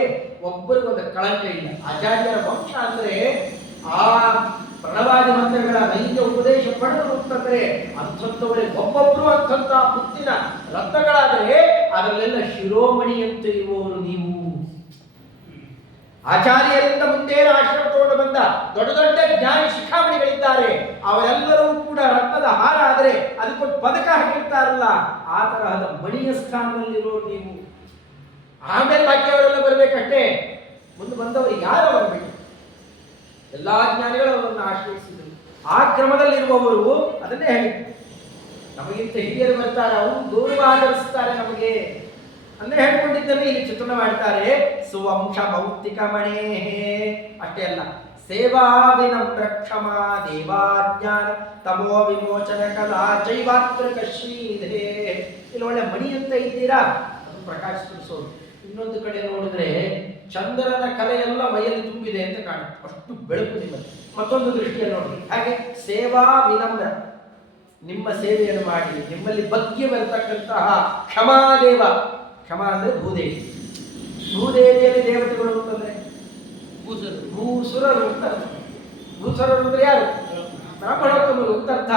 ಒಬ್ಬರಿಗೊಂದು ಕಳಂಕ ಇಲ್ಲ. ಆಚಾರ್ಯರ ವಂಶ ಅಂದ್ರೆ ಆ ಪ್ರಣವಾದಿ ಮಂತ್ರಗಳ ನೈಜ ಉಪದೇಶ ಪಡೆದರು ಅಂತಂದ್ರೆ ಅಂಥವರೇ ಒಬ್ಬೊಬ್ರು ಅಂಥಂತ ಮುತ್ತಿನ ರತ್ನಗಳಾದರೆ ಅದರಲ್ಲೆಲ್ಲ ಶಿರೋಮಣಿ ಅಂತ ಇರುವವರು ನೀವು. ಆಚಾರ್ಯರಿಂದ ಮುಂದೇನು ಆಶ್ರಮ ತಗೊಂಡು ಬಂದ ದೊಡ್ಡ ದೊಡ್ಡ ಜ್ಞಾನಿ ಶಿಖಾಮಣಿಗಳಿದ್ದಾರೆ. ಅವರೆಲ್ಲರೂ ಕೂಡ ರತ್ನದ ಹಾರ ಆದರೆ ಅದಕ್ಕೊಂದು ಪದಕ ಹಾಕಿರ್ತಾರಲ್ಲ, ಆ ತರಹದ ಮಣಿಯ ಸ್ಥಾನದಲ್ಲಿರೋ ನೀವು. ಆಮೇಲೆ ಬಾಕಿಯವರೆಲ್ಲ ಬರಬೇಕಷ್ಟೇ. ಮುಂದೆ ಬಂದವರು ಯಾರು ಬರಬೇಕು? ಎಲ್ಲಾ ಜ್ಞಾನಿಗಳು ಅವರನ್ನು ಆಶ್ರಯಿಸಿದರು. ಆ ಕ್ರಮದಲ್ಲಿರುವವರು ಅದನ್ನೇ ಹೇಳಿದ್ರು. ನಮಗಿಂತ ಹಿರಿಯರು ಬರ್ತಾರೆ, ಅವರು ಗೌರವ ಆಧರಿಸ್ತಾರೆ ನಮಗೆ ಅಂದ್ರೆ ಹೇಳ್ಕೊಂಡಿದ್ದನ್ನು ಇಲ್ಲಿ ಚಿತ್ರಣ ಮಾಡ್ತಾರೆ. ಸುವಂಶ ಭೌತಿಕ ಮಣೇ ಅಷ್ಟೇ ಅಲ್ಲ, ಸೇವಾ ವಿನಮ್ರ ಕ್ಷಮಾ ದೇವಾಜ್ಞಾನ ತಮೋ ವಿಮೋಚನ ಕಲಾ ಜೈವಾತ್ಮಕ ಶ್ರೀಧೇ. ಇಲ್ಲಿ ಒಳ್ಳೆ ಮಣಿ ಅಂತ ಇದ್ದೀರಾ, ಅದು ಪ್ರಕಾಶಿಸೋದು. ಇನ್ನೊಂದು ಕಡೆ ನೋಡಿದ್ರೆ ಚಂದ್ರನ ಕಲೆಯೆಲ್ಲ ಮೈಯಲ್ಲಿ ತುಂಬಿದೆ ಅಂತ ಕಾಣುತ್ತೆ, ಅಷ್ಟು ಬೆಳಕು ನಿಮ್ಮಲ್ಲಿ. ಮತ್ತೊಂದು ದೃಷ್ಟಿಯಲ್ಲಿ ನೋಡಿ, ಹಾಗೆ ಸೇವಾ ವಿನಮ್ರ, ನಿಮ್ಮ ಸೇವೆಯನ್ನು ಮಾಡಿ ನಿಮ್ಮಲ್ಲಿ ಬಗ್ಗೆ ಬರತಕ್ಕಂತಹ ಕ್ಷಮಾದೇವ. ಕ್ಷಮ ಅಂದ್ರೆ ಭೂದೇವಿ. ಭೂದೇವಿಯಲ್ಲಿ ದೇವತೆಗಳು ಅಂತಂದ್ರೆ ಭೂಸುರರು ಅಂತ. ಭೂಸುರರು ಅಂದ್ರೆ ಯಾರು? ಬ್ರಾಹ್ಮಣೋತ್ತಮರು ಅಂತ ಅರ್ಥ.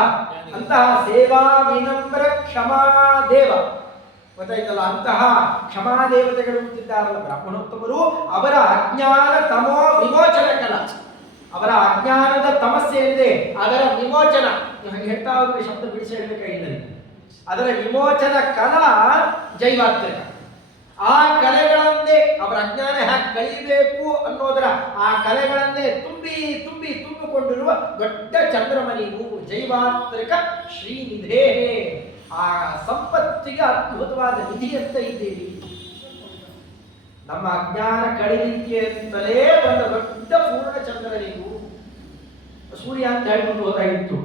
ಅಂತಹ ಸೇವಾ ವಿನಮ್ರ ಕ್ಷಮಾದೇವ ಗೊತ್ತಾಯ್ತಲ್ಲ. ಅಂತಹ ಕ್ಷಮಾದೇವತೆಗಳು ಅಂತಿದ್ದಾರಲ್ಲ ಬ್ರಾಹ್ಮಣೋತ್ತಮರು, ಅವರ ಅಜ್ಞಾನ ತಮೋ ವಿಮೋಚನ ಕಲ. ಅವರ ಅಜ್ಞಾನದ ತಮಸ್ಸೇನಿದೆ ಅದರ ವಿಮೋಚನ. ಹಾಗೆ ಹೇಳ್ತಾ ಹೋದ್ರೆ ಶಬ್ದ ಬಿಡಿಸಿ ಹೇಳಬೇಕಾಗಿಲ್ಲ. ಅದರ ವಿಮೋಚನ ಕಲಾ ಜೈವಾತ್ಮಕ. ಆ ಕಲೆಗಳನ್ನೇ ಅವರ ಅಜ್ಞಾನ ಹ್ಯಾಕ್ ಕಳಿಬೇಕು ಅನ್ನೋದರ ಆ ಕಲೆಗಳನ್ನೇ ತುಂಬಿಕೊಂಡಿರುವ ದೊಡ್ಡ ಚಂದ್ರಮಣಿ ನೀವು ಜೈವಾತ್ಮಕ ಶ್ರೀನಿಧೇ. ಆ ಸಂಪತ್ತಿಗೆ ಅದ್ಭುತವಾದ ನಿಧಿ ಅಂತ ಇದ್ದೀವಿ. ನಮ್ಮ ಅಜ್ಞಾನ ಕಳಿಲಿಕ್ಕೆ ಅಂತಲೇ ಬಂದ ದೊಡ್ಡ ಪೂರ್ಣ ಚಂದ್ರ ನೀವು. ಸೂರ್ಯ ಅಂತ ಹೇಳ್ಕೊಂಡು ಹೋದಾಗಿತ್ತು.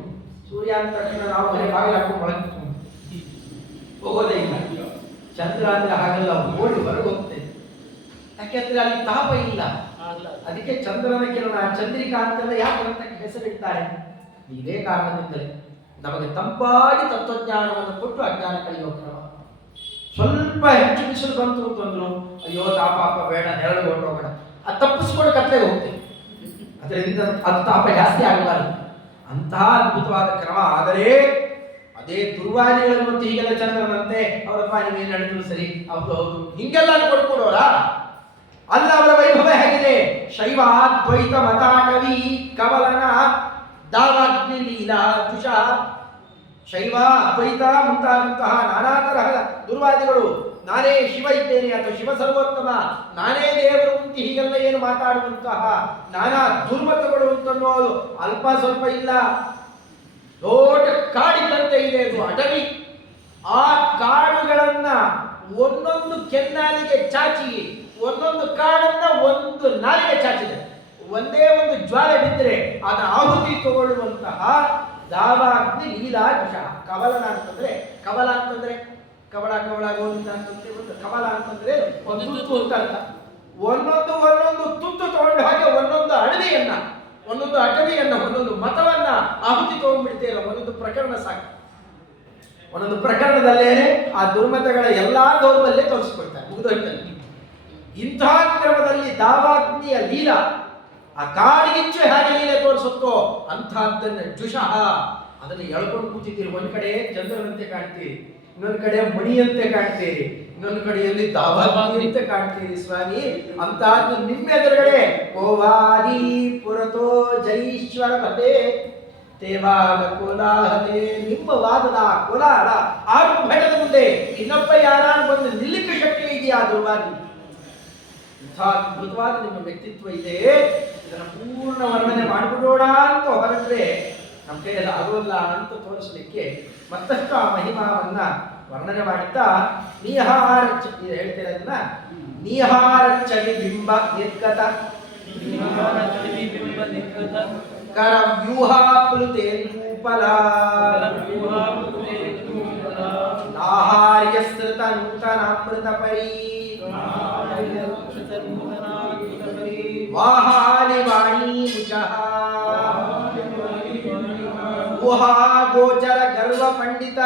ಸೂರ್ಯ ಅಂತ ತಕ್ಷಣ ನಾವು ಮನೆ ಬಾಗಿಲು ಹಾಕೊಂಡು ಒಳಗೆ ಹೋಗೋದೇ ಇಲ್ಲ. ಚಂದ್ರ ಅಂದ್ರೆ ಹಾಗಲ್ಲ, ಓಡಿ ಹೊರಗೆ ಹೋಗ್ತೇವೆ. ಯಾಕೆಂದ್ರೆ ಅಲ್ಲಿ ತಾಪ ಇಲ್ಲ. ಅದಕ್ಕೆ ಚಂದ್ರನ ಕಿರಣ ಚಂದ್ರಿಕಾ ಅಂತೆಲ್ಲ ಯಾಕೆ ಅಂತ ಹೆಸರಿಡ್ತಾರೆ. ಇದೇ ಕಾರಣದಿಂದಲೇ ನಮಗೆ ತಂಪಾಗಿ ತತ್ವಜ್ಞಾನವನ್ನು ಕೊಟ್ಟು ಅಜ್ಞಾನ ಕಳೆಯುವ ಕ್ರಮ. ಸ್ವಲ್ಪ ಹೆಚ್ಚು ಬಿಸಿಲು ಬಂತು ಅಂತಂದ್ರು, ಅಯ್ಯೋ ತಾಪ ಬೇಡ, ನೆರಳು ಹೊರಟೋಗೋಣ, ಅದು ತಪ್ಪಿಸ್ಕೊಂಡು ಕತ್ತಲೆಗೆ ಹೋಗ್ತೇವೆ. ಅದರಿಂದ ಅದು ತಾಪ ಜಾಸ್ತಿ ಆಗಬಾರದು. ಅಂತಹ ಅದ್ಭುತವಾದ ಕ್ರಮ. ಆದರೆ ಅದೇ ದುರ್ವಾದಿಗಳು ಮತ್ತು ಹೀಗೆಲ್ಲ ಚಂದ್ರನಂತೆ ಅವರಪ್ಪ ನೀವೇನು ಹೇಳಿದ್ರು ಸರಿ, ಹೌದು ಹಿಂಗೆಲ್ಲ ಕೊಡ್ಕೊಡೋರ ಅಲ್ಲ. ಅವರ ವೈಭವ ಹೇಗಿದೆ? ಶೈವಾದ್ವೈತ ಮತಾಟವಿ ಕವಲನ ದಾವಾಗ್ನಿ ಲೀಲಾ ಜುಷ. ಶೈವ ಅದ್ವೈತ ಮುಂತಾದಂತಹ ನಾನಾ ತರಹದ ದುರ್ವಾದಿಗಳು ನಾನೇ ಶಿವ ಇದ್ದೇನೆ ಅಥವಾ ಶಿವ ಸರ್ವೋತ್ತಮ, ನಾನೇ ದೇವರು ಅಂತ ಹೀಗೆಲ್ಲ ಏನು ಮಾತಾಡುವಂತಹ ನಾನಾ ದುರ್ಮತಗಳು ಅಂತನ್ನೋದು ಅಲ್ಪ ಸ್ವಲ್ಪ ಇಲ್ಲ. ದೊಡ್ಡ ಕಾಡಿದಂತೆ ಇದೆ ಅದು, ಅಡವಿ. ಆ ಕಾಡುಗಳನ್ನ ಒಂದೊಂದು ಕೆನ್ನಾಲಿಗೆ ಚಾಚಿ, ಒಂದೊಂದು ಕಾಡನ್ನ ಒಂದು ನಾಲಿಗೆ ಚಾಚಿದೆ. ಒಂದೇ ಒಂದು ಜ್ವಾಲೆ ಬಿದ್ದರೆ ಅದನ್ನ ಆಹುತಿ ತಗೊಳ್ಳುವಂತಹ ದಾವಾಗ್ನಿ ಲೀಲಾ ವಿಷ. ಕವಲನ ಅಂತಂದ್ರೆ, ಕವಲ ಅಂತಂದ್ರೆ ಕವಳ ಗೋವಿಂದ ಅಂತಂದ್ರೆ ಒಂದು ಕವಲ ಅಂತಂದ್ರೆ ಒಂದು ತುತ್ತು ಅಂತ ಅರ್ಥ. ಒಂದೊಂದು ತುತ್ತು ತಗೊಂಡು ಹಾಗೆ ಒಂದೊಂದು ಅಡವಿಯನ್ನ, ಒಂದೊಂದು ಅಟವಿಯನ್ನ, ಒಂದೊಂದು ಮತವನ್ನ ಆಹುತಿ ತಗೊಂಡ್ಬಿಡ್ತೇವೆ. ಒಂದೊಂದು ಪ್ರಕರಣ ಸಾಕು. ಒಂದೊಂದು ಪ್ರಕರಣದಲ್ಲೇನೆ ಆ ದುರ್ಮತಗಳ ಎಲ್ಲಾ ದೌರ್ಬಲ್ಯ ತೋರಿಸ್ಕೊಳ್ತಾರೆ, ಮುಗಿದೊಯ್ತಲ್ಲಿ. ಇಂತಹ ಕ್ರಮದಲ್ಲಿ ದಾವಾಗ್ನಿಯ ಲೀಲಾ ಆ ಕಾಡಿಗಿಚ್ಚು ಹೇಗೆ ಲೀಲೆ ತೋರಿಸುತ್ತೋ ಅಂತಹದ್ದನ್ನ ಜುಷಃ ಅದನ್ನು ಎಳ್ಕೊಂಡು ಕೂತಿದ್ದೀರಿ. ಒಂದ್ ಕಡೆ ಚಂದ್ರನಂತೆ ಕಾಣ್ತೀರಿ, ಇನ್ನೊಂದು ಕಡೆ ಮಣಿಯಂತೆ ಕಾಣ್ತೀರಿ, ಇನ್ನೊಂದು ಕಡೆಯಲ್ಲಿ ದಾವಾಗ್ನಿಯಂತೆ ಕಾಣ್ತೀರಿ ಸ್ವಾಮಿ. ಅಂತಹದ್ದು ನಿಮ್ಮ ಎದುರುಗಡೆ ಕೋವಾದಿ ಪುರತೋ ಜೈಶ್ವರ ಭತೆ ತೇವಾದ ಕೋಲಾಹಲೆ. ನಿಮ್ಮ ವಾದದ ಕೋಲಾಹಲ ಆರ್ಭಟದ ಮುಂದೆ ಇನ್ನೊಬ್ಬ ಯಾರು ಬಂದು ನಿಲ್ಲಿಕ್ಕೆ ಶಕ್ತಿ ಇದೆಯಾ ದುರ್ವಾದಿ? ಇಂಥ ಅದ್ಭುತವಾದ ನಿಮ್ಮ ವ್ಯಕ್ತಿತ್ವ ಇದೆ. ಇದನ್ನ ಪೂರ್ಣ ವರ್ಣನೆ ಮಾಡಿಬಿಡೋಣ ಅಂತ ಹೊರಟ್ರೆ ನಮ್ಮ ಕೈಯಲ್ಲಿ ಆಗೋಲ್ಲ ಅಂತ ತೋರಿಸಲಿಕ್ಕೆ ಮತ್ತಷ್ಟು ಆ ಮಹಿಮಾವನ್ನ ವರ್ಣನೆ ಮಾಡುತ್ತಾ ನೀಹಾರಚ್ಚ ಹೇಳ್ತೀರ ಅದನ್ನ. ನೀಹಾರಚ್ಚವಿ ಬಿಂಬ ನಿರ್ಗತ ಕರ ವ್ಯೂಹ ಪ್ಲುತೆ ರೂಪಲ ಆಹಾರ್ಯಸ್ೃತ ನೂತನಾಮೃತ ಪರಿ ವಾಹಾನಿ ವಾಣಿ ಮುಚಃ ಗುಹಾ ಗೋಚರ ಗರ್ವ ಪಂಡಿತ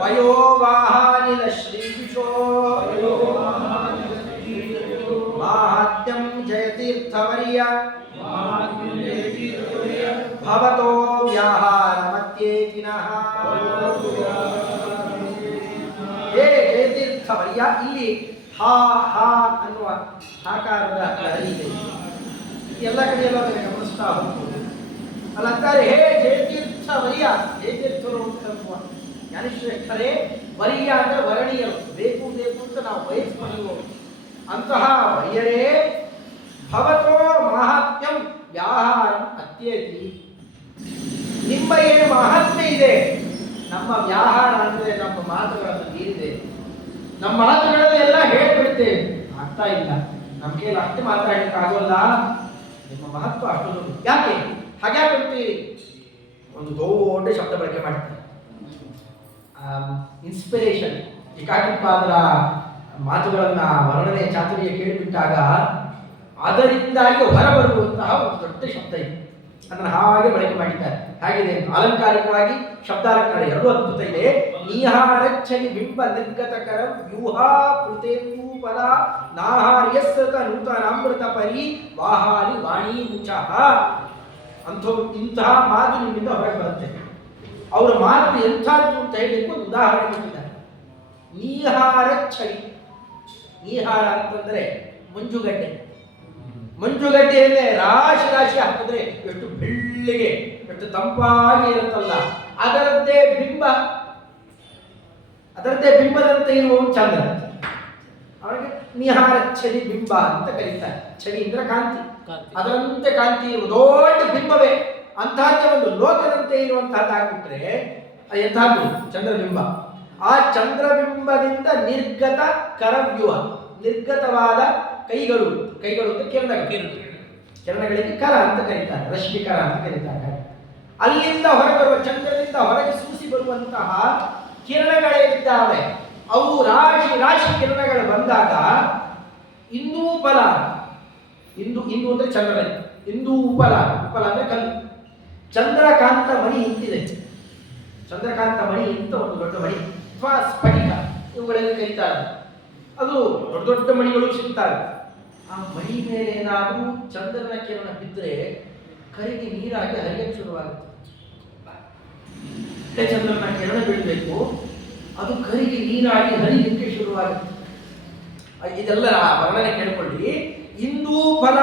ವಯೋ ವಾಹಾನಿಲ ಶ್ರೀವಿಶೋ ಮಾಹಾತ್ಮ್ಯಂ ಜಯತೀರ್ಥವರ್ಯ ಭವತೋ ವ್ಯಾಹಾರ ಮತ್ಯೇತಿನಃ. ಹೇ ಜಯತೀರ್ಥವರ್ಯ, ಇಲ್ಲಿ ಹಾ ಹಾ ಅನ್ನುವ ಆಕಾರದ ಲಹರಿ ಇದೆ. ಎಲ್ಲ ಕಡೆಯಲ್ಲೂ ಅದನ್ನು ಗಮನಿಸ್ತಾ ಹೋಗ್ಬೋದು. ಅಲ್ಲಂತಾರೆ ಹೇ ಜಯತೀರ್ಥ ವರಿಯ, ಜಯತೀರ್ಥರು ಅಂತ ಜ್ಞಾನಶ್ರೇಷ್ಠರೇ, ವರಿಯ ಅಂದ್ರೆ ವರಣೀಯರು, ಬೇಕು ಬೇಕು ಅಂತ ನಾವು ಬಯಸ್ಕೊಂಡು ಅಂತಹ ವರಿಯರೇ, ಭವತೋ ಮಹಾತ್ಮ್ಯಂ ವ್ಯಾಹಾರಂ ಅತ್ಯೇತಿ. ನಿಮ್ಮ ಏನು ಮಹಾತ್ಮೆ ಇದೆ, ನಮ್ಮ ವ್ಯಾಹಾರ ಅಂದ್ರೆ ನಮ್ಮ ಮಾತುಗಳನ್ನು ಮೀರಿದೆ. ನಮ್ಮ ಮಾತುಗಳಲ್ಲಿ ಎಲ್ಲ ಹೇಳ್ಬಿಡ್ತೇವೆ, ಆಗ್ತಾ ಇಲ್ಲ, ನಮ್ಮ ಕೈಯಲ್ಲಿ ಅಷ್ಟು ಮಾತಾಡಲಿಕ್ಕೆ ಆಗೋಲ್ಲ. ನಿಮ್ಮ ಮಹತ್ವ ಅಷ್ಟು ದೊಡ್ಡ. ಯಾಕೆ ಹಾಗ್ಯಾಕಂತೀರಿ? ಒಂದು ದೊಡ್ಡ ಶಬ್ದ ಬಳಕೆ ಮಾಡ್ತಾರೆ, ಇನ್ಸ್ಪಿರೇಷನ್. ಏಕಾಕಿಪಾದರ ಮಾತುಗಳನ್ನ ವರ್ಣನೆ ಚಾತುರ್ಯ ಕೇಳಿಬಿಟ್ಟಾಗ ಅದರಿಂದಾಗಿ ಹೊರಬರುವಂತಹ ಒಂದು ದೊಡ್ಡ ಶಬ್ದ ಇದೆ. ಅದನ್ನು ಹಾಗೆ ಬಳಕೆ ಮಾಡಿದ್ದಾರೆ. ಹಾಗಿದೆ ಅಲಂಕಾರಿಕವಾಗಿ ಶಬ್ದಾಲಂಕಾರ ಎರಡೂ ಅದ್ಭುತ ಇದೆ. ನೀಹಾರಚ್ಛನಿ ಬಿಂಬ ನಿರ್ಗತಕರ ವ್ಯೂಹಾ ಕೃತೇಂದು ಪದ ನಾಹಾರ್ಯಸ್ಸತ ನೂತನಾಮೃತ ಪರಿ ವಾಹಾಲಿ ವಾಣಿ ಮುಚಃ. ಇಂತಹ ಮಾತು ನಿಮ್ಮಿಂದ ಹೊರಗೆ ಬರುತ್ತೆ. ಅವರ ಮಾತು ಎಂಥದ್ದು ಅಂತ ಹೇಳಲಿಕ್ಕೆ ಒಂದು ಉದಾಹರಣೆ ಕೊಟ್ಟಿದ್ದಾರೆ. ನೀಹಾರಚ್ಛನಿ, ನೀಹಾರ ಅಂತಂದ್ರೆ ಮಂಜುಗಡ್ಡೆ. ಮಂಜುಗಡ್ಡೆಯಲ್ಲೇ ರಾಶಿ ರಾಶಿ ಹಾಕಿದ್ರೆ ಎಷ್ಟು ಬೆಳ್ಳಿಗೆ, ಎಷ್ಟು ತಂಪಾಗಿ ಇರುತ್ತಲ್ಲ, ಅದರದ್ದೇ ಬಿಂಬ, ಅದರದ್ದೇ ಬಿಂಬದಂತೆ ಇರುವ ಚಂದ್ರ, ಅವರಿಗೆ ನಿಹಾರ ಛಡಿ ಬಿಂಬ ಅಂತ ಕರೀತಾರೆ. ಛಡಿ ಅಂದ್ರೆ ಕಾಂತಿ, ಅದರಂತೆ ಕಾಂತಿ ಇರುವ ದೊಡ್ಡ ಬಿಂಬವೇ ಅಂತಹದ್ದೇ ಒಂದು ಲೋಕದಂತೆ ಇರುವಂತಹದ್ದು ಆಗ್ಬಿಟ್ರೆ ಎಂತಹದ್ದು ಚಂದ್ರಬಿಂಬ. ಆ ಚಂದ್ರಬಿಂಬದಿಂದ ನಿರ್ಗತ ಕರವ್ಯೂಹ, ನಿರ್ಗತವಾದ ಕೈಗಳು, ಕೈಗಳು ಅಂತ ಕಿರಣಗಳಿಗೆ ಕರ ಅಂತ ಕರೀತಾರೆ, ರಶ್ಮಿಕರ ಅಂತ ಕರೀತಾರೆ. ಅಲ್ಲಿಂದ ಹೊರಬರುವ, ಚಂದ್ರದಿಂದ ಹೊರಗೆ ಸೂಸಿ ಬರುವಂತಹ ಕಿರಣಗಳೇ ಇದ್ದಾವೆ. ಅವು ರಾಶಿ ರಾಶಿ ಕಿರಣಗಳು ಬಂದಾಗ ಇಂದೂ ಫಲ, ಇಂದು ಇಂದು ಅಂದ್ರೆ ಚಂದ್ರ, ಇಂದೂ ಉಪಲ, ಉಪಲ ಅಂದ್ರೆ ಕಲ್ಲು, ಚಂದ್ರಕಾಂತ ಮಣಿ ಇಂತಿದೆ. ಚಂದ್ರಕಾಂತ ಮಣಿ ಅಂತ ಒಂದು ದೊಡ್ಡ ಮಣಿ ಅಥವಾ ಸ್ಫಟಿಕ ಇವುಗಳಲ್ಲಿ ಕರೀತಾರೆ. ಅದು ದೊಡ್ಡ ದೊಡ್ಡ ಮಣಿಗಳು ಸಿಗ್ತವೆ. ಆ ಮಣಿ ಮೇಲೆ ಏನಾದರೂ ಚಂದ್ರನ ಕಿರಣ ಬಿದ್ದರೆ ಕರಿಗೆ ನೀರಾಗಿ ಹರಿಯಕ್ಕೆ ಶುರುವಾಗುತ್ತೆ. ಚಂದ್ರನ ಕಿರಣ ಬೀಳಬೇಕು, ಅದು ಕರಿಗೆ ನೀರಾಗಿ ಹರಿಯಲಿಕ್ಕೆ ಶುರುವಾಗುತ್ತೆ. ಇದೆಲ್ಲ ವರ್ಣನೆ ಕೇಳಿಕೊಳ್ಳಿ. ಇಂದೂ ಫಲ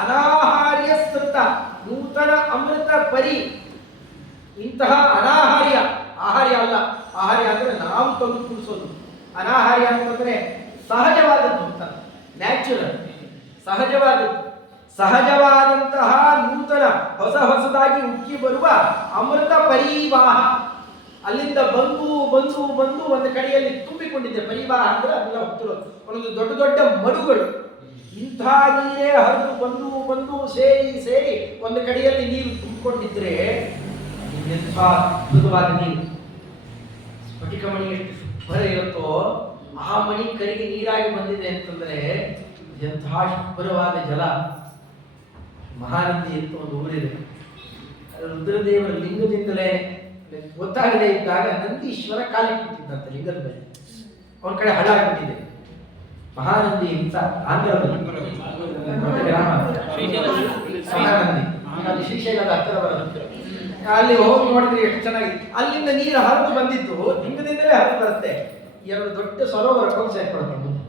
ಅನಾಹಾರ್ಯ ಸೃತ ನೂತನ ಅಮೃತ ಪರಿ. ಇಂತಹ ಅನಾಹಾರ್ಯ, ಆಹಾರ್ಯ ಅಲ್ಲ, ಆಹಾರ್ಯ ಅಂದ್ರೆ ನಾವು ತಂದು ಕುಡಿಸೋದು. ಅನಾಹಾರ್ಯ ಅಂತಂದ್ರೆ ಸಹಜವಾದದ್ದು ಅಂತ, ನ್ಯಾಚುರಲ್, ಸಹಜವಾದದ್ದು. ಸಹಜವಾದಂತಹ ನೂತನ ಹೊಸ ಹೊಸದಾಗಿ ಉಕ್ಕಿ ಬರುವ ಅಮೃತ ಪರಿವಾಹ ಅಲ್ಲಿಂದ ಬಂದು ಬಂದು ಬಂದು ಒಂದು ಕಡೆಯಲ್ಲಿ ತುಂಬಿಕೊಂಡಿದೆ. ಪರಿವಾಹ ಅಂದ್ರೆ ಅದೆಲ್ಲ ಹೋಗ್ತಿರೋದು ಒಂದೊಂದು ದೊಡ್ಡ ದೊಡ್ಡ ಮಡುಗಳು. ಇಂಥ ನೀರೇ ಹರಿದು ಬಂದು ಬಂದು ಸೇರಿ ಸೇರಿ ಒಂದು ಕಡೆಯಲ್ಲಿ ನೀರು ತುಂಬಿಕೊಂಡಿದ್ರೆ ಎಂಥ ಅದ್ಭುತವಾದ ನೀರು. ಸ್ಫಟಿಕ ಮಣಿ ಎಷ್ಟು ಶುಭ್ರ ಇರುತ್ತೋ ಆ ಮಣಿ ಕರಿಗೆ ನೀರಾಗಿ ಬಂದಿದೆ ಅಂತಂದ್ರೆ ಎಂತಹ ಶುಭ್ರವಾದ ಜಲ. ಮಹಾನಂದಿ ಅಂತ ಒಂದು ಊರಿದೆ, ರುದ್ರದೇವರ ಲಿಂಗದಿಂದಲೇ ಗೊತ್ತಾಗದೇ ಇದ್ದಾಗ ನಂದೀಶ್ವರ ಕಾಲಿಟ್ಟಿದ್ದಂತೆ ಲಿಂಗದ ಮೇಲೆ. ಅವನ ಕಡೆ ಹಳ್ಳಾಗ್ಬಿಟ್ಟಿದೆ. ಮಹಾನಂದಿ ಅಂತ ಆಂಧ್ರದಲ್ಲಿ ಗ್ರಾಮ ಮಹಾನಂದಿ, ಅಲ್ಲಿ ಶ್ರೀಶೈಲದ ಹತ್ತಿರ ಬರುತ್ತೆ. ಅಲ್ಲಿ ಹೋಗಿ ನೋಡಿದ್ರೆ ಎಷ್ಟು ಚೆನ್ನಾಗಿ ಅಲ್ಲಿಂದ ನೀರು ಹರಿದು ಬಂದಿದ್ದು ಲಿಂಗದಿಂದಲೇ ಹರಿದು ಬರುತ್ತೆ. ಎರಡು ದೊಡ್ಡ ಸರೋವರ ಕೊಂಡು ಸೇರ್ಕೊಡುತ್ತೆ ಮುಂದೆ,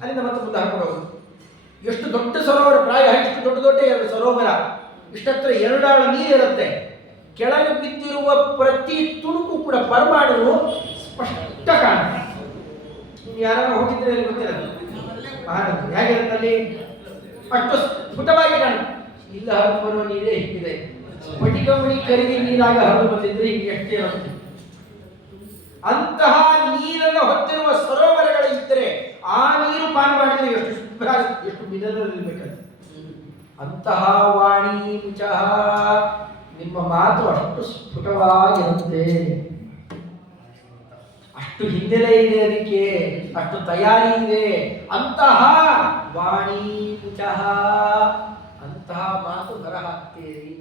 ಅಲ್ಲಿಂದ ಮತ್ತೆ ಮುಂದೆ ಹಾಕೊಂಡು ಹೋಗುತ್ತೆ. ಎಷ್ಟು ದೊಡ್ಡ ಸರೋವರ, ಪ್ರಾಯ ಎಷ್ಟು ದೊಡ್ಡ ದೊಡ್ಡ ಎರಡು ಸರೋವರ, ಇಷ್ಟತ್ರ ಎರಡಾಳ ನೀರಿರುತ್ತೆ. ಕೆಳಗೆ ಬಿದ್ದಿರುವ ಪ್ರತಿ ತುಣುಕು ಕೂಡ ಪರಮಾಣು ಸ್ಪಷ್ಟ ಕಾಣುತ್ತೆ. ನೀವು ಯಾರು ಹೋಗಿದ್ರೆ ಅಲ್ಲಿ ಗೊತ್ತಿಲ್ಲ, ಹೇಗಿರುತ್ತಲ್ಲಿ ಅಷ್ಟು ಸ್ಫುಟವಾಗಿ ಕಾಣುತ್ತೆ. ಇಲ್ಲ ಹರಿದು ಬರುವ ನೀರೇ ಹೀಗಿದೆ. ಸ್ಫಟಿಕ ಮಣಿ ಕರಿಗೆ ನೀರಾಗ ಹರಿದು ಬಂದಿದ್ರೆ ಹಿಂಗೆ ಎಷ್ಟೇ ಇರುತ್ತೆ. ಅಂತಹ ನೀರನ್ನು ಹೊತ್ತಿರುವ ಸರೋವರಗಳು ಇದ್ದರೆ ಆ ನೀರು ಪಾನ ಮಾಡಿದರೆ ಎಷ್ಟು ಶುಭ್ರ, ಎಷ್ಟು ಮಿನರಲ್ ಇರಬೇಕಂತ. ಅಂತಹ ವಾಣಿ ಮುಚಃ, ನಿಮ್ಮ ಮಾತು ಅಷ್ಟು ಸ್ಫುಟವಾಗಿರುತ್ತೆ, ಅಷ್ಟು ಹಿನ್ನೆಲೆ ಇದೆ, ಅದಕ್ಕೆ ಅಷ್ಟು ತಯಾರಿ ಇದೆ. ಅಂತಹ ವಾಣಿ ಮುಚಃ, ಅಂತಹ ಮಾತು ಹೊರಹಾಕ್ತೀರಿ.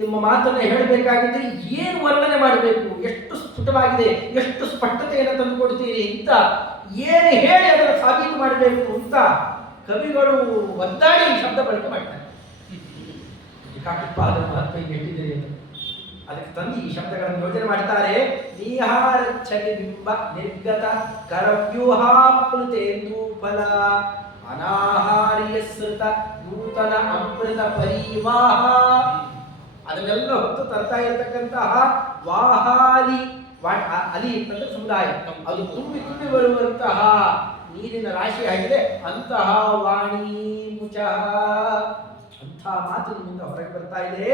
ನಿಮ್ಮ ಮಾತನ್ನು ಹೇಳಬೇಕಾಗಿದ್ರೆ ಏನು ವರ್ಣನೆ ಮಾಡಬೇಕು, ಎಷ್ಟು ಸ್ಫುಟವಾಗಿದೆ, ಎಷ್ಟು ಸ್ಪಷ್ಟತೆಯನ್ನು ತಂದುಕೊಡ್ತೀರಿ ಅಂತ ಏನು ಹೇಳಿ ಅದನ್ನು ಸಾಬೀತು ಮಾಡಬೇಕು ಅಂತ ಕವಿಗಳು ಒದ್ದಾಡಿ ಶಬ್ದ ಬಳಕೆ ಮಾಡ್ತಾರೆ. ಕಾಕಪ್ಪ ಅದರ ಮಹತ್ವ ಎಷ್ಟಿದೆ ಅದಕ್ಕೆ ತಂದು ಈ ಶಬ್ದಗಳನ್ನು ಯೋಜನೆ ಮಾಡ್ತಾರೆ. ನೀಹಾರಚ್ಛಲಿ ಬಿಂಬ ನಿರ್ಗತ ಕರವ್ಯೂಹಾಪ್ಲುತೇಂದು ಫಲ ಅನಾಹಾರ್ಯ ಸೃತ ನೂತನ ಅಮೃತ ಪರಿವಾಹ. ಅದನ್ನೆಲ್ಲ ಹೊತ್ತು ತರ್ತಾ ಇರತಕ್ಕಂತಹ ವಾಹಾಲಿ ಅಲಿ ಅಂತಂದ್ರೆ ಸಮುದಾಯ, ಅದು ತುಂಬಿ ತುಂಬಿ ಬರುವಂತಹ ನೀರಿನ ರಾಶಿ ಆಗಿದೆ. ಅಂತಹ ವಾಣಿ ಮುಚ, ಅಂಥ ಮಾತು ನಿಮ್ಮಿಂದ ಹೊರಗೆ ಬರ್ತಾ ಇದೆ.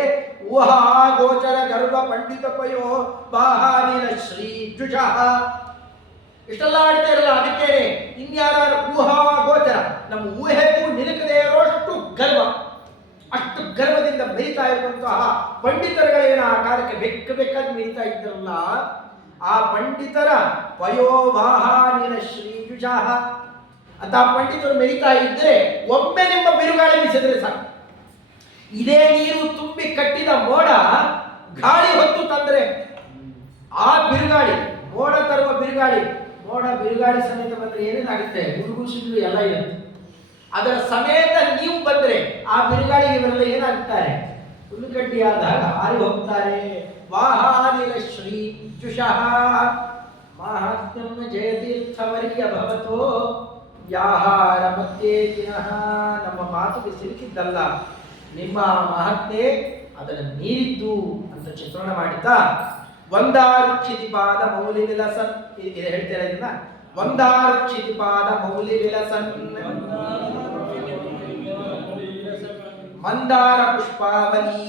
ಊಹಾ ಗೋಚರ ಗರ್ವ ಪಂಡಿತ ಪಯೋ ಬಾಹಾನಿಲ ಶ್ರೀ ಜುಷಃ. ಇಷ್ಟೆಲ್ಲ ಆಡ್ತಾ ಇರಲ್ಲ, ಅದಕ್ಕೆ ಇನ್ಯಾರ ಊಹಾ ಗೋಚರ, ನಮ್ಮ ಊಹೆಗೂ ನಿಲುಕದೇ ಇರೋಷ್ಟು ಗರ್ವ, ಅಷ್ಟು ಗರ್ವದಿಂದ ಮೆರಿತಾ ಇರುವಂತಹ ಪಂಡಿತರುಗಳೇನ ಆ ಕಾಲಕ್ಕೆ ಬೇಕಾಗಿ ಮೆರಿತಾ ಇದ್ದರಲ್ಲ, ಆ ಪಂಡಿತರ ಪಯೋವಾಹಾನಿನ ಶ್ರೀಜುಷಃ ಅಂತ ಪಂಡಿತರು ಮೆರಿತಾ ಇದ್ದರೆ ಒಮ್ಮೆ ನಿಮ್ಮ ಬಿರುಗಾಳಿ ಬೀಸಿದ್ರೆ ಸಾಕು. ಇದೇ ನೀರು ತುಂಬಿ ಕಟ್ಟಿದ ಮೋಡ ಗಾಳಿ ಹೊತ್ತು ತಂದ್ರೆ ಆ ಬಿರುಗಾಳಿ, ಮೋಡ ತರುವ ಬಿರುಗಾಳಿ, ಮೋಡ ಬಿರುಗಾಳಿ ಸಮೇತ ಬಂದ್ರೆ ಏನೇನಾಗುತ್ತೆ, ಗುಡುಗುಸಿಗಳು ಎಲ್ಲ ಇರುತ್ತೆ. ಅದರ ಸಮೇತ ನೀವು ಬಂದ್ರೆ ಆ ಬಿರುಗಾಳಿಗೆ ಇವರೆಲ್ಲ ಏನಾಗ್ತಾರೆ, ಹುಲ್ಲುಗಡ್ಡಿಯಾದಾಗ ಹಾರಿ ಹೋಗ್ತಾರೆ. ವಾಹಾನಿಲ ಶ್ರೀ ಜುಷಃ ಮಹಾತ್ಮ್ಯಂ ಜಯತೀರ್ಥವರ್ಯ ಭವತೋ ವ್ಯಾಹಾರ ಮಧ್ಯೆ ದಿನಃ. ನಮ್ಮ ಮಾತುಗೆ ಸಿಲುಕಿದ್ದಲ್ಲ, ನಿಮ್ಮ ಮಹಾತ್ಮೆ ಅದನ್ನು ಮೀರಿದ್ದು ಅಂತ ಚಿತ್ರಣ ಮಾಡಿದ್ದ. ವಂದಾರುಕ್ಷಿತಿಪಾದ ಮೌಲಿ ವಿಲಸನ್, ಇದು ಹೇಳ್ತೀರಾ ಇದನ್ನ? ವಂದಾರುಕ್ಷಿತಿಪಾದ ಮೌಲಿ ವಿಲಸನ್ ಮಂದಾರ ಪುಷ್ಪಾವಲಿ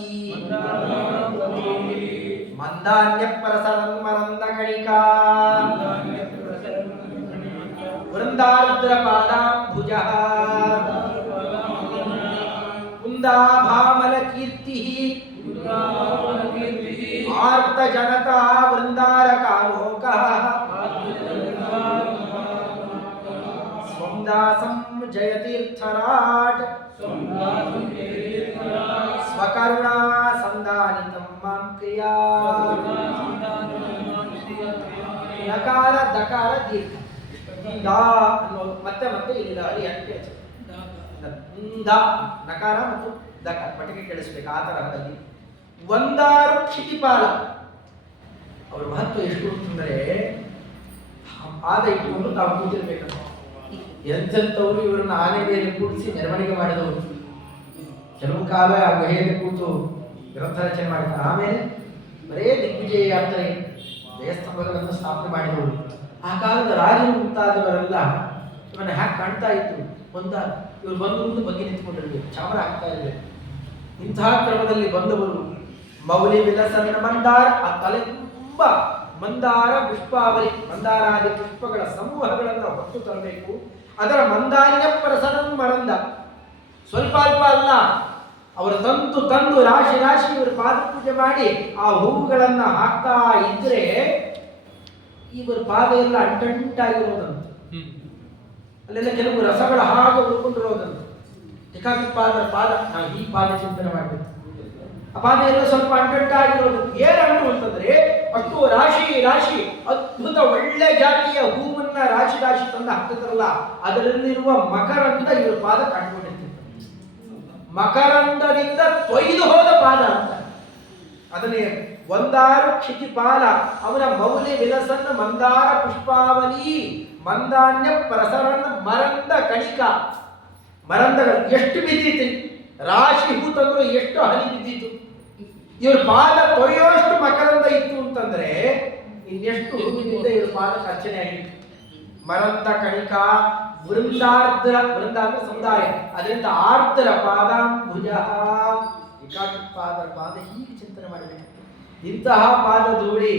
ಮಂದಾನ್ಯ ಪ್ರಸರನ್ಮರಂದ ಕಣಿಕಾ ವೃಂದಾರುದ್ರ ಪಾದಾಂಭುಜ ಕುಂದಾಭಾಮಲ ಕೀರ್ತಿ ಆರ್ತ ಜನತಾ ವೃಂದಾರ ಕಾಲೋಕ ಸ್ವದಾಸಂ ಜಯತೀರ್ಥರಾಟ್ ಸ್ವಕರುಣಾ ಸಂದಾನಿತಂ ಮಾಂ ಕ್ರಿಯಾ. ನಕಾರ ದಕಾರ ದೀರ್ಘ ದಾ ಅನ್ನೋದು ಮತ್ತೆ ಮತ್ತೆ ಇಲ್ಲಿ ಹರಿಯಾಗಿ ನಕಾರ ಮತ್ತು ದಕಾರ ಪಟ್ಟಿಗೆ ಕೇಳಿಸ್ಬೇಕು. ಆ ತರಹದಲ್ಲಿ ಒಂದಾರು ಕ್ಷಿತಿಪಾಲ, ಅವರ ಮಹತ್ವ ಎಷ್ಟು ಅಂತಂದ್ರೆ ಪಾದ ಇಟ್ಟುಕೊಂಡು ತಾವು ಕೂತಿರ್ಬೇಕಂತ. ಎಂಥವರು ಇವರನ್ನು ಆನೆ ಮೇಲೆ ಕೂಡಿಸಿ ಮೆರವಣಿಗೆ ಮಾಡಿದವರು. ಕೆಲವು ಕಾಲ ಆ ಗುಹೆಯಲ್ಲಿ ಕೂತು ಗ್ರಂಥ ರಚನೆ ಮಾಡಿದ್ದಾರೆ. ಆಮೇಲೆ ಬರೇ ದಿಗ್ವಿಜಯ ಯಾತ್ರೆ ದೇವಸ್ಥಾನಗಳನ್ನು ಸ್ಥಾಪನೆ ಮಾಡಿದವರು. ಆ ಕಾಲದ ರಾಜರು ಮುಂತಾದವರೆಲ್ಲ ಇವನ್ನ ಹ್ಯಾಕ್ ಕಾಣ್ತಾ ಇದ್ರು. ಇವರು ಬಂದು ಬಗ್ಗೆ ನಿಂತ್ಕೊಂಡಿರ್ಬೇಕು, ಚಾಮರ ಹಾಕ್ತಾ ಇರಬೇಕು. ಇಂತಹ ಕ್ರಮದಲ್ಲಿ ಬಂದವರು ಮೌಲಿ ವಿಲಸನ್ನ ಮಂದಾರ, ಆ ತಲೆ ತುಂಬ ಮಂದಾರ ಪುಷ್ಪಾವಲಿ, ಮಂದಾರಾದಿ ಪುಷ್ಪಗಳ ಸಮೂಹಗಳನ್ನು ಹೊತ್ತು ತರಬೇಕು. ಅದರ ಮಂದಾರಿಯ ಪ್ರಸನ್ನ ಮರಂದ, ಸ್ವಲ್ಪ ಅಲ್ಪ ಅಲ್ಲ, ಅವರು ತಂದು ರಾಶಿ ರಾಶಿ ಇವರು ಪಾದ ಪೂಜೆ ಮಾಡಿ ಆ ಹೂವುಗಳನ್ನ ಹಾಕ್ತಾ ಇದ್ರೆ ಇವರ ಪಾದ ಎಲ್ಲ ಅಂಟಂಟಾಗಿರೋದಂತ. ಅಲ್ಲೆಲ್ಲ ಕೆಲವು ರಸಗಳ ಹಾಗೆ ಉಳ್ಕೊಂಡಿರೋದಂತ. ಪಾದ ನಾವು ಈ ಪಾದ ಚಿಂತನೆ ಮಾಡಬೇಕು. ಆ ಪಾದ ಎಲ್ಲ ಸ್ವಲ್ಪ ಅಂಟಂಟಾಗಿರೋದು. ಏನಂಟು ಅಂತಂದ್ರೆ ಅಷ್ಟು ರಾಶಿ ರಾಶಿ ಅದ್ಭುತ ಒಳ್ಳೆ ಜಾತಿಯ ಹೂವನ್ನ ರಾಶಿ ರಾಶಿ ತಂದು ಹಾಕ್ತಿದ್ರಲ್ಲ, ಅದರಲ್ಲಿರುವ ಮಕರಂದ ಇವರು ಪಾದ ಕಾಣ್ಕೊಂಡಿರ್ತಾರೆ. ಮಕರಂದದಿಂದ ತೊಯ್ದು ಹೋದ ಪಾದ ಅಂತ. ಅದನ್ನೇ ಒಂದಾರು ಕ್ಷಿತಿಪಾಲ, ಅವನ ಮೌಲಿ ವಿಲಸನ್ನ ಮಂದಾರ ಪುಷ್ಪಾವಲಿ ಮಂದಾನ್ಯ ಪ್ರಸರಣ ಮರಂದ ಕಣಿಕ. ಮರಂದಗಳು ಎಷ್ಟು ಬಿದ್ದಿತ್ತು, ರಾಶಿ ಹೂ ತಂದ್ರು ಎಷ್ಟು ಹನಿ ಬಿದ್ದಿತ್ತು. ಇವ್ರ ಪಾದ ತೊಯ್ಯೋಷ್ಟು ಮಕರಂದ ಇತ್ತು ಅಂತಂದ್ರೆ ಇನ್ನೆಷ್ಟು ಹೂವಿನಿಂದ ಇವ್ರ ಪಾದಕ್ಕೆ ಅರ್ಚನೆ ಆಗಿತ್ತು. ಮರಂದ ಕಣಿಕ ವೃಂದಾರ್ದ್ರ, ವೃಂದ ಅಂದ್ರೆ ಸಮುದಾಯ, ಅದರಿಂದ ಆರ್ದ್ರ ಪಾದಾಂಭುಜ, ಪಾದ ಹೀಗೆ ಚಿಂತನೆ ಮಾಡಬೇಕು. ಇಂತಹ ಪಾದ ಧೂಳಿ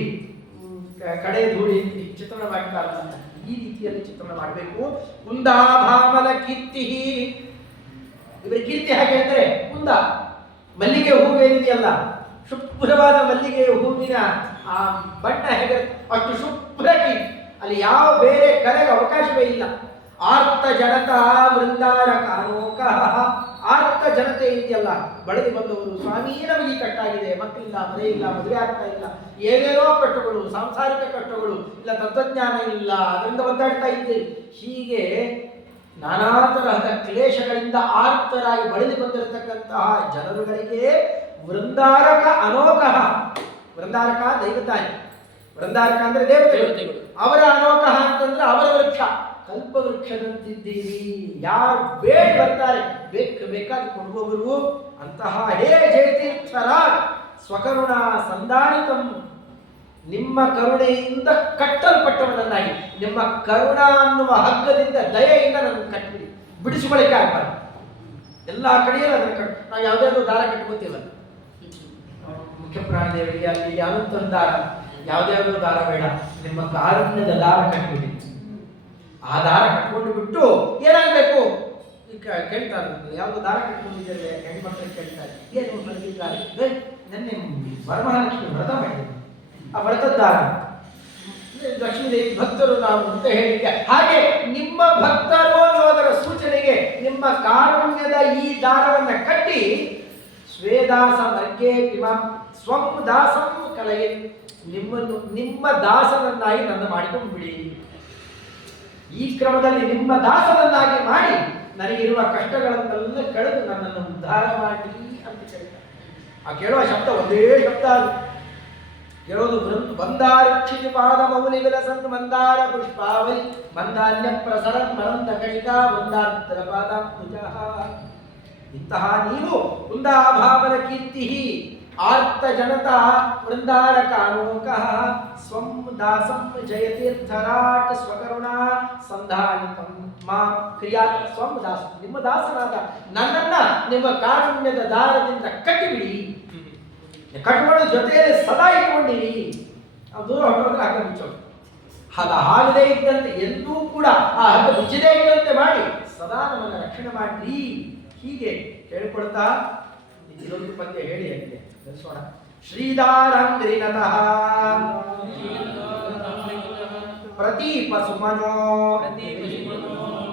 ಕಡೆ ಧೂಳಿ ಚಿತ್ರಣ ಮಾಡ್ತಾರೆ. ಈ ರೀತಿಯಲ್ಲಿ ಚಿತ್ರಣ ಮಾಡಬೇಕು. ಕುಂದಾಭಾಮಲ ಕೀರ್ತಿ, ಇವರ ಕೀರ್ತಿ ಹಾಗೆ ಅಂದ್ರೆ ಕುಂದ ಮಲ್ಲಿಗೆ ಹೂವೇನಿದೆಯಲ್ಲ, ಶುಭ್ರವಾದ ಮಲ್ಲಿಗೆ ಹೂವಿನ ಆ ಬಣ್ಣ ಹೇಗೆ ಅಷ್ಟು ಶುಭ್ರ ಕೀರ್ತಿ, ಅಲ್ಲಿ ಯಾವ ಬೇರೆ ಕಲೆಗೆ ಅವಕಾಶವೇ ಇಲ್ಲ. ಆರ್ತ ಜನತಾ ವೃಂದಾರ ಕಾನೋಕ, ಆರ್ತ ಜನತೆ ಇದೆಯಲ್ಲ, ಬಳಲಿ ಬಂದವರು, ಸ್ವಾಮಿ ನಮಗೆ ಕಟ್ಟಾಗಿದೆ, ಮಕ್ಕಳಿಲ್ಲ, ಮನೆ ಇಲ್ಲ, ಮದುವೆ ಆಗ್ತಾ ಇಲ್ಲ, ಏನೇನೋ ಕಷ್ಟಗಳು, ಸಾಂಸಾರಿಕ ಕಷ್ಟಗಳು ಇಲ್ಲ, ತಂತ್ರಜ್ಞಾನ ಇಲ್ಲ, ಅದರಿಂದ ಒದ್ದಾಡ್ತಾ ಇದ್ದೇವೆ. ಹೀಗೆ ನಾನಾ ತರಹದ ಕ್ಲೇಶಗಳಿಂದ ಆರ್ತರಾಗಿ ಬಳಲಿ ಬಂದಿರತಕ್ಕಂತಹ ಜನರುಗಳಿಗೆ ವೃಂದಾರಕ ಅನೋಕ, ವೃಂದಾರಕ ದೈವತಾನಿ, ವೃಂದಾರಕ ಅಂದ್ರೆ ದೇವತೆಗಳು, ದೇವತೆಗಳು. ಅವರ ಅನೋಕಃ ಅಂತಂದ್ರೆ ಅವರ ವೃಕ್ಷ, ಕಲ್ಪವೃಕ್ಷದಂತಿದ್ದೀರಿ. ಯಾರು ಬೇಡ ಬರ್ತಾರೆ, ಬೇಕಾದ ಕೊಡುವವರು. ಅಂತಹ ಹೇ ಜಯತೀರ್ಥರ ಸ್ವಕರುಣಾ ಸಂಧಾನಿತಂ, ನಿಮ್ಮ ಕರುಣೆಯಿಂದ ಕಟ್ಟಲ್ಪಟ್ಟವನನ್ನಾಗಿ, ನಿಮ್ಮ ಕರುಣಾ ಅನ್ನುವ ಹಗ್ಗದಿಂದ ದಯೆಯಿಂದ ನನ್ನ ಕಟ್ಟಿಬಿಡಿ, ಬಿಡಿಸಿಕೊಳ್ಳಿಕ್ಕೆ ಆಗ್ಬಾರ್ದು. ಎಲ್ಲ ಕಡೆಯಲ್ಲೂ ಅದನ್ನು ನಾವು ಯಾವುದಾದ್ರೂ ದಾರ ಕಟ್ಕೋತೀವಲ್ಲ, ಮುಖ್ಯ ಪ್ರಾಣದೇವರಿಗೆ ಅಲ್ಲಿ ಯಾವತ್ತೊಂದು ದಾರ, ಯಾವುದ್ಯಾವುದೋ ದಾರ ಬೇಡ, ನಿಮ್ಮ ಕಾರುಣ್ಯದ ದಾರ ಕಟ್ಬಿಡಿ. ಆ ದಾರ ಕಟ್ಕೊಂಡು ಬಿಟ್ಟು ಏನಾಗಬೇಕು ಈಗ ಕೇಳ್ತಾರೆ, ಯಾವುದೋ ದಾರ ಕಟ್ಕೊಂಡಿದ್ದಾರೆ ಹೆಣ್ಮಕ್ಳಿಗೆ ಕೇಳ್ತಾರೆ, ಏನು ಮಲಗಿದ್ದಾರೆ, ನೆನ್ನೆ ವರಮಹಾಲಕ್ಷ್ಮಿ ವ್ರತ ಮಾಡಿದ್ರು, ಆ ವ್ರತದ ದಾರ ಲಕ್ಷ್ಮೀದೇವಿ ಭಕ್ತರು ನಾವು ಅಂತ ಹೇಳಿದ್ದೆ. ಹಾಗೆ ನಿಮ್ಮ ಭಕ್ತರು ಅನ್ನೋದರ ಸೂಚನೆಗೆ ನಿಮ್ಮ ಕಾರುಣ್ಯದ ಈ ದಾರವನ್ನು ಕಟ್ಟಿ ಸ್ವೇದಾಸ ವರ್ಗೇ ಸ್ವಂ ದಾಸಂ ಕಲೆಗೆ, ನಿಮ್ಮನ್ನು ನಿಮ್ಮ ದಾಸನನ್ನಾಗಿ ನನ್ನ ಮಾಡಿಕೊಂಡು ಬಿಡಿ. ಈ ಕ್ರಮದಲ್ಲಿ ನಿಮ್ಮ ದಾಸನನ್ನಾಗಿ ಮಾಡಿ ನನಗಿರುವ ಕಷ್ಟಗಳನ್ನೆಲ್ಲ ಕಳೆದು ನನ್ನನ್ನು ಉದ್ಧಾರ ಮಾಡಿ ಅಂತ ಹೇಳ್ತಾರೆ. ಆ ಕೇಳುವ ಶಬ್ದ ಒಂದೇ ಶಬ್ದ, ಕೇಳೋದು ಮಂದಾರಕ್ಷಿತಿ ಪಾದ ಮೌಲಿ ವಿಲಸನ್ ಮಂದಾರ ಪುಷ್ಪಾವಲಿ ಮಂದಾನ್ಯ ಪ್ರಸರನ್ ಮರಂತ ಕಣಿಕಾ ಮಂದಾರ್ದ್ರ ಪಾದ ಪೂಜಾ. ಇಂತಹ ನೀವು ವೃಂದಾಭಾವನ ಕೀರ್ತಿ ಆರ್ತ ಜನತಾ ವೃಂದಾರಕಾನೋಕಃ ಸ್ವಂ ದಾಸಂ ಜಯತೀರ್ಥರಾಟ್ ಸ್ವಕರುಣಾ ಸಂಧಾನಿತಂ ಮಾಂ ಕ್ರಿಯಾತ್ ಸ್ವಂ ದಾಸ, ನಿಮ್ಮ ದಾಸನಾದ ನನ್ನನ್ನ ನಿಮ್ಮ ಕಾರುಣ್ಯದ ದಾರದಿಂದ ಕಟ್ಟಿಬಿಡಿ, ಕಟ್ಕೊಂಡು ಜೊತೆಯಲ್ಲಿ ಸದಾ ಇಟ್ಕೊಂಡಿರಿ. ನಾವು ದೂರ ಹೊರಟೋದ್ರೆ ಹಗ್ಗ ಬಿಚ್ಚೋದು, ಹಾಗದೇ ಇದ್ದಂತೆ ಎಂದೂ ಕೂಡ ಆ ಹಗ್ಗ ಬಿಚ್ಚದೇ ಇದ್ದಂತೆ ಮಾಡಿ ಸದಾ ನಮ್ಮನ್ನು ರಕ್ಷಣೆ ಮಾಡ್ರಿ. ಹೀಗೆ ಹೇಳ್ಕೊಳ್ತಾ ಇದೊಂದು ಪದ್ಯ ಹೇಳಿ ಅದಕ್ಕೆ ತಿಳಿಸೋಣ. ಶ್ರೀದಾರಂಗ್ರಿನತಃ ಪ್ರತೀಪ ಸುಮನೋ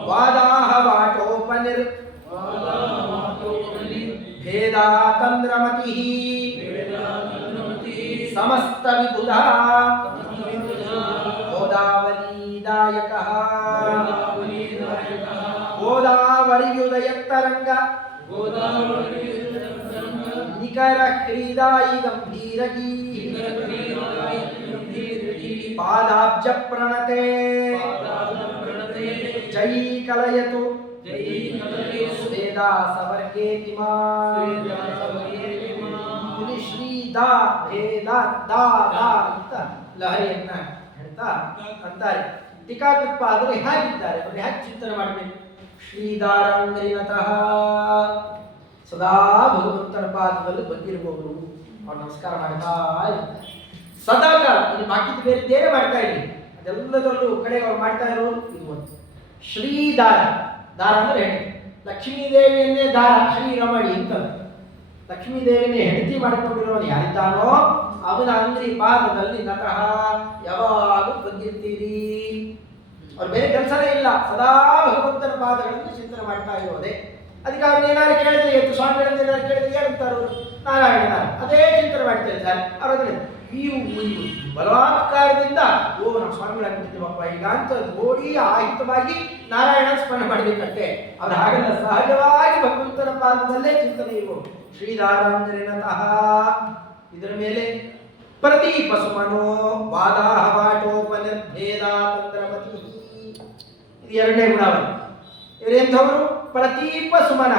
ವಾದಾಹ ವಾಟೋಪನಿರ್ ಭೇದಾತಂದ್ರಮತಿ ಸಮಸ್ತ ವಿಬುಧ ಗೋದಾವರೀದಾಯಕಃ ಗೋದಾವರಿಯುದಯತ್ತರಂಗ ನಿಕರ ಕ್ರೀದಾಯಿ ಗಂಭೀರಗೀ ಪಾದಾಬ್ಜ ಪ್ರಣತೆ ಜೈ ಕಲಯತು ವೇದಾಸವರ್ಗೇತಿ ಮುನಿ ಶ್ರೀ ದಾ ಭೇದ ದಾ ದಾ ಅಂತ ಲಹರಿಯನ್ನ ಹೇಳ್ತಾ ಅಂತಾರೆ. ಟೀಕಾಕೃತ್ಪಾದರು ಹೇಗಿದ್ದಾರೆ, ಅವರು ಹೇಗೆ ಚಿಂತನೆ ಮಾಡಬೇಕು. ಶ್ರೀದಾರಂಗರಿನತಃ ಸದಾ ಭಗವಂತನ ಪಾದದಲ್ಲಿ ಬಂದಿರುವವರು, ಅವ್ರು ನಮಸ್ಕಾರ ಮಾಡ್ತಾ ಇರ್ತಾರೆ ಸದಾ ಕಾಲ. ಇನ್ನು ಬಾಕಿದ ಬೇರೆ ಮಾಡ್ತಾ ಇರಲಿ, ಅದೆಲ್ಲದರಲ್ಲೂ ಕಡೆಗೆ ಅವ್ರು ಮಾಡ್ತಾ ಇರೋರು ಇದು ಒಂದು ಶ್ರೀದಾರ. ದಾರ ಅಂದ್ರೆ ಹೆಂಡತಿ, ಲಕ್ಷ್ಮೀದೇವಿಯನ್ನೇ ದಾರ ಶ್ರೀರಮಣಿ ಅಂತ. ಲಕ್ಷ್ಮೀದೇವಿಯನ್ನೇ ಹೆಂಡತಿ ಮಾಡಿಕೊಂಡಿರೋನು ಯಾರಿದ್ದಾನೋ ಅವನ ಅಂಗ್ರಿ ಪಾದದಲ್ಲಿ ನತಃ ಯಾವಾಗಲೂ ಬಂದಿರ್ತೀರಿ. ಅವ್ರು ಬೇರೆ ಕೆಲಸನೇ ಇಲ್ಲ, ಸದಾ ಭಗವಂತನ ಪಾದಗಳನ್ನು ಚಿಂತನೆ ಮಾಡ್ತಾ ಇರೋದೇ. ಅದಕ್ಕೆ ಅವ್ರನ್ನ ಏನಾದ್ರು ಕೇಳಿದ್ರೆ, ಇವತ್ತು ಸ್ವಾಮಿಗಳಿಂದ ಏನಾದ್ರು ಕೇಳಿದ್ರೆ ಏನಂತಾರೆ ಅವರು, ನಾರಾಯಣ ಅದೇ ಚಿಂತನೆ ಮಾಡ್ತಾ ಇದ್ದಾರೆ. ಅವ್ರ ಈ ಬಲಾತ್ಕಾರದಿಂದ ಓ ನಮ್ಮ ಸ್ವಾಮಿಗಳಾಗ್ಬಿಡ್ತೀವಪ್ಪ ಈಗ ಅಂತ ಓಡಿ ಆಹಿತವಾಗಿ ನಾರಾಯಣ ಸ್ಮರಣೆ ಮಾಡಬೇಕಂತೆ. ಅವ್ರು ಹಾಗೆಲ್ಲ ಸಹಜವಾಗಿ ಭಗವಂತನ ಪಾದದಲ್ಲೇ ಚಿಂತನೆ ಇರುವುದು. ಶ್ರೀದಾರಾಂತರಿನತಃ ಇದರ ಮೇಲೆ ಪ್ರತೀಪ ಸುಮನೋ ವಾದಾಹ ವಾಟೋಪನಿರ್ಭೇದಾತಂದ್ರಮತಿ, ಇದು ಎರಡನೇ ಗುಣವನ್ನ. ಇವರೆಂಥವರು ಪ್ರತೀಪ ಸುಮನ,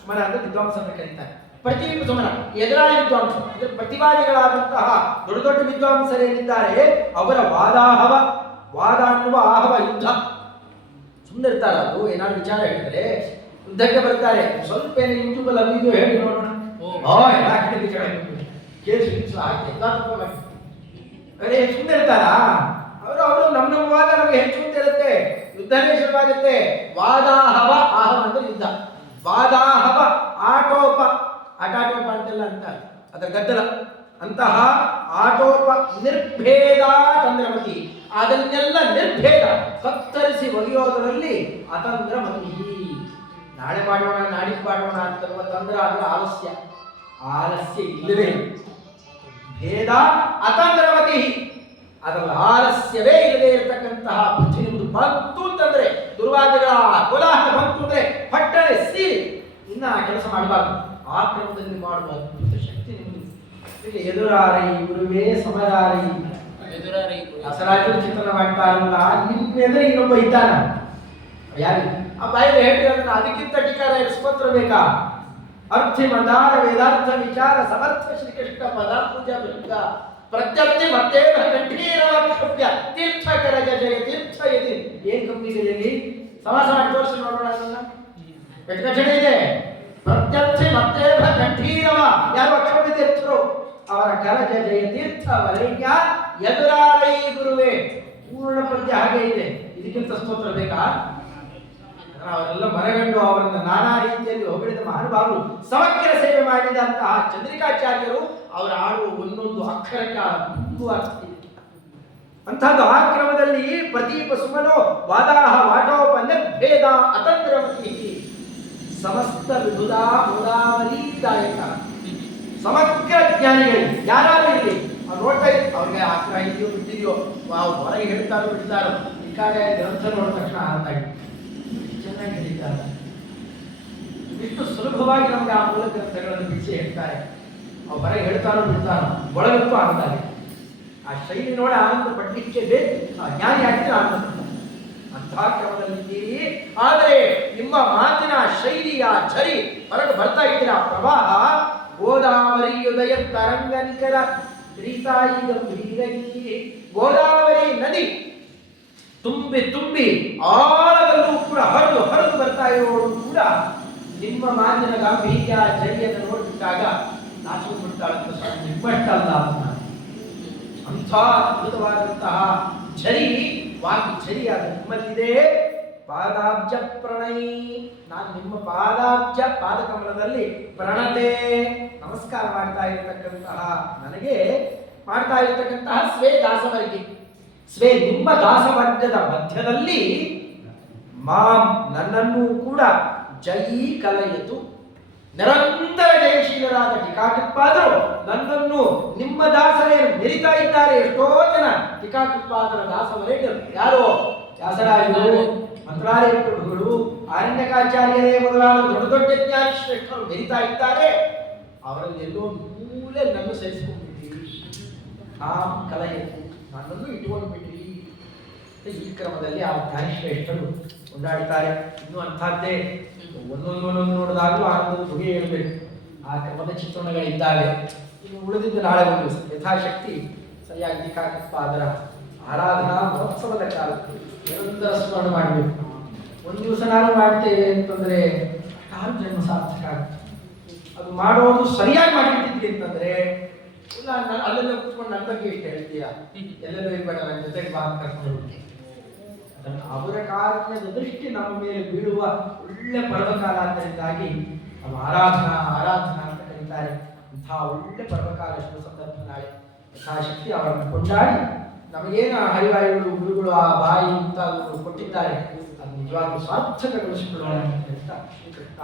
ಸುಮನ ಅಂದ್ರೆ ವಿದ್ವಾಂಸರನ್ನು ಕರೀತಾರೆ. ಪ್ರತೀಪ ಸುಮನ ಎದುರಾಳಿ ವಿದ್ವಾಂಸ, ಇದರ ಪ್ರತಿವಾದಿಗಳಾದಂತಹ ದೊಡ್ಡ ದೊಡ್ಡ ವಿದ್ವಾಂಸರೇನಿದ್ದಾರೆ ಅವರ ವಾದಾಹವ, ವಾದ ಅನ್ನುವ ಆಹವ ಯುದ್ಧ. ಸುಮ್ಮನೆ ಇರ್ತಾರೆ, ಅದು ಏನಾದ್ರು ವಿಚಾರ ಹೇಳಿದ್ರೆ ಯುದ್ಧಕ್ಕೆ ಬರ್ತಾರೆ. ಸ್ವಲ್ಪ ಏನು ಯೂಟ್ಯೂಬ್ ಅಲ್ಲಿ ಇದು ಹೇಳಿ ನೋಡೋಣ, ಅರೆ ಸುಮ್ಮನೆ ಇರ್ತಾರ ಅವರು. ನಮ್ಮ ವಾದ ನಮಗೆ ಹೆಚ್ಚು ಅಂತ ಇರುತ್ತೆ, ಯುದ್ಧನೇ ಶುರುವಾಗುತ್ತೆ. ವಾದಾಹವ, ಆಹವ ಅಂದ್ರೆ ಯುದ್ಧ. ವಾದಾಹವ ಆಟೋಪ, ಆಟಾಟೋಪ ಅಂತೆಲ್ಲ ಅಂತ ಅದರ ಗದ್ದಲ. ಅಂತಹ ಆಟೋಪ ನಿರ್ಭೇದ ತಂದ್ರಮತಿ, ಅದನ್ನೆಲ್ಲ ನಿರ್ಭೇದ ಕತ್ತರಿಸಿ ಒಗೆಯೋದರಲ್ಲಿ ಅತಂದ್ರಮತಿ. ನಾಳೆ ಮಾಡೋಣ ನಾಡಿದ್ದು ಮಾಡೋಣ ಅಂತರುವ ತಂದ್ರ ಅಂದ್ರೆ ಆಲಸ್ಯ, ಆಲಸ್ಯ ಇಲ್ಲವೇ. ಭೇದ ಅತಂದ್ರಮತಿ, ಅದರಲ್ಲಿ ಆಲಸ್ಯವೇ ಇಲ್ಲದೆ ಇರತಕ್ಕಂತಹ ಬುದ್ಧಿ ನಿಮ್ಮದು ಬಂತು ಅಂತಂದ್ರೆ, ದುರ್ವಾದಗಳ ಕೋಲಾಹಲ ಬಂತು ಅಂದ್ರೆ ಪಟ್ಟಣೆ ಸೀರಿ ಇನ್ನ ಕೆಲಸ ಮಾಡಬಾರ್ದು. ಆ ಕ್ರಮದಲ್ಲಿ ಮಾಡುವ ಅದ್ಭುತ ಶಕ್ತಿ ನಿಮ್ಮದು ಎದುರಾರೈ ಗುರುವೇ ಸಮರಾರೈ ಎದುರಾರಿ ಅಸರಾಜರು ಚಿತ್ರಣ ಮಾಡ್ತಾ ಇರಲ್ಲ ನಿಮ್ಮ ಎದುರು ಇನ್ನೊಬ್ಬ ಇದ್ದಾನ ಯಾರು ಆ ಬಾಯಲ್ಲಿ ಹೇಳ್ತಿರೋದನ್ನ ಅದಕ್ಕಿಂತ ಟೀಕಾರ ಸ್ತೋತ್ರ ಬೇಕಾ ಅರ್ಥಿ ಮಂದಾರ ವೇದಾರ್ಥ ವಿಚಾರ ಸಮರ್ಥ ಶ್ರೀಕೃಷ್ಣ ಪದಾಂಬುಜ ಬೃಂದ ಪ್ರತ್ಯರ್ಥಿ ಮತ್ತೆ ಕಂಠೀರವಾಕ್ಯ ತೀರ್ಥಕರ ಜಯ ತೀರ್ಥ ಯತಿ ಏನ್ ಕಂಪ್ನಿಗಳಲ್ಲಿ ಸಮಾಸ ಮಾಡಿ ತೋರಿಸಿ ನೋಡೋಣ ಅದನ್ನ ಕಟಕಟಣೆ ಇದೆ ಪ್ರತ್ಯರ್ಥಿ ಮತ್ತೆ ಕಂಠೀರವ ಯಾರು ಅಕ್ಷರ ತೀರ್ಥರು ಅವರ ಕರಜ ಜಯ ತೀರ್ಥ ವರೈಜ್ಞ ಎದುರಾರೈ ಗುರುವೇ ಪೂರ್ಣ ಪದ್ಯ ಹಾಗೆ ಇದೆ ಇದಕ್ಕಿಂತ ಸ್ತೋತ್ರ ಬೇಕಾ ಅವರೆಲ್ಲ ಮನಗಂಡು ಅವರನ್ನು ನಾನಾ ರೀತಿಯಲ್ಲಿ ಹೊಗಳಿದ ಮಹಾನುಭಾವರು ಸಮಗ್ರ ಸೇವೆ ಮಾಡಿದಂತಹ ಚಂದ್ರಿಕಾಚಾರ್ಯರು ಅವರ ಆಡುವ ಒಂದೊಂದು ಅಕ್ಷರಕ್ಕೆ ಅಂತಹದ್ದು ಆ ಕ್ರಮದಲ್ಲಿ ಪ್ರದೀಪ ಸುಮನೋ ವಾದಾಹ ವಾಟೋಪನ್ಯಭೇದ ಅತಂತ್ರಮತಿ ಸಮಸ್ತ ವಿಭುಧ ಮುದಾವಲಿದಾಯಕ ಸಮಗ್ರ ಜ್ಞಾನಿಗಳು ಯಾರು ಇರಲಿ ಅವ್ರು ನೋಡ್ತಾ ಇದ್ರು ಅವ್ರಿಗೆ ಆಗ್ರಹ ಇದೆಯೋ ಬಿಟ್ಟಿದೆಯೋ ಹೊರಗೆ ಹೇಳ್ತಾರೋ ಬಿಡ್ತಾರೋ ಈ ಕಾರ್ಯ ಗ್ರಂಥ ನೋಡಿದ ತಕ್ಷಣ ಅರ್ಥ ಆಗಿದೆ ಚೆನ್ನಾಗಿ ಹೇಳಿದ್ದಾರೆ ಇಷ್ಟು ಸುಲಭವಾಗಿ ನಮಗೆ ಆ ಮೂಲ ಗ್ರಂಥಗಳನ್ನು ಬಿಡಿಸಿ ಹೇಳ್ತಾರೆ ಅವ್ರು ಹೊರಗೆ ಹೇಳ್ತಾರೋ ಬಿಡ್ತಾರೋ ಒಳಗಂತೂ ಆಗ್ತಾರೆ ಆ ಶೈಲಿ ನೋಡಿ ಆನಂದ ಪಡ್ಲಿಕ್ಕೆ ಬೇಕು ಆ ಜ್ಞಾನಿ ಆಗಿದ್ರೆ ಆನಂದ ಅಂತಹ ಕ್ರಮದಲ್ಲಿದ್ದೀರಿ ಆದರೆ ನಿಮ್ಮ ಮಾತಿನ ಶೈಲಿಯ ಝರಿ ಹೊರಗೆ ಬರ್ತಾ ಇದ್ದೀರಾ ಪ್ರವಾಹ ಗೋದಾವರಿ ಉದಯ ತರಂಗ ನಿಖರ ಶ್ರೀತಾಯಿ ಗಂಭೀರೈ ಗೋದಾವರಿ ನದಿ ತುಂಬಿ ತುಂಬಿ ಆಳದಲ್ಲೂ ಕೂಡ ಹರಿದು ಬರ್ತಾ ಇರೋರು ಕೂಡ ನಿಮ್ಮ ಮಾತಿನ ಗಾಂಭೀರ್ಯ ಝರಿಯನ್ನು ನೋಡಿಬಿಟ್ಟಾಗ ನಾಚಿಬಿಡ್ತಾಳಂತ ಸ್ವಾಮಿ ನಿಮ್ಮಷ್ಟಲ್ಲ ಅಂಥ ಅದ್ಭುತವಾದಂತಹ ಝರಿ ವಾಕಿ ಝರಿ ಅದು ನಿಮ್ಮಲ್ಲಿದೆ ಪಾದಾಬ್ಜ ಪ್ರಣೈ ನಾನು ನಿಮ್ಮ ಪಾದಾಬ್ಜ ಪಾದಕಮಲದಲ್ಲಿ ಪ್ರಣತೆ ನಮಸ್ಕಾರ ಮಾಡ್ತಾ ಇರತಕ್ಕಂತಹ ನನಗೆ ಮಾಡ್ತಾ ಇರತಕ್ಕಂತಹ ಸ್ವೇ ದಾಸವರ್ಗಿ ಸ್ವೇ ನಿಮ್ಮ ದಾಸವರ್ಗದ ಮಧ್ಯದಲ್ಲಿ ಮಾಂ ನನ್ನನ್ನು ಕೂಡ ಜಯಿ ಕಲಯಿತು ನಿರಂತರ ಜಯಶೀಲರಾದ ಟೀಕಾಕೃತ್ಪಾದರು ನನ್ನನ್ನು ನಿಮ್ಮ ದಾಸರೇನು ಮೆರಿತಾ ಇದ್ದಾರೆ ಎಷ್ಟೋ ಜನ ಟೀಕಾಕೃತ್ಪಾದರ ದಾಸವರೇನು ಯಾರೋ ವ್ಯಾಸರಾಜರು ಮಂತ್ರಾಲಯ ಪ್ರಭುಗಳು ಆರಣ್ಯಕಾಚಾರ್ಯರೇ ಮೊದಲಾದ ದೊಡ್ಡ ದೊಡ್ಡ ಜ್ಞಾನಿ ಶ್ರೇಷ್ಠರು ಮೆರಿತಾ ಇದ್ದಾರೆ ಅವರಲ್ಲಿ ಎಲ್ಲೋ ಮೂಲೆ ನನ್ನ ಸೇರಿಸಿಕೊಂಡ್ಬಿಟ್ಟಿರಿ ಕಲಯಿತು ನನ್ನನ್ನು ಇಟ್ಕೊಂಡು ಬಿಟ್ರಿ ಈ ಕ್ರಮದಲ್ಲಿ ಆ ಜ್ಞಾನಿ ಶ್ರೇಷ್ಠರು ಕೊಂಡಾಡ್ತಾರೆ ಇನ್ನು ಅಂಥದ್ದೇ ಒಂದೊಂದು ನೋಡಿದಾಗಲೂ ಆನಂದ ತುಗೆ ಹೇಳ್ಬೇಕು ಆ ಕ್ರಮದ ಚಿತ್ರಣಗಳಿದ್ದಾವೆ ಇನ್ನು ಉಳಿದಿದ್ದು ನಾಳೆ ಒಂದು ಯಥಾಶಕ್ತಿ ಸರಿಯಾಗಿ ಟೀಕಾಕೃತ್ಪಾದರ ಆರಾಧನಾ ಮಹೋತ್ಸವದ ಕಾಲಕ್ಕೆ ನಿರಂತರ ಸ್ಮರಣೆ ಮಾಡಬೇಕು ಒಂದು ದಿವಸ ನಾನು ಮಾಡ್ತೇವೆ ಅಂತಂದ್ರೆ ಅಷ್ಟಾರು ಜನ್ಮ ಸಾರ್ಥಕ ಆಗುತ್ತೆ ಅದು ಮಾಡೋದು ಸರಿಯಾಗಿ ಮಾಡಿರ್ತಿದ್ವಿ ಅಂತಂದ್ರೆ ಇಲ್ಲ ಅಲ್ಲೆಲ್ಲ ಕೂತ್ಕೊಂಡು ನನ್ನ ಬಗ್ಗೆ ಇಷ್ಟು ಹೇಳ್ತೀಯಾ ಎಲ್ಲೆಲ್ಲೋ ಇರ್ಬೇಡ ನನ್ನ ಜೊತೆಗೆ ಬಾತ್ ಕರ್ಕೊಂಡು ಅವರ ಕಾರ್ಯದ ದೃಷ್ಟಿ ನಮ್ಮ ಮೇಲೆ ಬೀಳುವ ಒಳ್ಳೆ ಪರ್ವಕಾಲ ಆದ್ದರಿಂದಾಗಿ ನಾವು ಆರಾಧನಾ ಅಂತ ಕರೀತಾರೆ ಅಂತಹ ಒಳ್ಳೆ ಪರ್ವಕಾಲ ಶುಭ ಸಂದರ್ಭ ನಾಳೆ ಯಥಾಶಕ್ತಿ ಅವರನ್ನು ಕೊಂಡಾಡಿ ನಮಗೇನು ಹರಿವಾಯುಗಳು ಗುರುಗಳು ಆ ಬಾಯಿ ಮುಂತಾದವರು ಕೊಟ್ಟಿದ್ದಾರೆ ಅದು ನಿಜವಾಗ್ಲೂ ಸಾರ್ಥಕಗೊಳಿಸಿಕೊಳ್ಳೋಣ ಅಂತ ಹೇಳ್ತಾ ಶ್ರೀಕೃಷ್ಣ